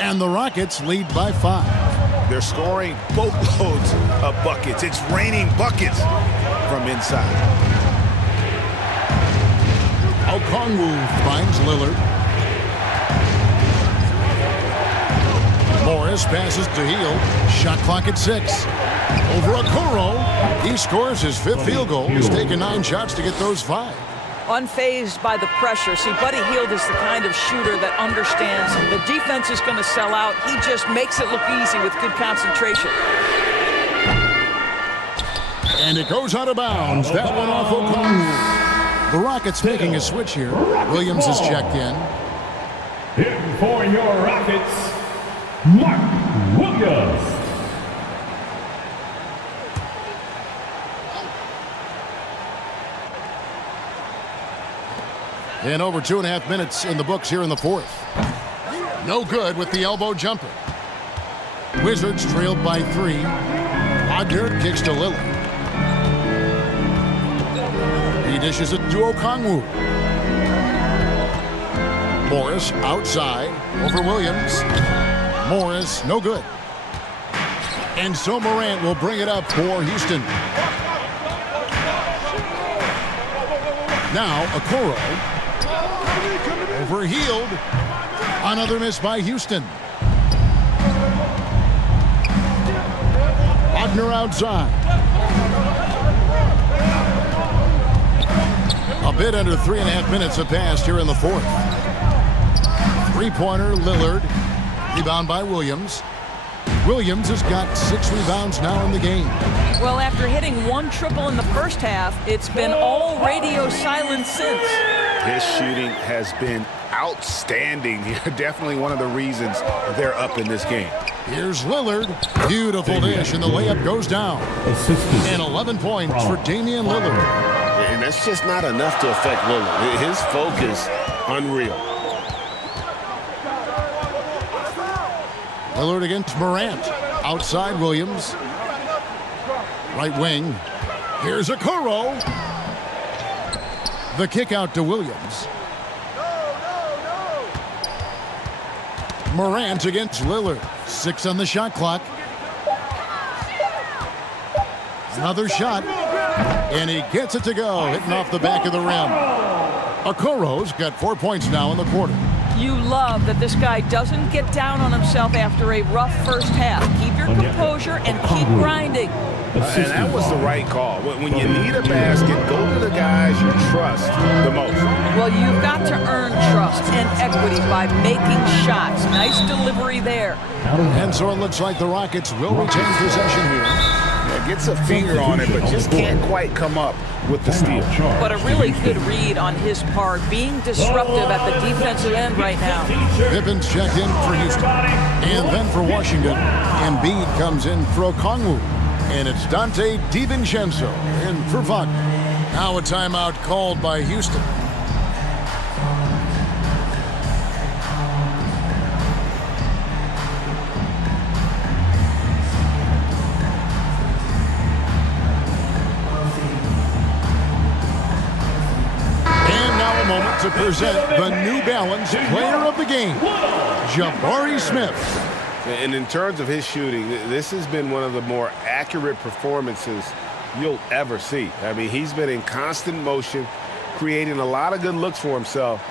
And the Rockets lead by 5. They're scoring boatloads of buckets. It's raining buckets from inside. Okongwu finds Lillard. Morris passes to Hield. Shot clock at 6. Over Okoro. He scores his 5th field goal. He's taken 9 shots to get those 5. Unfazed by the pressure. See, Buddy Hield is the kind of shooter that understands the defense is going to sell out. He just makes it look easy with good concentration. And it goes out of bounds. That one off Okongwu. The Rockets making a switch here. Williams is checked in. In for your Rockets, Mark Williams. And over 2.5 minutes in the books here in the fourth. No good with the elbow jumper. Wizards trailed by 3. Wagner kicks to Lillard. He dishes it to Okongwu. Morris outside over Williams. Morris, no good. And so Morant will bring it up for Houston. Now Okoro. Over Hield. Another miss by Houston. Wagner outside. A bit under 3.5 minutes have passed here in the fourth. Three-pointer, Lillard. Rebound by Williams. Williams has got 6 rebounds now in the game. Well, after hitting 1 triple in the first half, it's been all radio silence since. His shooting has been outstanding. Definitely one of the reasons they're up in this game. Here's Lillard. Beautiful dish, and the layup goes down. And 11 points for Damian Lillard. And that's just not enough to affect Lillard. His focus, unreal. Lillard against Morant. Outside Williams. Right wing. Here's Okoro. The kick out to Williams. Morant against Lillard. 6 on the shot clock. Another shot. And he gets it to go, hitting off the back of the rim. Okoro's got 4 points now in the quarter. You love that this guy doesn't get down on himself after a rough first half. Keep your composure and keep grinding. And that was the right call. When you need a basket, go to the guys you trust the most. Well, you've got to earn trust and equity by making shots. Nice delivery there. And so it looks like the Rockets will retain possession here. Yeah, gets a finger on it, but just can't quite come up with the steal. But a really good read on his part, being disruptive at the defensive end right now. Pippin's checked in for Houston. And then for Washington, Embiid comes in for Okongwu. And it's Dante DiVincenzo in for Wagner. Now a timeout called by Houston. To present the New Balance Player of the Game, Jabari Smith. And in terms of his shooting, this has been one of the more accurate performances you'll ever see. I mean, he's been in constant motion, creating a lot of good looks for himself.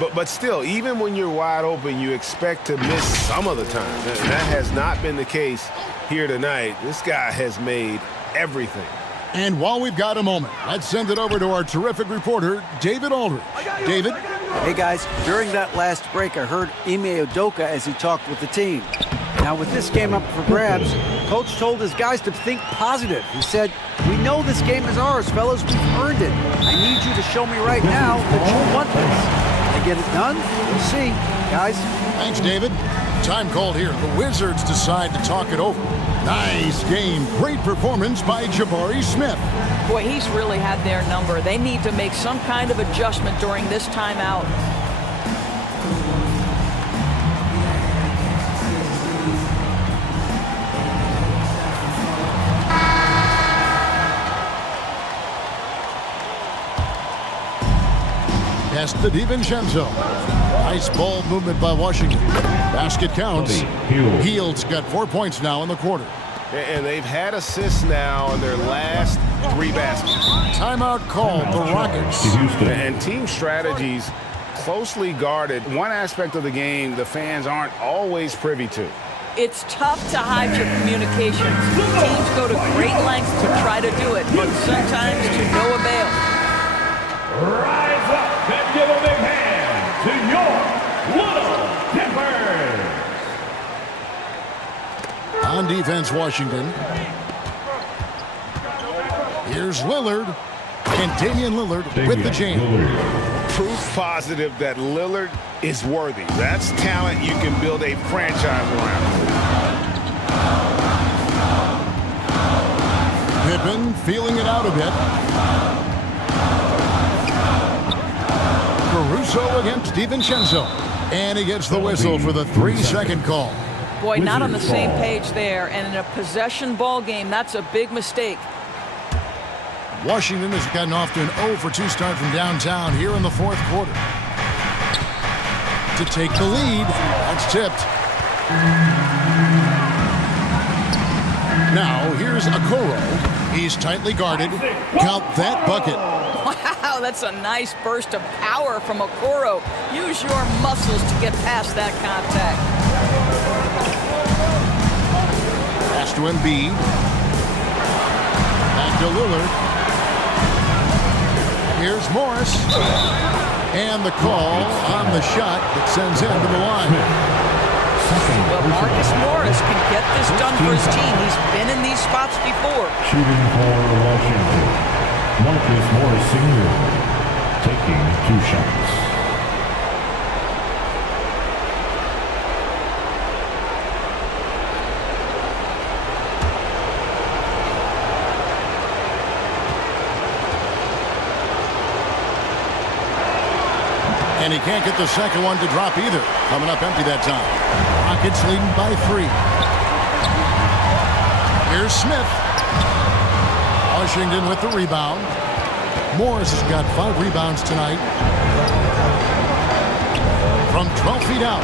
But still, even when you're wide open, you expect to miss some of the time. That has not been the case here tonight. This guy has made everything. And while we've got a moment, let's send it over to our terrific reporter, David Aldridge. David? Hey, guys. During that last break, I heard Ime Udoka as he talked with the team. Now, with this game up for grabs, Coach told his guys to think positive. He said, "We know this game is ours, fellas. We've earned it. I need you to show me right now that you want this." They get it done? We'll see. Guys? Thanks, David. Time called here. The Wizards decide to talk it over. Nice game. Great performance by Jabari Smith. Boy, he's really had their number. They need to make some kind of adjustment during this timeout. Pass to DiVincenzo. Nice ball movement by Washington. Basket counts. Hield's got 4 points now in the quarter. And they've had assists now in their last 3 baskets. Timeout called the Rockets. And team strategies closely guarded. One aspect of the game the fans aren't always privy to. It's tough to hide your communications. Teams go to great lengths to try to do it, but sometimes to no avail. Rise up and give a big hand to your Little Clippers. On defense, Washington. Here's Lillard. And Damian Lillard with the jam. Proof positive that Lillard is worthy. That's talent you can build a franchise around. Pippen feeling it out a bit. Caruso against DiVincenzo. And he gets the whistle for the 3-second call. Boy, not on the same page there. And in a possession ball game, that's a big mistake. Washington has gotten off to an 0-for-2 start from downtown here in the fourth quarter. To take the lead, that's tipped. Now here's Okoro. He's tightly guarded. Count that bucket. Wow, that's a nice burst of power from Okoro. Use your muscles to get past that contact. Pass to Embiid. Back to Lillard. Here's Morris. And the call on the shot that sends him to the line. Well, Marcus Morris can get this done for his team. He's been in these spots before. Shooting for Washington, Marcus Morris Sr. taking 2 shots. And he can't get the second one to drop either. Coming up empty that time. Rockets leading by 3. Here's Smith. Washington with the rebound. Morris has got 5 rebounds tonight. From 12 feet out.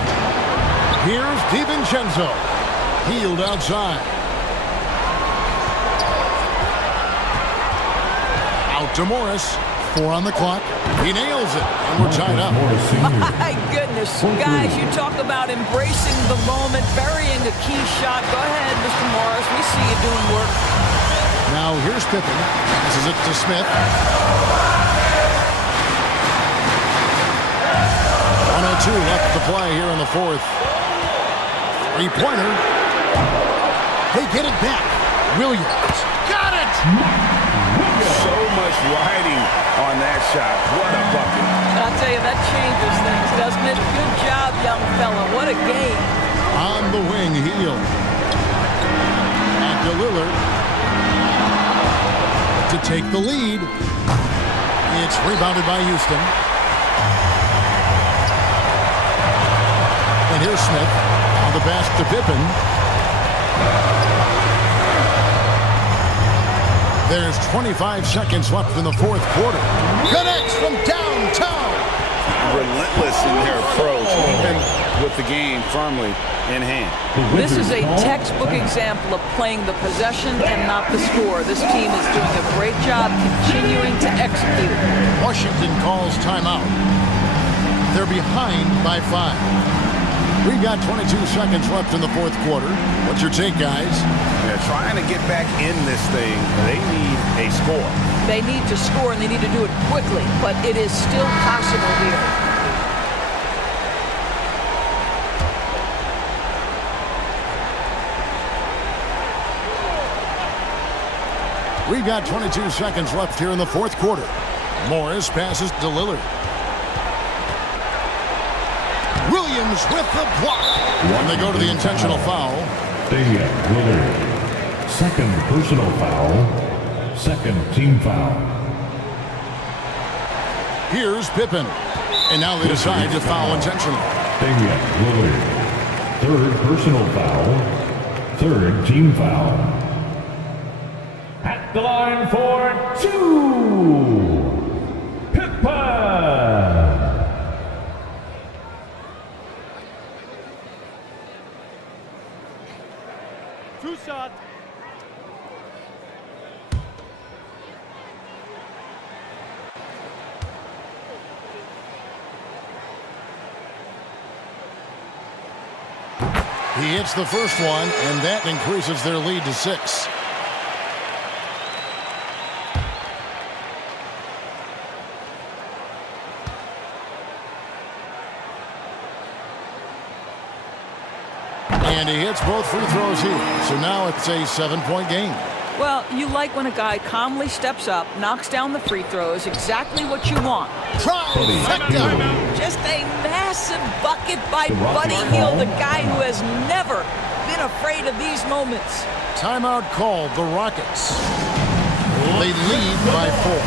Here's DiVincenzo. Healed outside. Out to Morris. 4 on the clock. He nails it, and we're tied up. My goodness, guys, you talk about embracing the moment, burying a key shot. Go ahead, Mr. Morris. We see you doing work. Now here's Pippen. This is it to Smith. 102 left to play here in the 4th. 3-pointer. They get it back. Williams. Got it! So much riding on that shot. What a bucket. I'll tell you, that changes things, doesn't it? Good job, young fella. What a game. On the wing, Heel. And to Lillard. To take the lead. It's rebounded by Houston. And here's Smith. On the pass to Pippen. There's 25 seconds left in the 4th quarter. Connects from downtown. Relentless in their approach, even with the game firmly in hand. This is a textbook example of playing the possession and not the score. This team is doing a great job continuing to execute. Washington calls timeout. They're behind by 5. We've got 22 seconds left in the 4th quarter. What's your take, guys? They're trying to get back in this thing. They need a score. They need to score, and they need to do it quickly, but it is still possible here. We've got 22 seconds left here in the 4th quarter. Morris passes to Lillard. Williams with the block. And they go to the intentional foul. Damian Lillard. Second personal foul. Second team foul. Here's Pippen. And now they decide to foul intentionally. Damian Lillard. Third personal foul. Third team foul. At the line for 2. Pippen. Shot. He hits the first one, and that increases their lead to 6. And he hits both free throws here. So now it's a 7-point game. Well, you like when a guy calmly steps up, knocks down the free throws, exactly what you want. Just a massive bucket by Buddy Hield, the guy who has never been afraid of these moments. Timeout called, the Rockets. They lead by 4.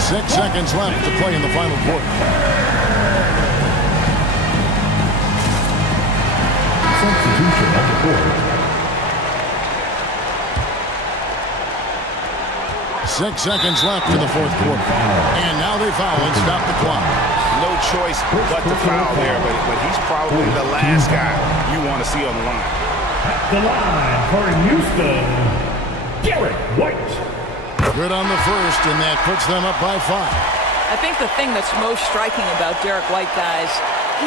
6 seconds left to play in the final quarter. Substitution on the court. 6 seconds left in the 4th quarter. And now they foul and stop the clock. No choice but to foul there, but he's probably the last guy you want to see on the line. At the line for Houston, Derek White. Good on the first, and that puts them up by 5. I think the thing that's most striking about Derek White, guys,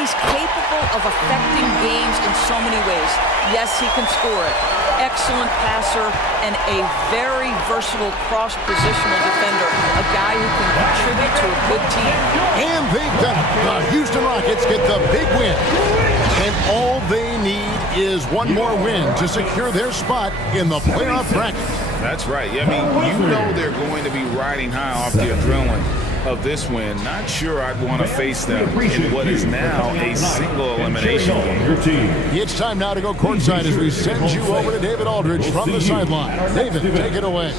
he's capable of affecting games in so many ways. Yes, he can score it. Excellent passer and a very versatile cross-positional defender. A guy who can contribute to a good team. And they've done it. The Houston Rockets get the big win. And all they need is one more win to secure their spot in the playoff bracket. That's right. I mean, you know they're going to be riding high off the adrenaline of this win. Not sure I'd want to face them in what is now a single elimination game. It's time now to go courtside as we send you over to David Aldridge from the sideline. David, take it away.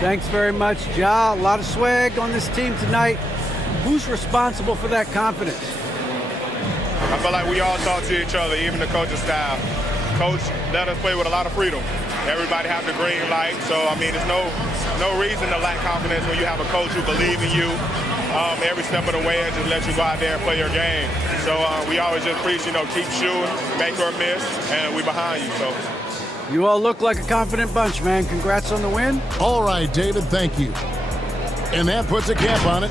Thanks very much, Ja. A lot of swag on this team tonight. Who's responsible for that confidence? I feel like we all talk to each other, even the coaching staff. Coach let us play with a lot of freedom. Everybody have the green light, so I mean, there's no reason to lack confidence when you have a coach who believes in you every step of the way and just let you go out there and play your game. So we always just preach, keep shooting, make or miss, and we behind you. So. You all look like a confident bunch, man. Congrats on the win. All right, David, thank you. And that puts a cap on it.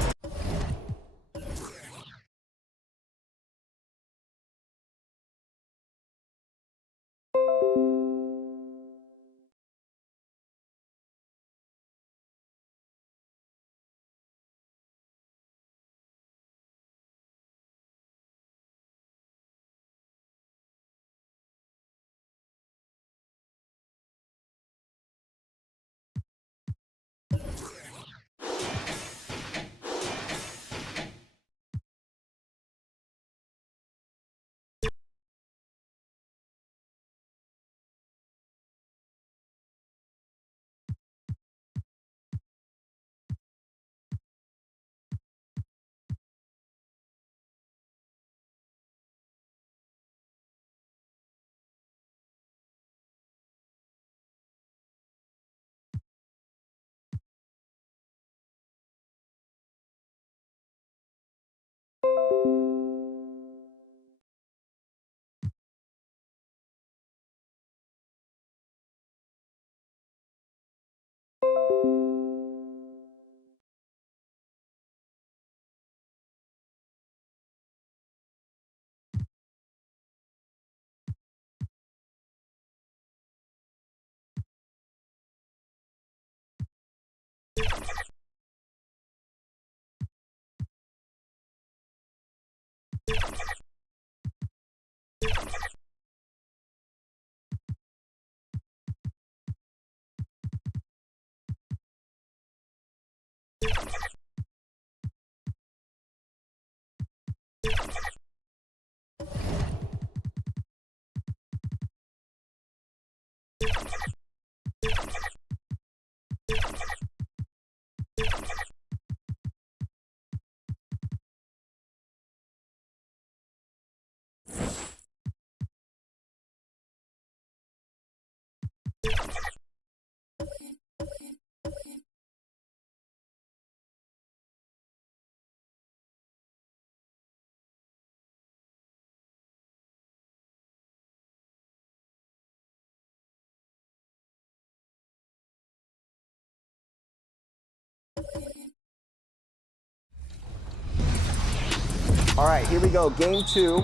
All right, here we go. Game 2.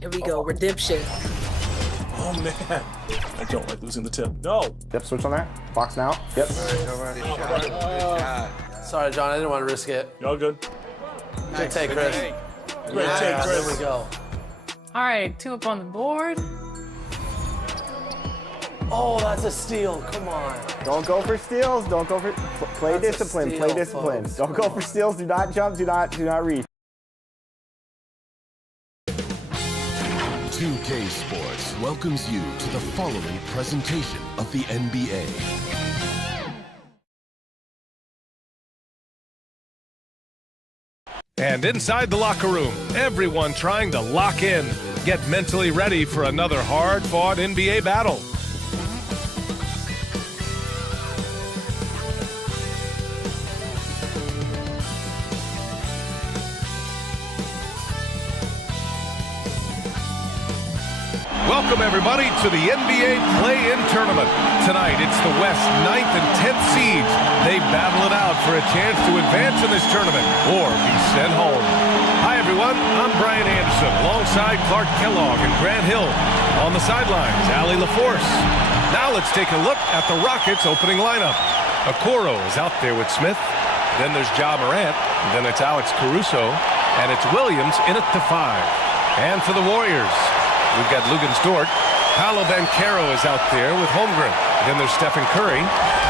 Here we go. Redemption. Oh, man. I don't like losing the tip. No. Yep, switch on there. Fox now. Yep. Sorry, John. I didn't want to risk it. Y'all good? Good take, Chris. Great take, Chris. There we go. All right, 2 up on the board. Oh, that's a steal. Come on. Don't go for steals. Don't go for... Play That's a discipline. steal, Play discipline. folks. Don't go for steals. Do not jump. Do not reach. 2K Sports welcomes you to the following presentation of the NBA. And inside the locker room, everyone trying to lock in, get mentally ready for another hard-fought NBA battle. Welcome, everybody, to the NBA Play-In Tournament. Tonight, it's the West 9th and 10th seeds. They battle it out for a chance to advance in this tournament or be sent home. Hi, everyone. I'm Brian Anderson, alongside Clark Kellogg and Grant Hill. On the sidelines, Allie LaForce. Now let's take a look at the Rockets' opening lineup. Okoro is out there with Smith. Then there's Ja Morant. Then it's Alex Caruso. And it's Williams in at the 5. And for the Warriors, we've got Luguentz Dort. Paolo Banchero is out there with Holmgren. Then there's Stephen Curry.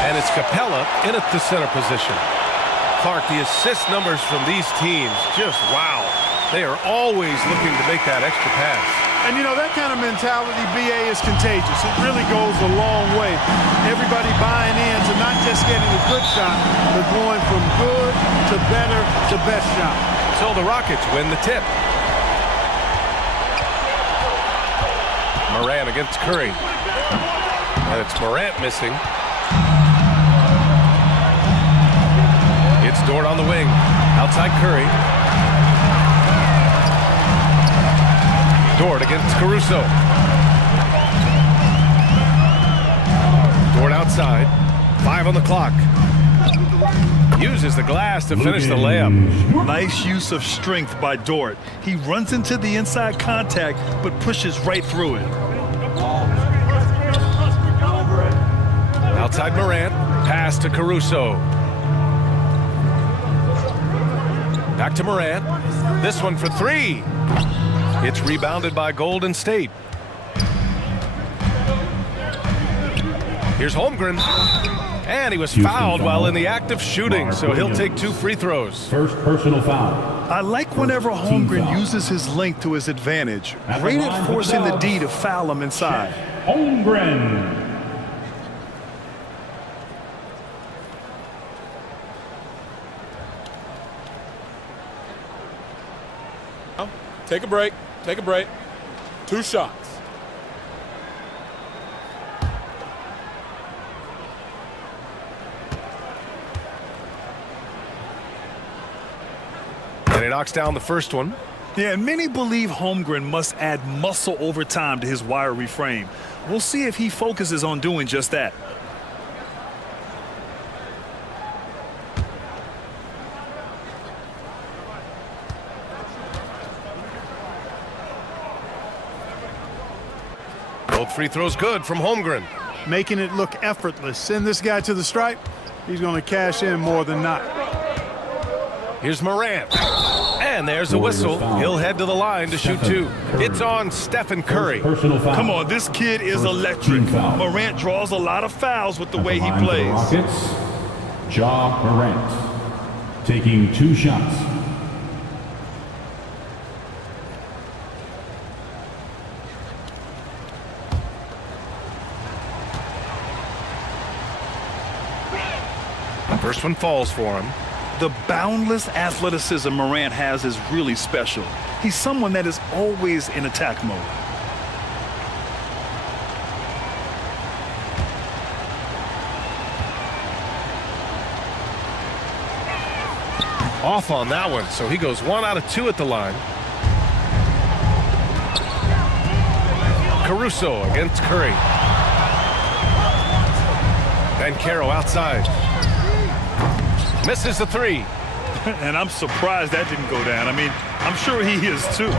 And it's Capella in at the center position. Clark, the assist numbers from these teams, just wow. They are always looking to make that extra pass. And, you know, that kind of mentality, BA, is contagious. It really goes a long way. Everybody buying in to not just getting a good shot, but going from good to better to best shot. So the Rockets win the tip. Morant against Curry. And it's Morant missing. It's Dort on the wing. Outside Curry. Dort against Caruso. Dort outside. 5 on the clock. Uses the glass to finish the layup. Nice use of strength by Dort. He runs into the inside contact, but pushes right through it. Outside Morant. Pass to Caruso. Back to Morant. This one for 3. It's rebounded by Golden State. Here's Holmgren. And he was fouled while in the act of shooting, so he'll take 2 free throws. First personal foul. I like whenever Holmgren uses his length to his advantage. Great at forcing the D to foul him inside. Holmgren. Take a break. Take a break. 2 shots. And he knocks down the first one. Yeah, and many believe Holmgren must add muscle over time to his wiry frame. We'll see if he focuses on doing just that. Both free throws good from Holmgren. Making it look effortless. Send this guy to the stripe. He's going to cash in more than not. Here's Morant. And there's a whistle. He'll head to the line to shoot 2. It's on Stephen Curry. Come on, this kid is electric. Morant draws a lot of fouls with the way he plays. Rockets, Ja Morant taking 2 shots. First one falls for him. The boundless athleticism Morant has is really special. He's someone that is always in attack mode. Off on that one, so he goes 1 out of 2 at the line. Caruso against Curry. Banchero outside. Misses the 3. And I'm surprised that didn't go down. I mean, I'm sure he is too.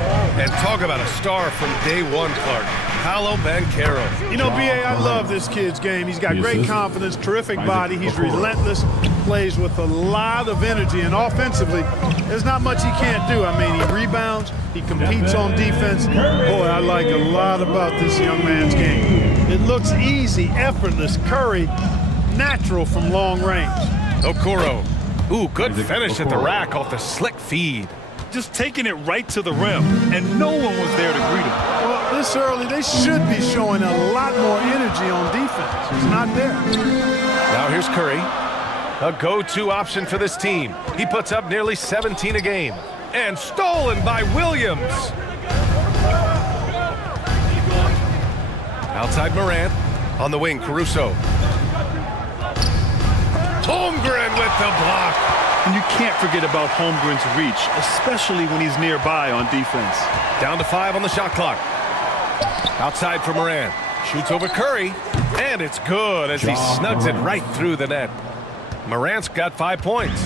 And talk about a star from day one, Clark. Paolo Banchero. You know, B.A., I love this kid's game. He's got great confidence, terrific body. He's relentless, plays with a lot of energy. And offensively, there's not much he can't do. I mean, he rebounds, he competes on defense. Boy, I like a lot about this young man's game. It looks easy, effortless. Curry, natural from long range. Okoro. Ooh, good finish at the rack off the slick feed. Just taking it right to the rim, and no one was there to greet him. Well, this early, they should be showing a lot more energy on defense. It's not there. Now here's Curry. A go-to option for this team. He puts up nearly 17 a game. And stolen by Williams. Outside Morant. On the wing, Caruso. Holmgren with the block. And you can't forget about Holmgren's reach, especially when he's nearby on defense. Down to 5 on the shot clock. Outside for Morant. Shoots over Curry. And it's good as he snugs it right through the net. Morant's got 5 points.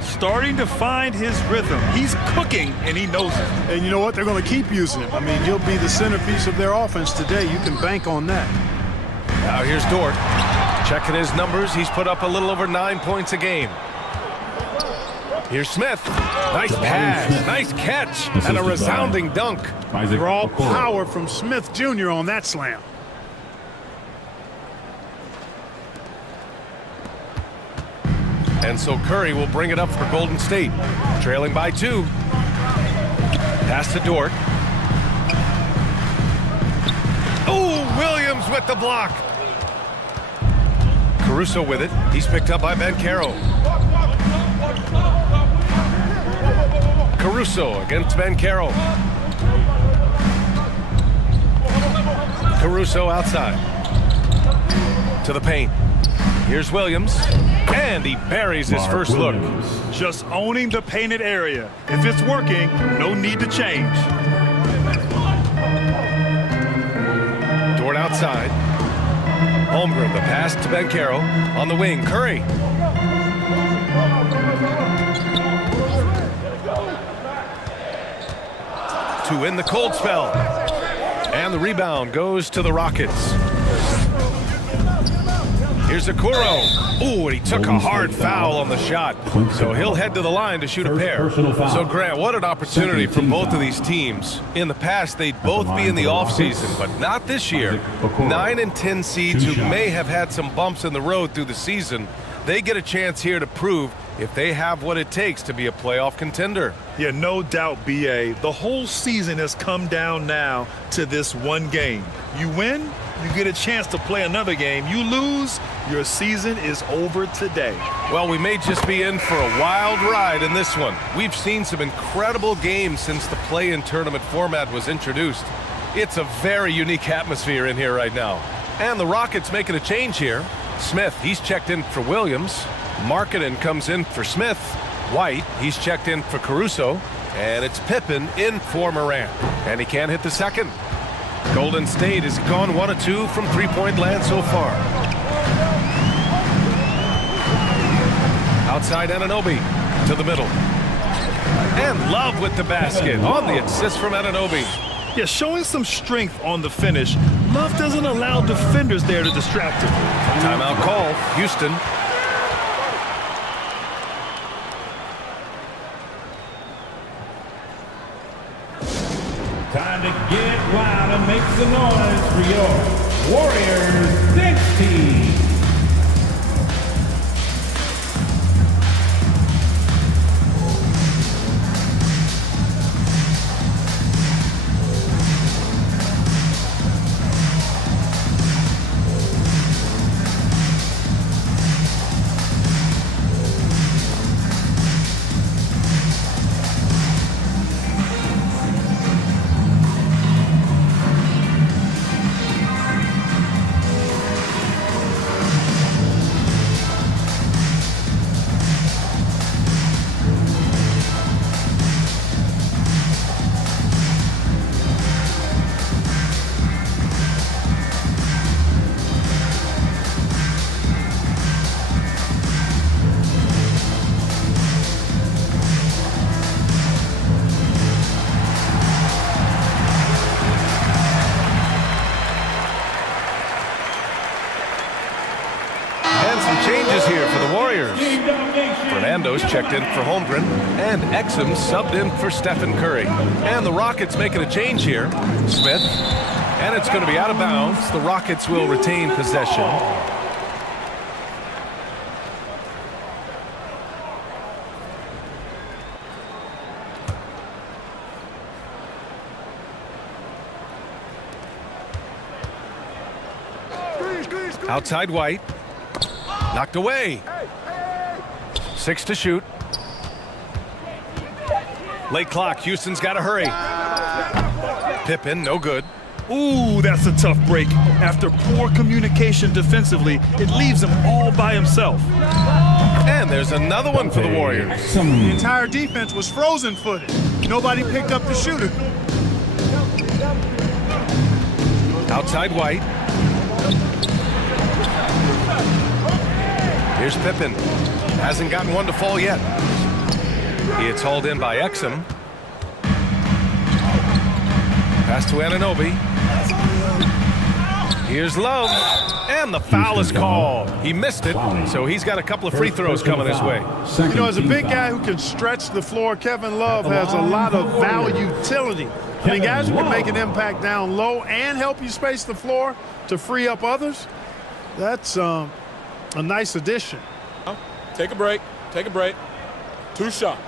Starting to find his rhythm. He's cooking, and he knows it. And you know what? They're going to keep using him. I mean, he'll be the centerpiece of their offense today. You can bank on that. Now here's Dort. Checking his numbers, he's put up a little over 9 points a game. Here's Smith. Nice pass, nice catch, and a resounding dunk. Raw power from Smith Jr. on that slam. And so Curry will bring it up for Golden State, trailing by 2. Pass to Dort. Oh, Williams with the block. Caruso with it. He's picked up by Banchero. Caruso against Banchero. Caruso outside. To the paint. Here's Williams. And he buries his first look. Just owning the painted area. If it's working, no need to change. Dort outside. Holmgren, the pass to Banchero. On the wing, Curry. To win the cold spell. And the rebound goes to the Rockets. Here's Okoro. Ooh, and he took a hard foul on the shot. So he'll head to the line to shoot a pair. So, Grant, what an opportunity for both of these teams. In the past, they'd both be in the offseason, but not this year. 9 and 10 seeds who may have had some bumps in the road through the season, they get a chance here to prove if they have what it takes to be a playoff contender. Yeah, no doubt, B.A. The whole season has come down now to this one game. You win, you get a chance to play another game. You lose, your season is over today. Well, we may just be in for a wild ride in this one. We've seen some incredible games since the play-in tournament format was introduced. It's a very unique atmosphere in here right now. And the Rockets making a change here. Smith, he's checked in for Williams. Markkanen comes in for Smith. White, he's checked in for Caruso. And it's Pippen in for Morant. And he can't hit the second. Golden State has gone 1 of 2 from three-point land so far. Outside Anunoby to the middle. And Love with the basket on the assist from Anunoby. Yeah, showing some strength on the finish. Love doesn't allow defenders there to distract him. Timeout call, Houston. Time to get wild and make some noise for your Warriors dance team. Changes here for the Warriors. Fernando's checked in for Holmgren, and Exum subbed in for Stephen Curry. And the Rockets making a change here. Smith, and it's going to be out of bounds. The Rockets will retain possession. Outside White. Knocked away. 6 to shoot. Late clock. Houston's got to hurry. Pippen, no good. Ooh, that's a tough break. After poor communication defensively, it leaves him all by himself. And there's another one for the Warriors. The entire defense was frozen-footed. Nobody picked up the shooter. Outside White. Here's Pippen. Hasn't gotten one to fall yet. It's hauled in by Exum. Pass to Anunoby. Here's Love. And the foul is called. He missed it, so he's got a couple of free throws coming his way. You know, as a big guy who can stretch the floor, Kevin Love has a lot of utility. I mean, guys who can make an impact down low and help you space the floor to free up others, that's a nice addition. Take a break. Take a break. 2 shots.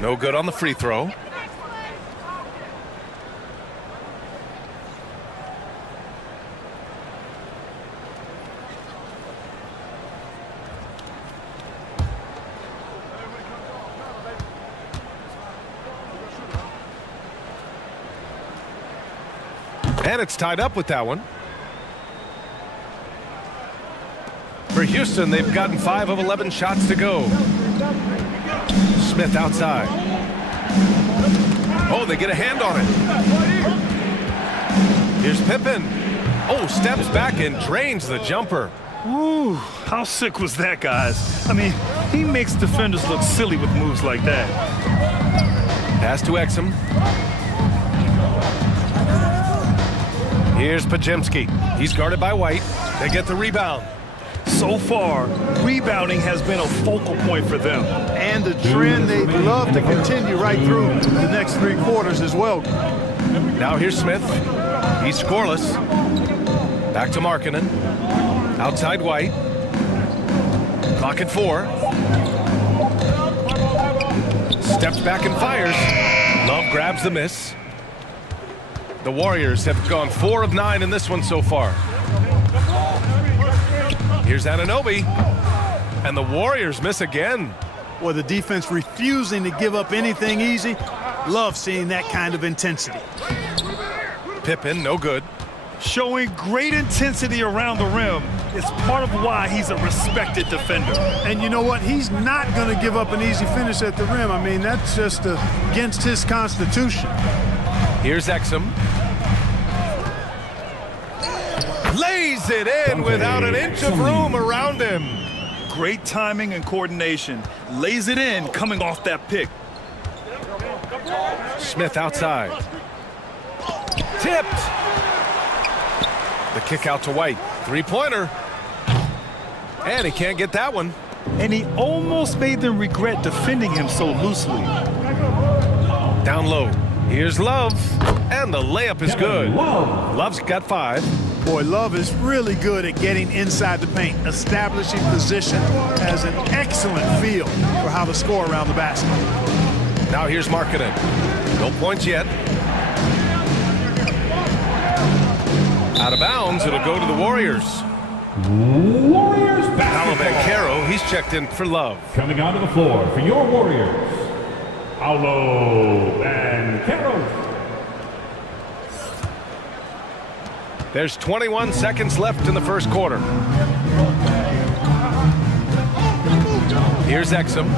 No good on the free throw. And it's tied up with that one. For Houston, they've gotten 5 of 11 shots to go. Smith outside. Oh, they get a hand on it. Here's Pippen. Oh, steps back and drains the jumper. Ooh, how sick was that, guys? I mean, he makes defenders look silly with moves like that. Pass to Exum. Here's Pajemski. He's guarded by White. They get the rebound. So far, rebounding has been a focal point for them. And the trend they'd love to continue right through the next 3 quarters as well. Now here's Smith. He's scoreless. Back to Markkanen. Outside White. Clock at 4. Steps back and fires. Love grabs the miss. The Warriors have gone 4 of 9 in this one so far. Here's Anunoby. And the Warriors miss again. Well, the defense refusing to give up anything easy. Love seeing that kind of intensity. Pippen, no good. Showing great intensity around the rim is part of why he's a respected defender. And you know what? He's not going to give up an easy finish at the rim. I mean, that's just against his constitution. Here's Exum. Lays it in without an inch of room around him. Great timing and coordination. Lays it in coming off that pick. Smith outside. Tipped. The kick out to White. 3-pointer. And he can't get that one. And he almost made them regret defending him so loosely. Down low. Here's Love. And the layup is good. Love's got 5. Boy, Love is really good at getting inside the paint, establishing position, has an excellent feel for how to score around the basket. Now here's Markkanen. No points yet. Out of bounds, it'll go to the Warriors. Warriors basketball. Paolo Banchero, he's checked in for Love. Coming onto the floor for your Warriors, Paolo Banchero. There's 21 seconds left in the first quarter. Here's Exum.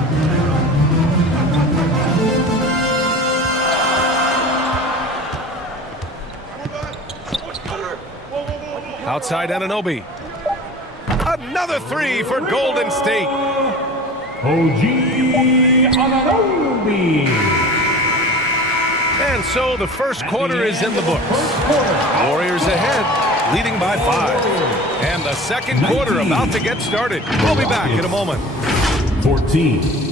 Outside Anunoby. Another 3 for Golden State. OG Anunoby. And so the first quarter is in the books. Warriors ahead, leading by 5. And the second quarter about to get started. We'll be back in a moment. 14.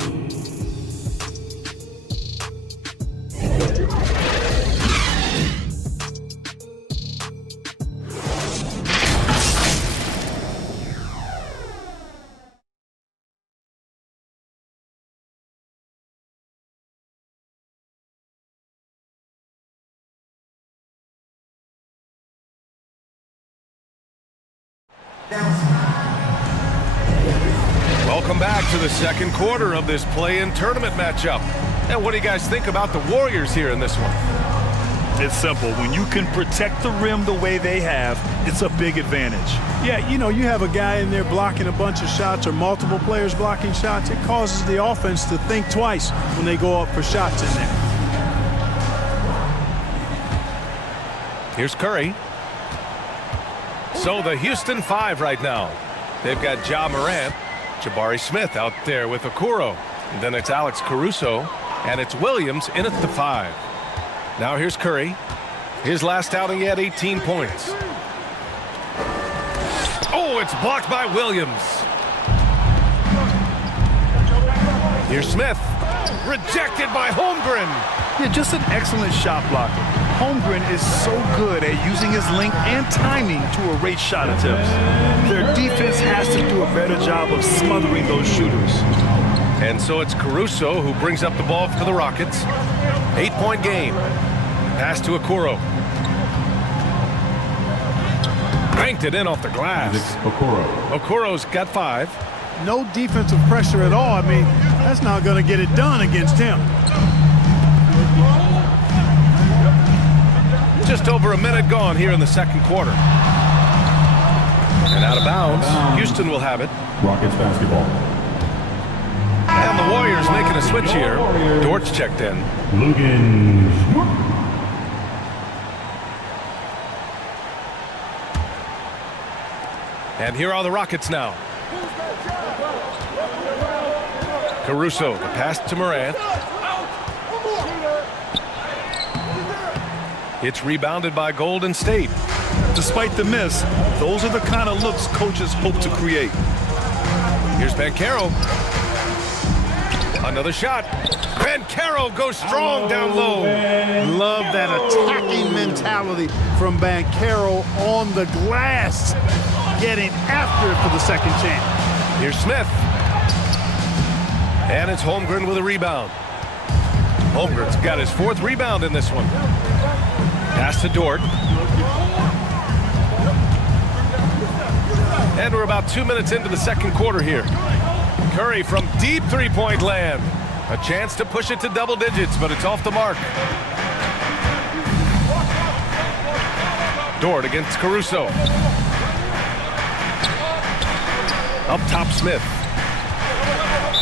Welcome back to the second quarter of this play-in tournament matchup. And what do you guys think about the Warriors here in this one? It's simple. When you can protect the rim the way they have, it's a big advantage. Yeah, you know, you have a guy in there blocking a bunch of shots or multiple players blocking shots. It causes the offense to think twice when they go up for shots in there. Here's Curry. So the Houston 5 right now. They've got Ja Morant, Jabari Smith out there with Okoro. And then it's Alex Caruso, and it's Williams in at the 5. Now here's Curry. His last outing, he had 18 points. Oh, it's blocked by Williams. Here's Smith. Rejected by Holmgren. Yeah, just an excellent shot blocker. Holmgren is so good at using his length and timing to erase shot attempts. Their defense has to do a better job of smothering those shooters. And so it's Caruso who brings up the ball for the Rockets. 8-point game. Pass to Okoro. Banked it in off the glass. Okoro's got 5. No defensive pressure at all. I mean, that's not going to get it done against him. Just over a minute gone here in the second quarter. And out of bounds. Houston will have it. Rockets basketball. And the Warriors making a switch here. Dort's checked in. Lugan. And here are the Rockets now. Caruso, the pass to Morant. It's rebounded by Golden State. Despite the miss, those are the kind of looks coaches hope to create. Here's Banchero. Another shot. Banchero goes strong down low. Love that attacking mentality from Banchero on the glass, getting after it for the second chance. Here's Smith. And it's Holmgren with a rebound. Holmgren's got his 4th rebound in this one. Pass to Dort. And we're about 2 minutes into the second quarter here. Curry from deep 3-point land. A chance to push it to double digits, but it's off the mark. Dort against Caruso. Up top, Smith.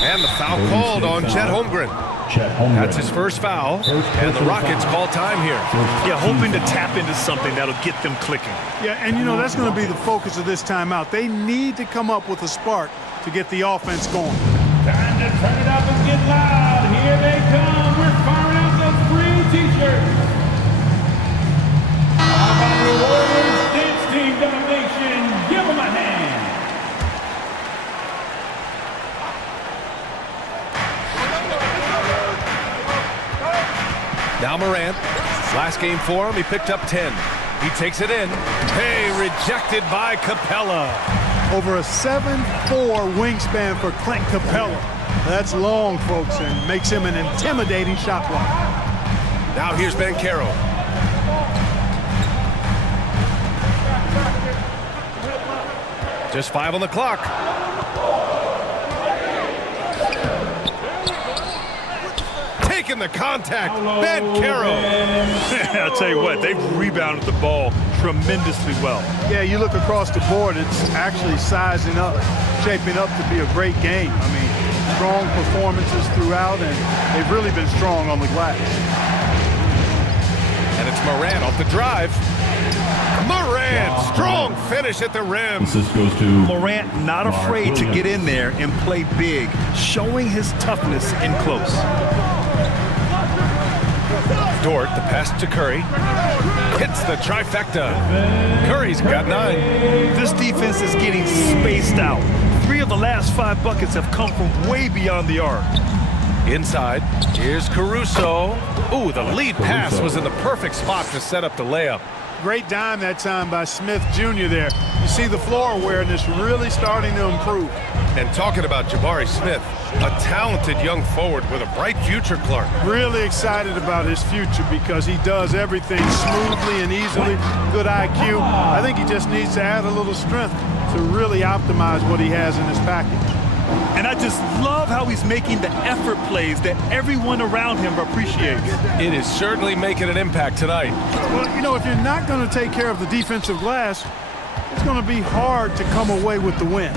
And the foul called on Chet Holmgren. That's his first foul, and the Rockets call time here. Yeah, hoping to tap into something that'll get them clicking. Yeah, and you know, that's going to be the focus of this timeout. They need to come up with a spark to get the offense going. Time to turn it up and get loud. Here they come. We're firing out the free t-shirts. How about the Warriors Dance Team Domination? Give them a hand. Now Morant. Last game for him, he picked up 10. He takes it in. Hey, rejected by Capella. Over a 7'4" wingspan for Clint Capella. That's long, folks, and makes him an intimidating shot blocker. Now here's Banchero. Just 5 on the clock. Taking the contact. Banchero. I'll tell you what, they've rebounded the ball tremendously well. Yeah, you look across the board, it's actually sizing up, shaping up to be a great game. I mean, strong performances throughout, and they've really been strong on the glass. And it's Morant off the drive. Morant, strong finish at the rim. This goes to Morant, not afraid to get in there and play big, showing his toughness in close. Dort, the pass to Curry. Hits the trifecta. Curry's got 9. This defense is getting spaced out. 3 of the last 5 buckets have come from way beyond the arc. Inside, here's Caruso. Ooh, the lead pass was in the perfect spot to set up the layup. Great dime that time by Smith Jr. there. You see the floor awareness really starting to improve. And talking about Jabari Smith, a talented young forward with a bright future, Clark. Really excited about his future because he does everything smoothly and easily. Good IQ. I think he just needs to add a little strength to really optimize what he has in his package. And I just love how he's making the effort plays that everyone around him appreciates. It is certainly making an impact tonight. Well, you know, if you're not going to take care of the defensive glass, it's going to be hard to come away with the win.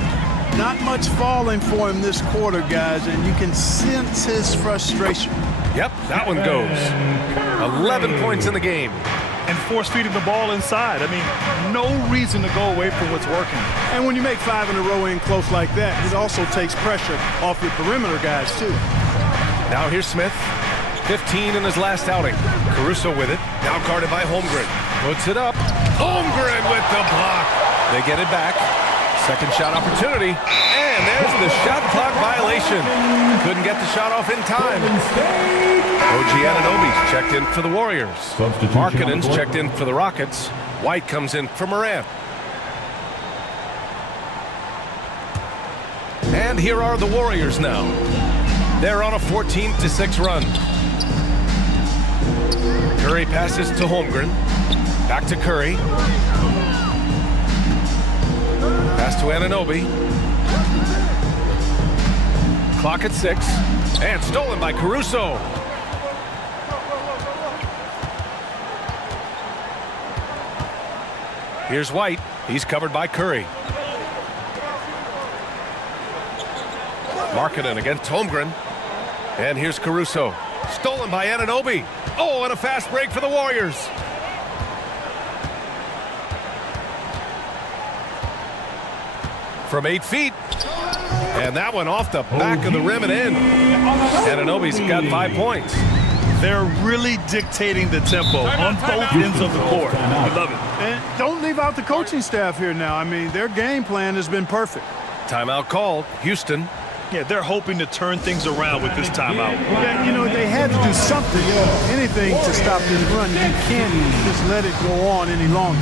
Not much falling for him this quarter, guys, and you can sense his frustration. Yep, that one goes. 11 points in the game. And force-feeding the ball inside. I mean, no reason to go away from what's working. And when you make 5 in a row in close like that, it also takes pressure off your perimeter guys, too. Now here's Smith. 15 in his last outing. Caruso with it. Now guarded by Holmgren. Puts it up. Holmgren with the block. They get it back. Second shot opportunity. And there's the shot clock violation. Couldn't get the shot off in time. OG Anunoby's checked in for the Warriors. Markkanen's checked in for the Rockets. White comes in for Morant. And here are the Warriors now. They're on a 14-6 run. Curry passes to Holmgren. Back to Curry. Pass to Anunoby. Clock at 6. And stolen by Caruso. Here's White. He's covered by Curry. Markkanen against Holmgren. And here's Caruso. Stolen by Anunoby. Oh, and a fast break for the Warriors. From 8 feet. And that one off the back of the rim and in. Anunoby's got 5 points. They're really dictating the tempo on both ends of the court. I love it. And don't leave out the coaching staff here now. I mean, their game plan has been perfect. Timeout called. Houston. Yeah, they're hoping to turn things around with this timeout. Yeah, you know, they had to do something, anything to stop this run. You can't just let it go on any longer.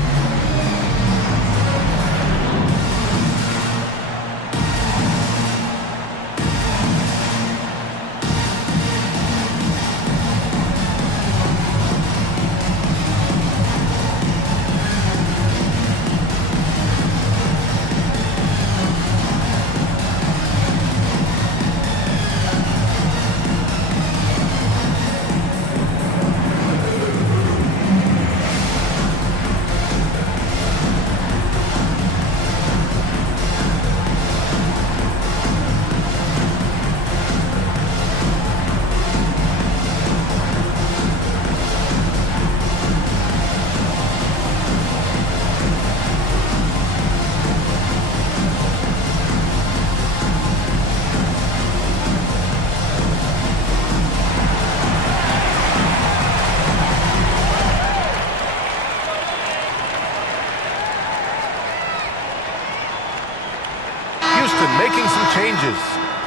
Making some changes.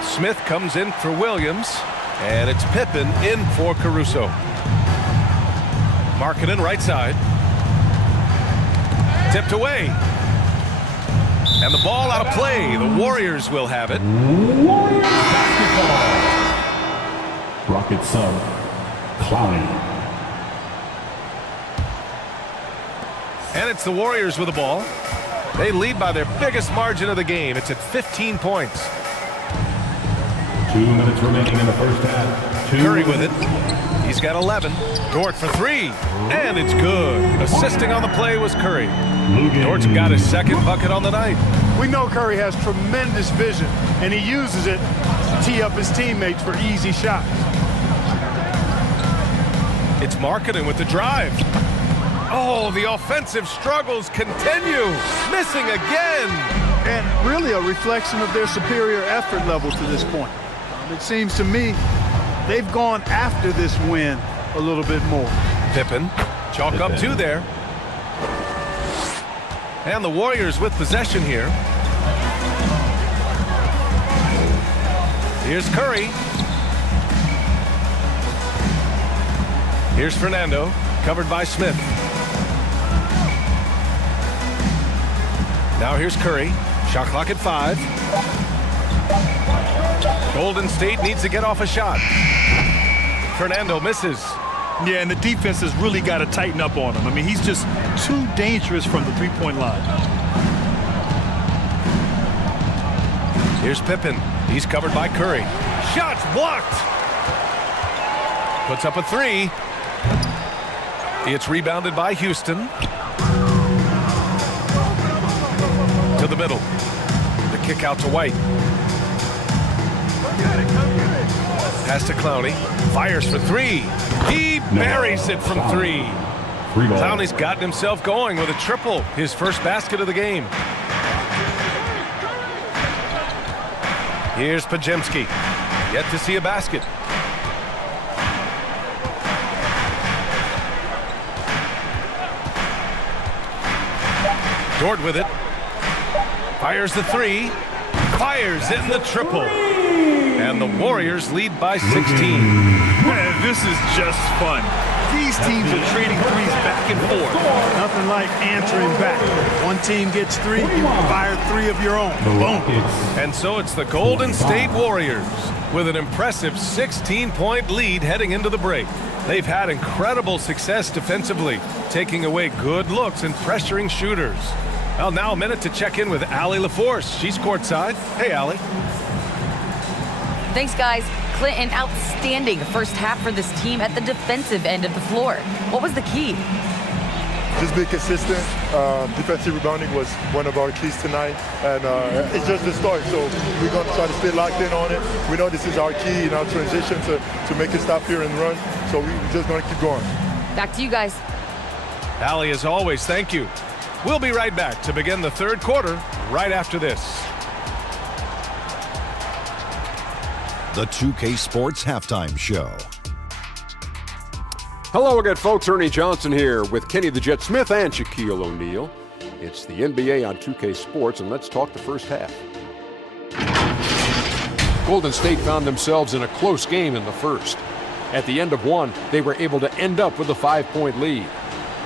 Smith comes in for Williams, and it's Pippen in for Caruso. Markkanen right side. Tipped away. And the ball out of play. The Warriors will have it. Warriors basketball. Rocket sub, Clowney. And it's the Warriors with the ball. They lead by their biggest margin of the game. It's at 15 points. 2 minutes remaining in the first half. Curry with it. He's got 11. Dort for 3. And it's good. Assisting on the play was Curry. Dort's got his second bucket on the night. We know Curry has tremendous vision, and he uses it to tee up his teammates for easy shots. It's Markkanen with the drive. Oh, the offensive struggles continue. Missing again. And really a reflection of their superior effort level to this point. It seems to me they've gone after this win a little bit more. Pippen, chalk up 2 there. And the Warriors with possession here. Here's Curry. Here's Fernando, covered by Smith. Now here's Curry. Shot clock at 5. Golden State needs to get off a shot. Fernando misses. Yeah, and the defense has really got to tighten up on him. I mean, he's just too dangerous from the three-point line. Here's Pippen. He's covered by Curry. Shots blocked. Puts up a 3. It's rebounded by Houston. To the middle. The kick out to White. Pass to Clowney. Fires for 3. He buries it from 3. Clowney's gotten himself going with a triple. His first basket of the game. Here's Pajemski. Yet to see a basket. Dort with it. Fires the 3. Fires in the triple. And the Warriors lead by 16. Man, this is just fun. These teams are trading threes back and forth. Nothing like answering back. One team gets 3, you fire 3 of your own. Boom. And so it's the Golden State Warriors with an impressive 16-point lead heading into the break. They've had incredible success defensively, taking away good looks and pressuring shooters. Well, now a minute to check in with Allie LaForce. She's courtside. Hey, Allie. Thanks, guys. Clint, an outstanding first half for this team at the defensive end of the floor. What was the key? Just be consistent. Defensive rebounding was one of our keys tonight, and it's just the start. So we're going to try to stay locked in on it. We know this is our key in our transition to make it stop here and run. So we're just going to keep going. Back to you guys. Allie, as always, thank you. We'll be right back to begin the third quarter right after this. The 2K Sports Halftime Show. Hello again, folks. Ernie Johnson here with Kenny the Jet Smith and Shaquille O'Neal. It's the NBA on 2K Sports, and let's talk the first half. Golden State found themselves in a close game in the first. At the end of one, they were able to end up with a 5-point lead.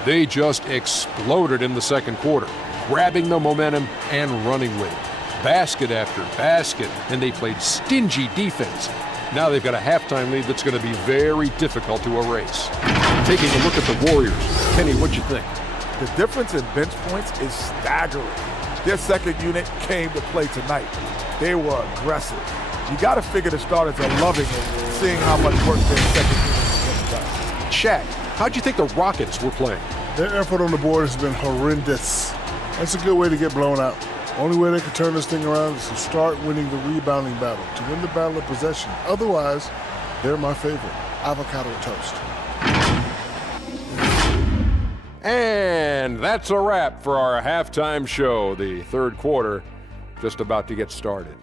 They just exploded in the second quarter, grabbing the momentum and running with it. Basket after basket, and they played stingy defense. Now they've got a halftime lead that's going to be very difficult to erase. Taking a look at the Warriors, Kenny, what'd you think? The difference in bench points is staggering. Their second unit came to play tonight. They were aggressive. You got to figure the starters are loving it, seeing how much work their second unit has done. Shaq, how'd you think the Rockets were playing? Their effort on the board has been horrendous. That's a good way to get blown out. Only way they can turn this thing around is to start winning the rebounding battle, to win the battle of possession. Otherwise, they're my favorite. Avocado toast. And that's a wrap for our halftime show. The third quarter just about to get started.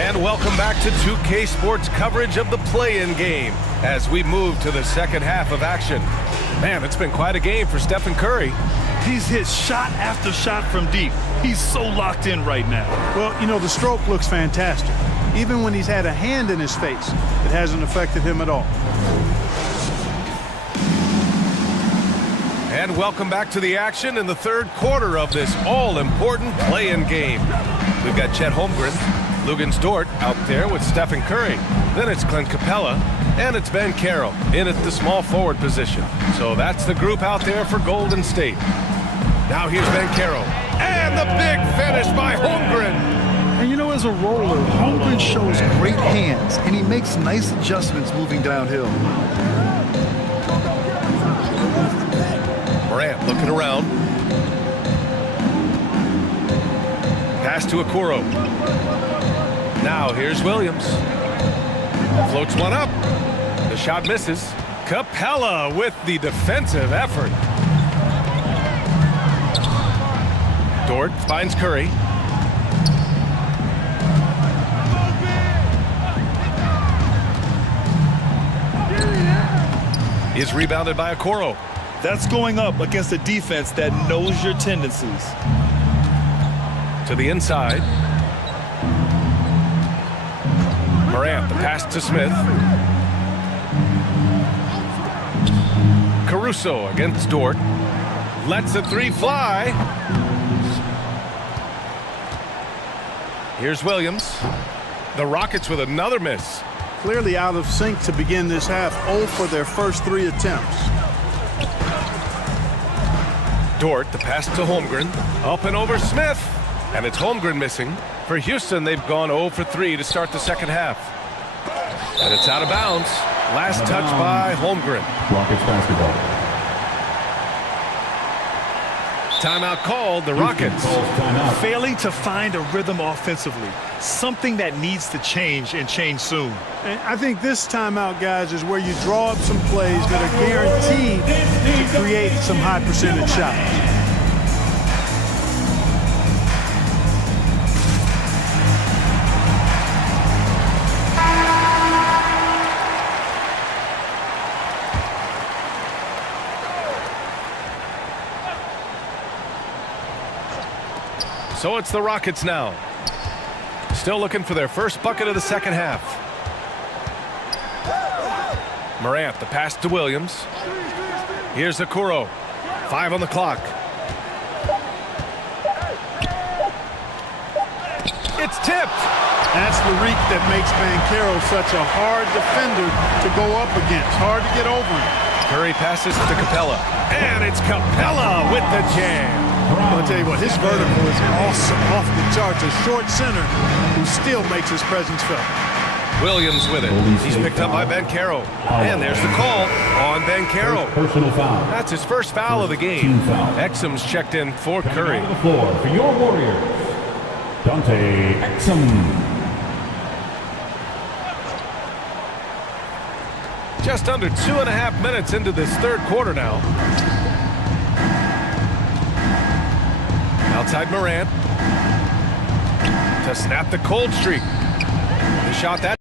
And welcome back to 2K Sports coverage of the play-in game as we move to the second half of action. Man, it's been quite a game for Stephen Curry. He's hit shot after shot from deep. He's so locked in right now. Well, you know, the stroke looks fantastic. Even when he's had a hand in his face, it hasn't affected him at all. And welcome back to the action in the third quarter of this all-important play-in game. We've got Chet Holmgren, Luguentz Dort out there with Stephen Curry. Then it's Clint Capella, and it's Ben Carroll in at the small forward position. So that's the group out there for Golden State. Now here's Ben Carroll, and the big finish by Holmgren. And you know, as a roller, Holmgren shows great hands, and he makes nice adjustments moving downhill. Morant looking around. Pass to Okoro. Now here's Williams. Floats one up. The shot misses. Capella with the defensive effort. Dort finds Curry. Is rebounded by Okoro. That's going up against a defense that knows your tendencies. To the inside. Morant, the pass to Smith. Caruso against Dort. Lets the three fly. Here's Williams. The Rockets with another miss. Clearly out of sync to begin this half. 0 for their first 3 attempts. Dort, the pass to Holmgren. Up and over Smith. And it's Holmgren missing. For Houston, they've gone 0 for 3 to start the second half. And it's out of bounds. Last touch by Holmgren. Rockets basketball. Timeout called, the Rockets. Failing to find a rhythm offensively. Something that needs to change and change soon. And I think this timeout, guys, is where you draw up some plays that are guaranteed to create some high percentage shots. So it's the Rockets now. Still looking for their first bucket of the second half. Morant, the pass to Williams. Here's Okoro. 5 on the clock. It's tipped. That's the reek that makes Banchero such a hard defender to go up against. Hard to get over him. Curry passes to Capella. And it's Capella with the jam. I'll tell you what, his vertical is awesome, off the charts. A short center who still makes his presence felt. Williams with it. He's picked up by Banchero. And there's the call on Banchero. Personal foul. That's his first foul of the game. Exum's checked in for Curry. On the floor for your Warriors, Dante Exum. Just under 2.5 minutes into this third quarter now. Outside Morant to snap the cold streak. The shot that